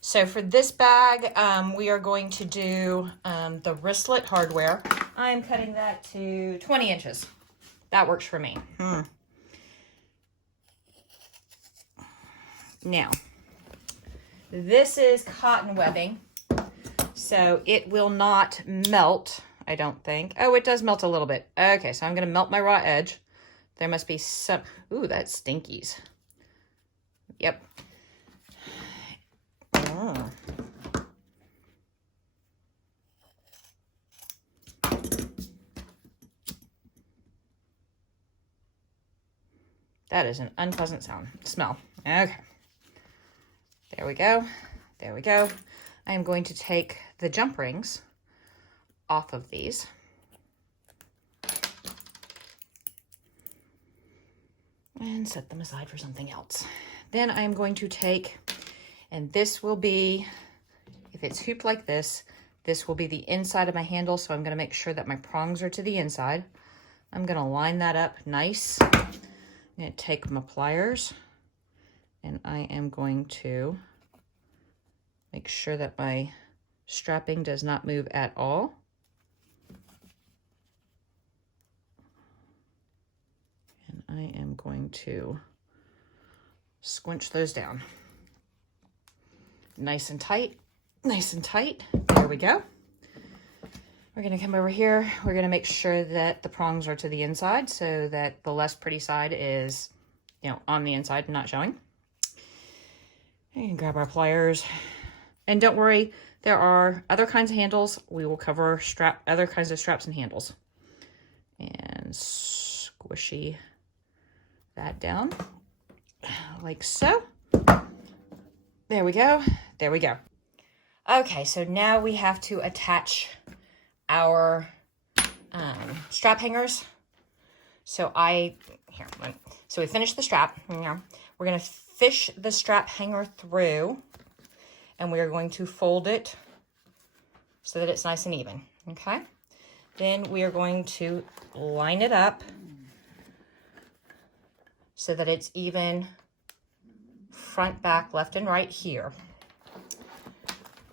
So for this bag, we are going to do the wristlet hardware. I'm cutting that to 20 inches. That works for me. Now, this is cotton webbing, so it will not melt, I don't think. Oh, it does melt a little bit. Okay, so I'm going to melt my raw edge. There must be some... Ooh, that stinkies. Yep. That is an unpleasant smell. Okay. There we go. There we go. I am going to take the jump rings off of these. And set them aside for something else. Then I'm going to take, and this will be, if it's hooped like this will be the inside of my handle, so I'm going to make sure that my prongs are to the inside. I'm going to line that up nice. I'm going to take my pliers, and I am going to make sure that my strapping does not move at all. And I am going to squinch those down. Nice and tight, nice and tight. There we go. We're gonna come over here. We're gonna make sure that the prongs are to the inside so that the less pretty side is, you know, on the inside and not showing. And grab our pliers. And don't worry, there are other kinds of handles. We will cover other kinds of straps and handles. And squishy that down like so. There we go. There we go. Okay, so now we have to attach our strap hangers. So we finished the strap. We're going to fish the strap hanger through, and we are going to fold it so that it's nice and even. Okay. Then we are going to line it up so that it's even front, back, left, and right here.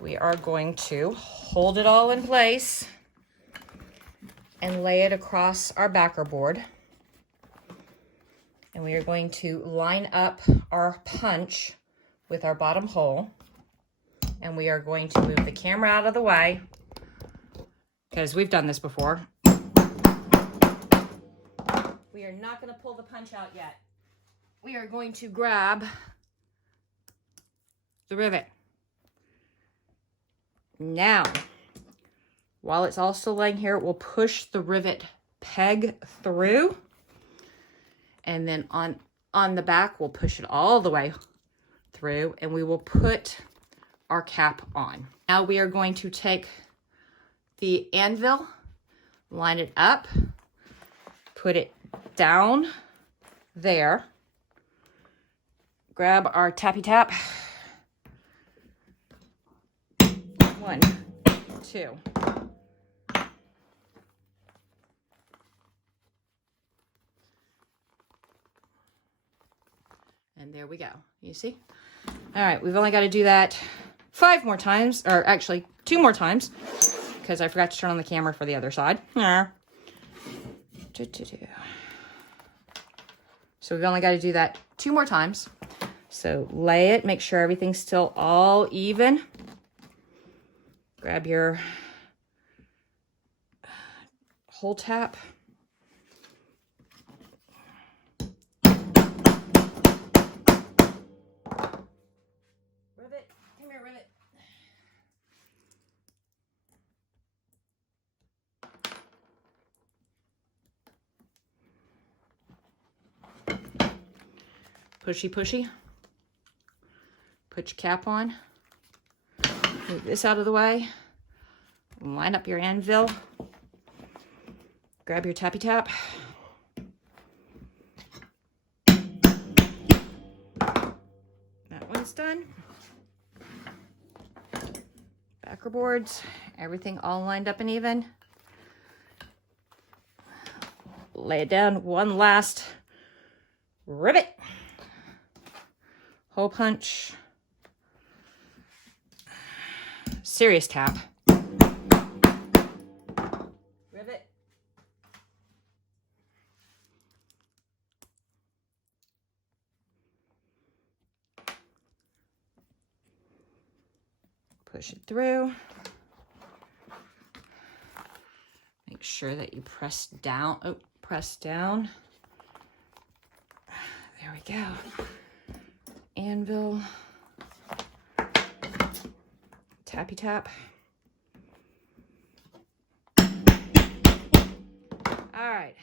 We are going to hold it all in place and lay it across our backer board. And we are going to line up our punch with our bottom hole. And we are going to move the camera out of the way because we've done this before. We are not going to pull the punch out yet. We are going to grab the rivet. Now, while it's all still laying here, we'll push the rivet peg through. And then on the back, we'll push it all the way through, and we will put our cap on. Now we are going to take the anvil, line it up, put it down there, grab our tappy tap. 1, 2. And there we go. You see? All right, we've only got to do that 5 more times, or actually 2 more times, because I forgot to turn on the camera for the other side. So we've only got to do that 2 more times. So lay it, make sure everything's still all even. Grab your hole tap. Rivet, come here, rivet. Pushy, pushy. Put your cap on. Move this out of the way. Line up your anvil. Grab your tappy tap. almost done. Backer boards, everything all lined up and even. Lay it down, one last rivet. Hole punch. Serious tap. Rivet. Push it through. Make sure that you press down. Oh, press down. There we go. Anvil. Tappy tap. All right.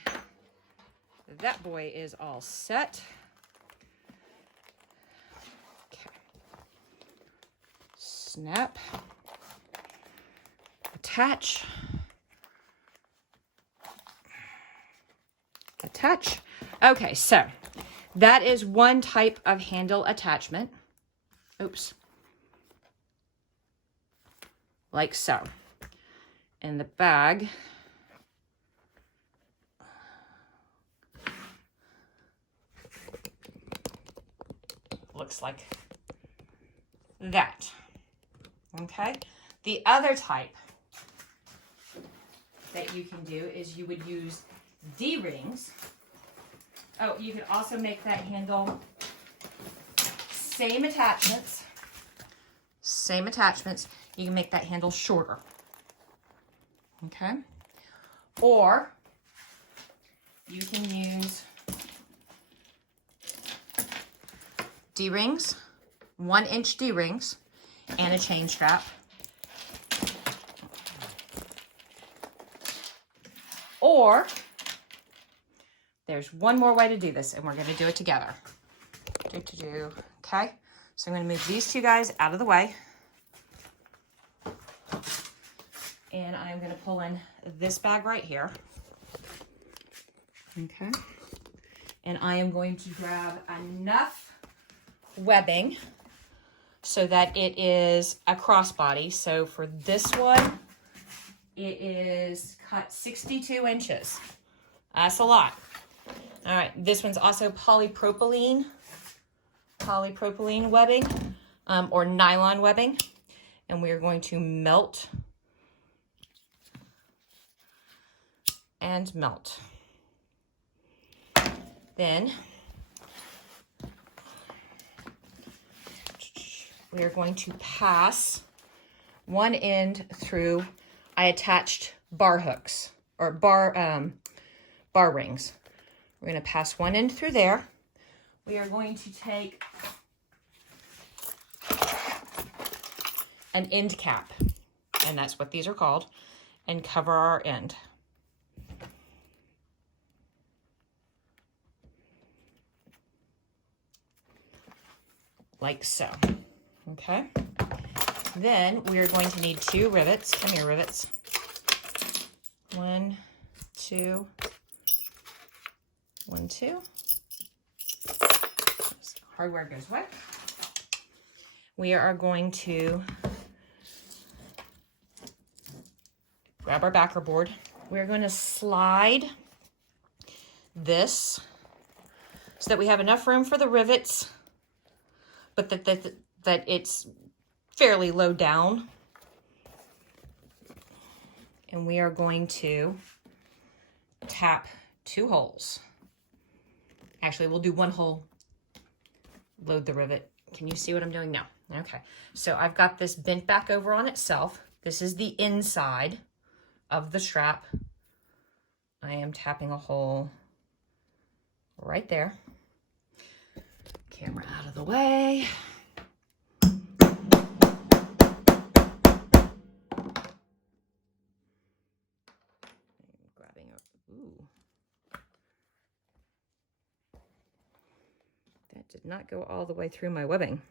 That boy is all set. Okay. Snap. Attach. Attach. Okay, so that is one type of handle attachment. Oops. Like so. And the bag looks like that. Okay. The other type that you can do is you would use D-rings. Oh, you can also make that handle same attachments. Same attachments. You can make that handle shorter. Okay. Or you can use D-rings, 1-inch D-rings, and a chain strap. Or there's one more way to do this, and we're going to do it together. Okay, so I'm going to move these two guys out of the way. And I'm going to pull in this bag right here. Okay. And I am going to grab enough webbing so that it is a crossbody. So for this one, it is cut 62 inches. That's a lot. All right, this one's also polypropylene webbing or nylon webbing. And we are going to melt and melt. Then we are going to pass one end through. I attached bar hooks or bar rings. We're going to pass one end through there. We are going to take an end cap, and that's what these are called, and cover our end. Like so. Okay. Then we are going to need 2 rivets. Come here, rivets. 1, 2. 1, 2. Hardware goes away. We are going to grab our backer board. We're going to slide this so that we have enough room for the rivets, but that it's fairly low down. And we are going to tap 2 holes. Actually, we'll do 1 hole, load the rivet. Can you see what I'm doing now? Okay, so I've got this bent back over on itself. This is the inside of the strap. I am tapping a hole right there. Camera out of the way. Grabbing a, ooh. That did not go all the way through my webbing.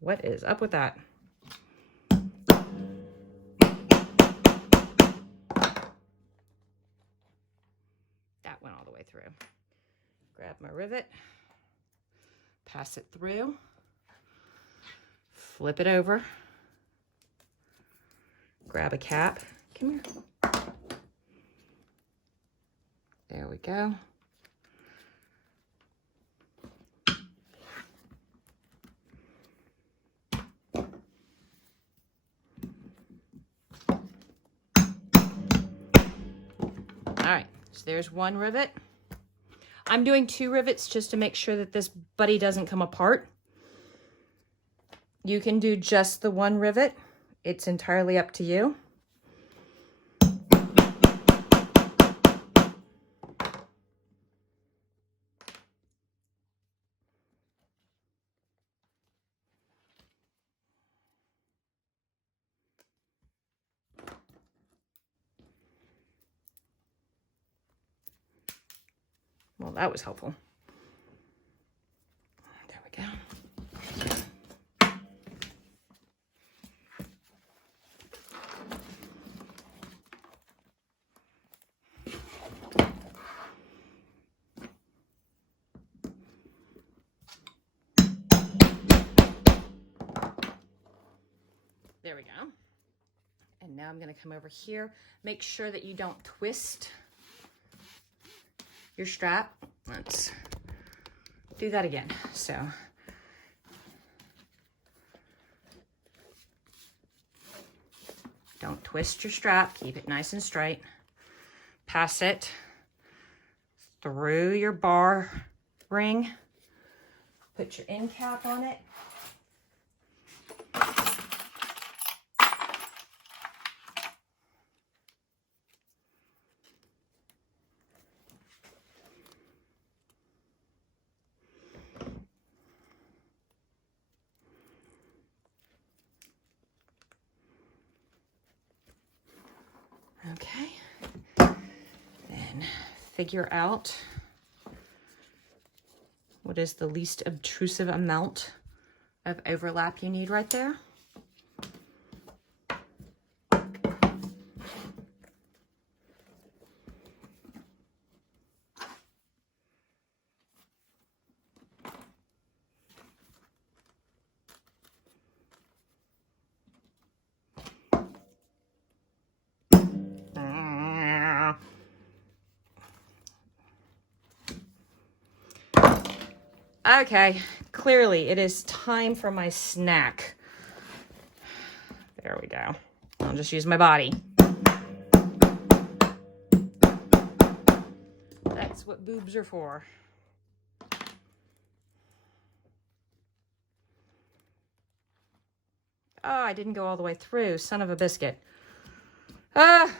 What is up with that? That went all the way through. Grab my rivet, pass it through. flip it over, grab a cap. Come here. There we go. All right, so there's one rivet. I'm doing 2 rivets just to make sure that this buddy doesn't come apart. You can do just the 1 rivet. It's entirely up to you. Well, that was helpful. There we go. There we go. And now I'm going to come over here. Make sure that you don't twist your strap. Let's do that again. So don't twist your strap. Keep it nice and straight. Pass it through your bar ring. Put your end cap on it. Okay, then figure out what is the least obtrusive amount of overlap you need right there. Okay, clearly it is time for my snack. There we go. I'll just use my body. That's what boobs are for. Oh, I didn't go all the way through. Son of a biscuit. Ah!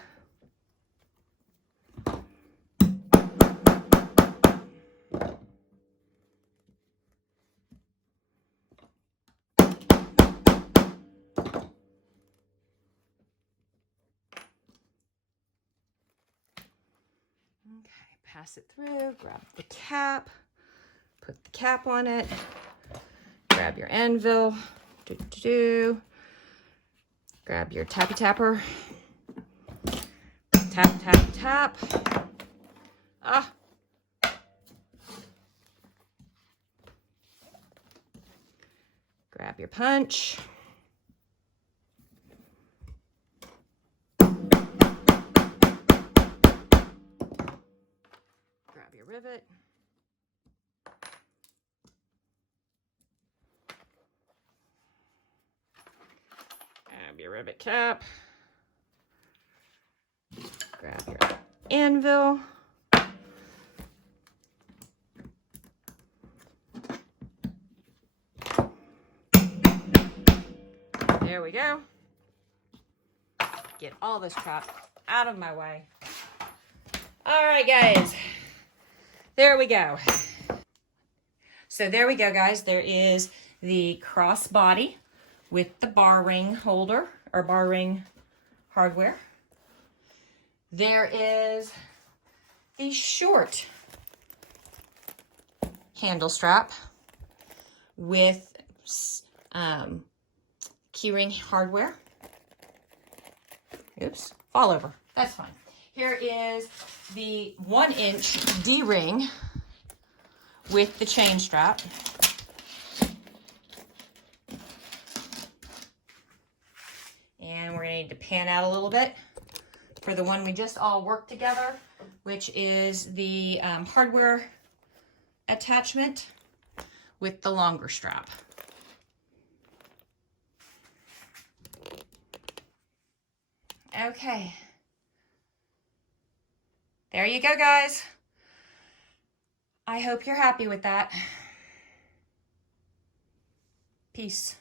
Okay, pass it through, grab the cap, put the cap on it, grab your anvil, grab your tappy tapper, tap, tap, tap. Ah. Grab your punch. Grab your rivet. Grab your rivet cap. Grab your anvil. There we go. Get all this crap out of my way. All right, guys. There we go. So there we go, guys. There is the cross body with the bar ring holder or bar ring hardware. There is the short handle strap with keyring hardware. Oops, fall over. That's fine. Here is the 1-inch D-ring with the chain strap. need to pan out a little bit for the one we just all worked together, which is the hardware attachment with the longer strap. Okay. There you go, guys. I hope you're happy with that. Peace.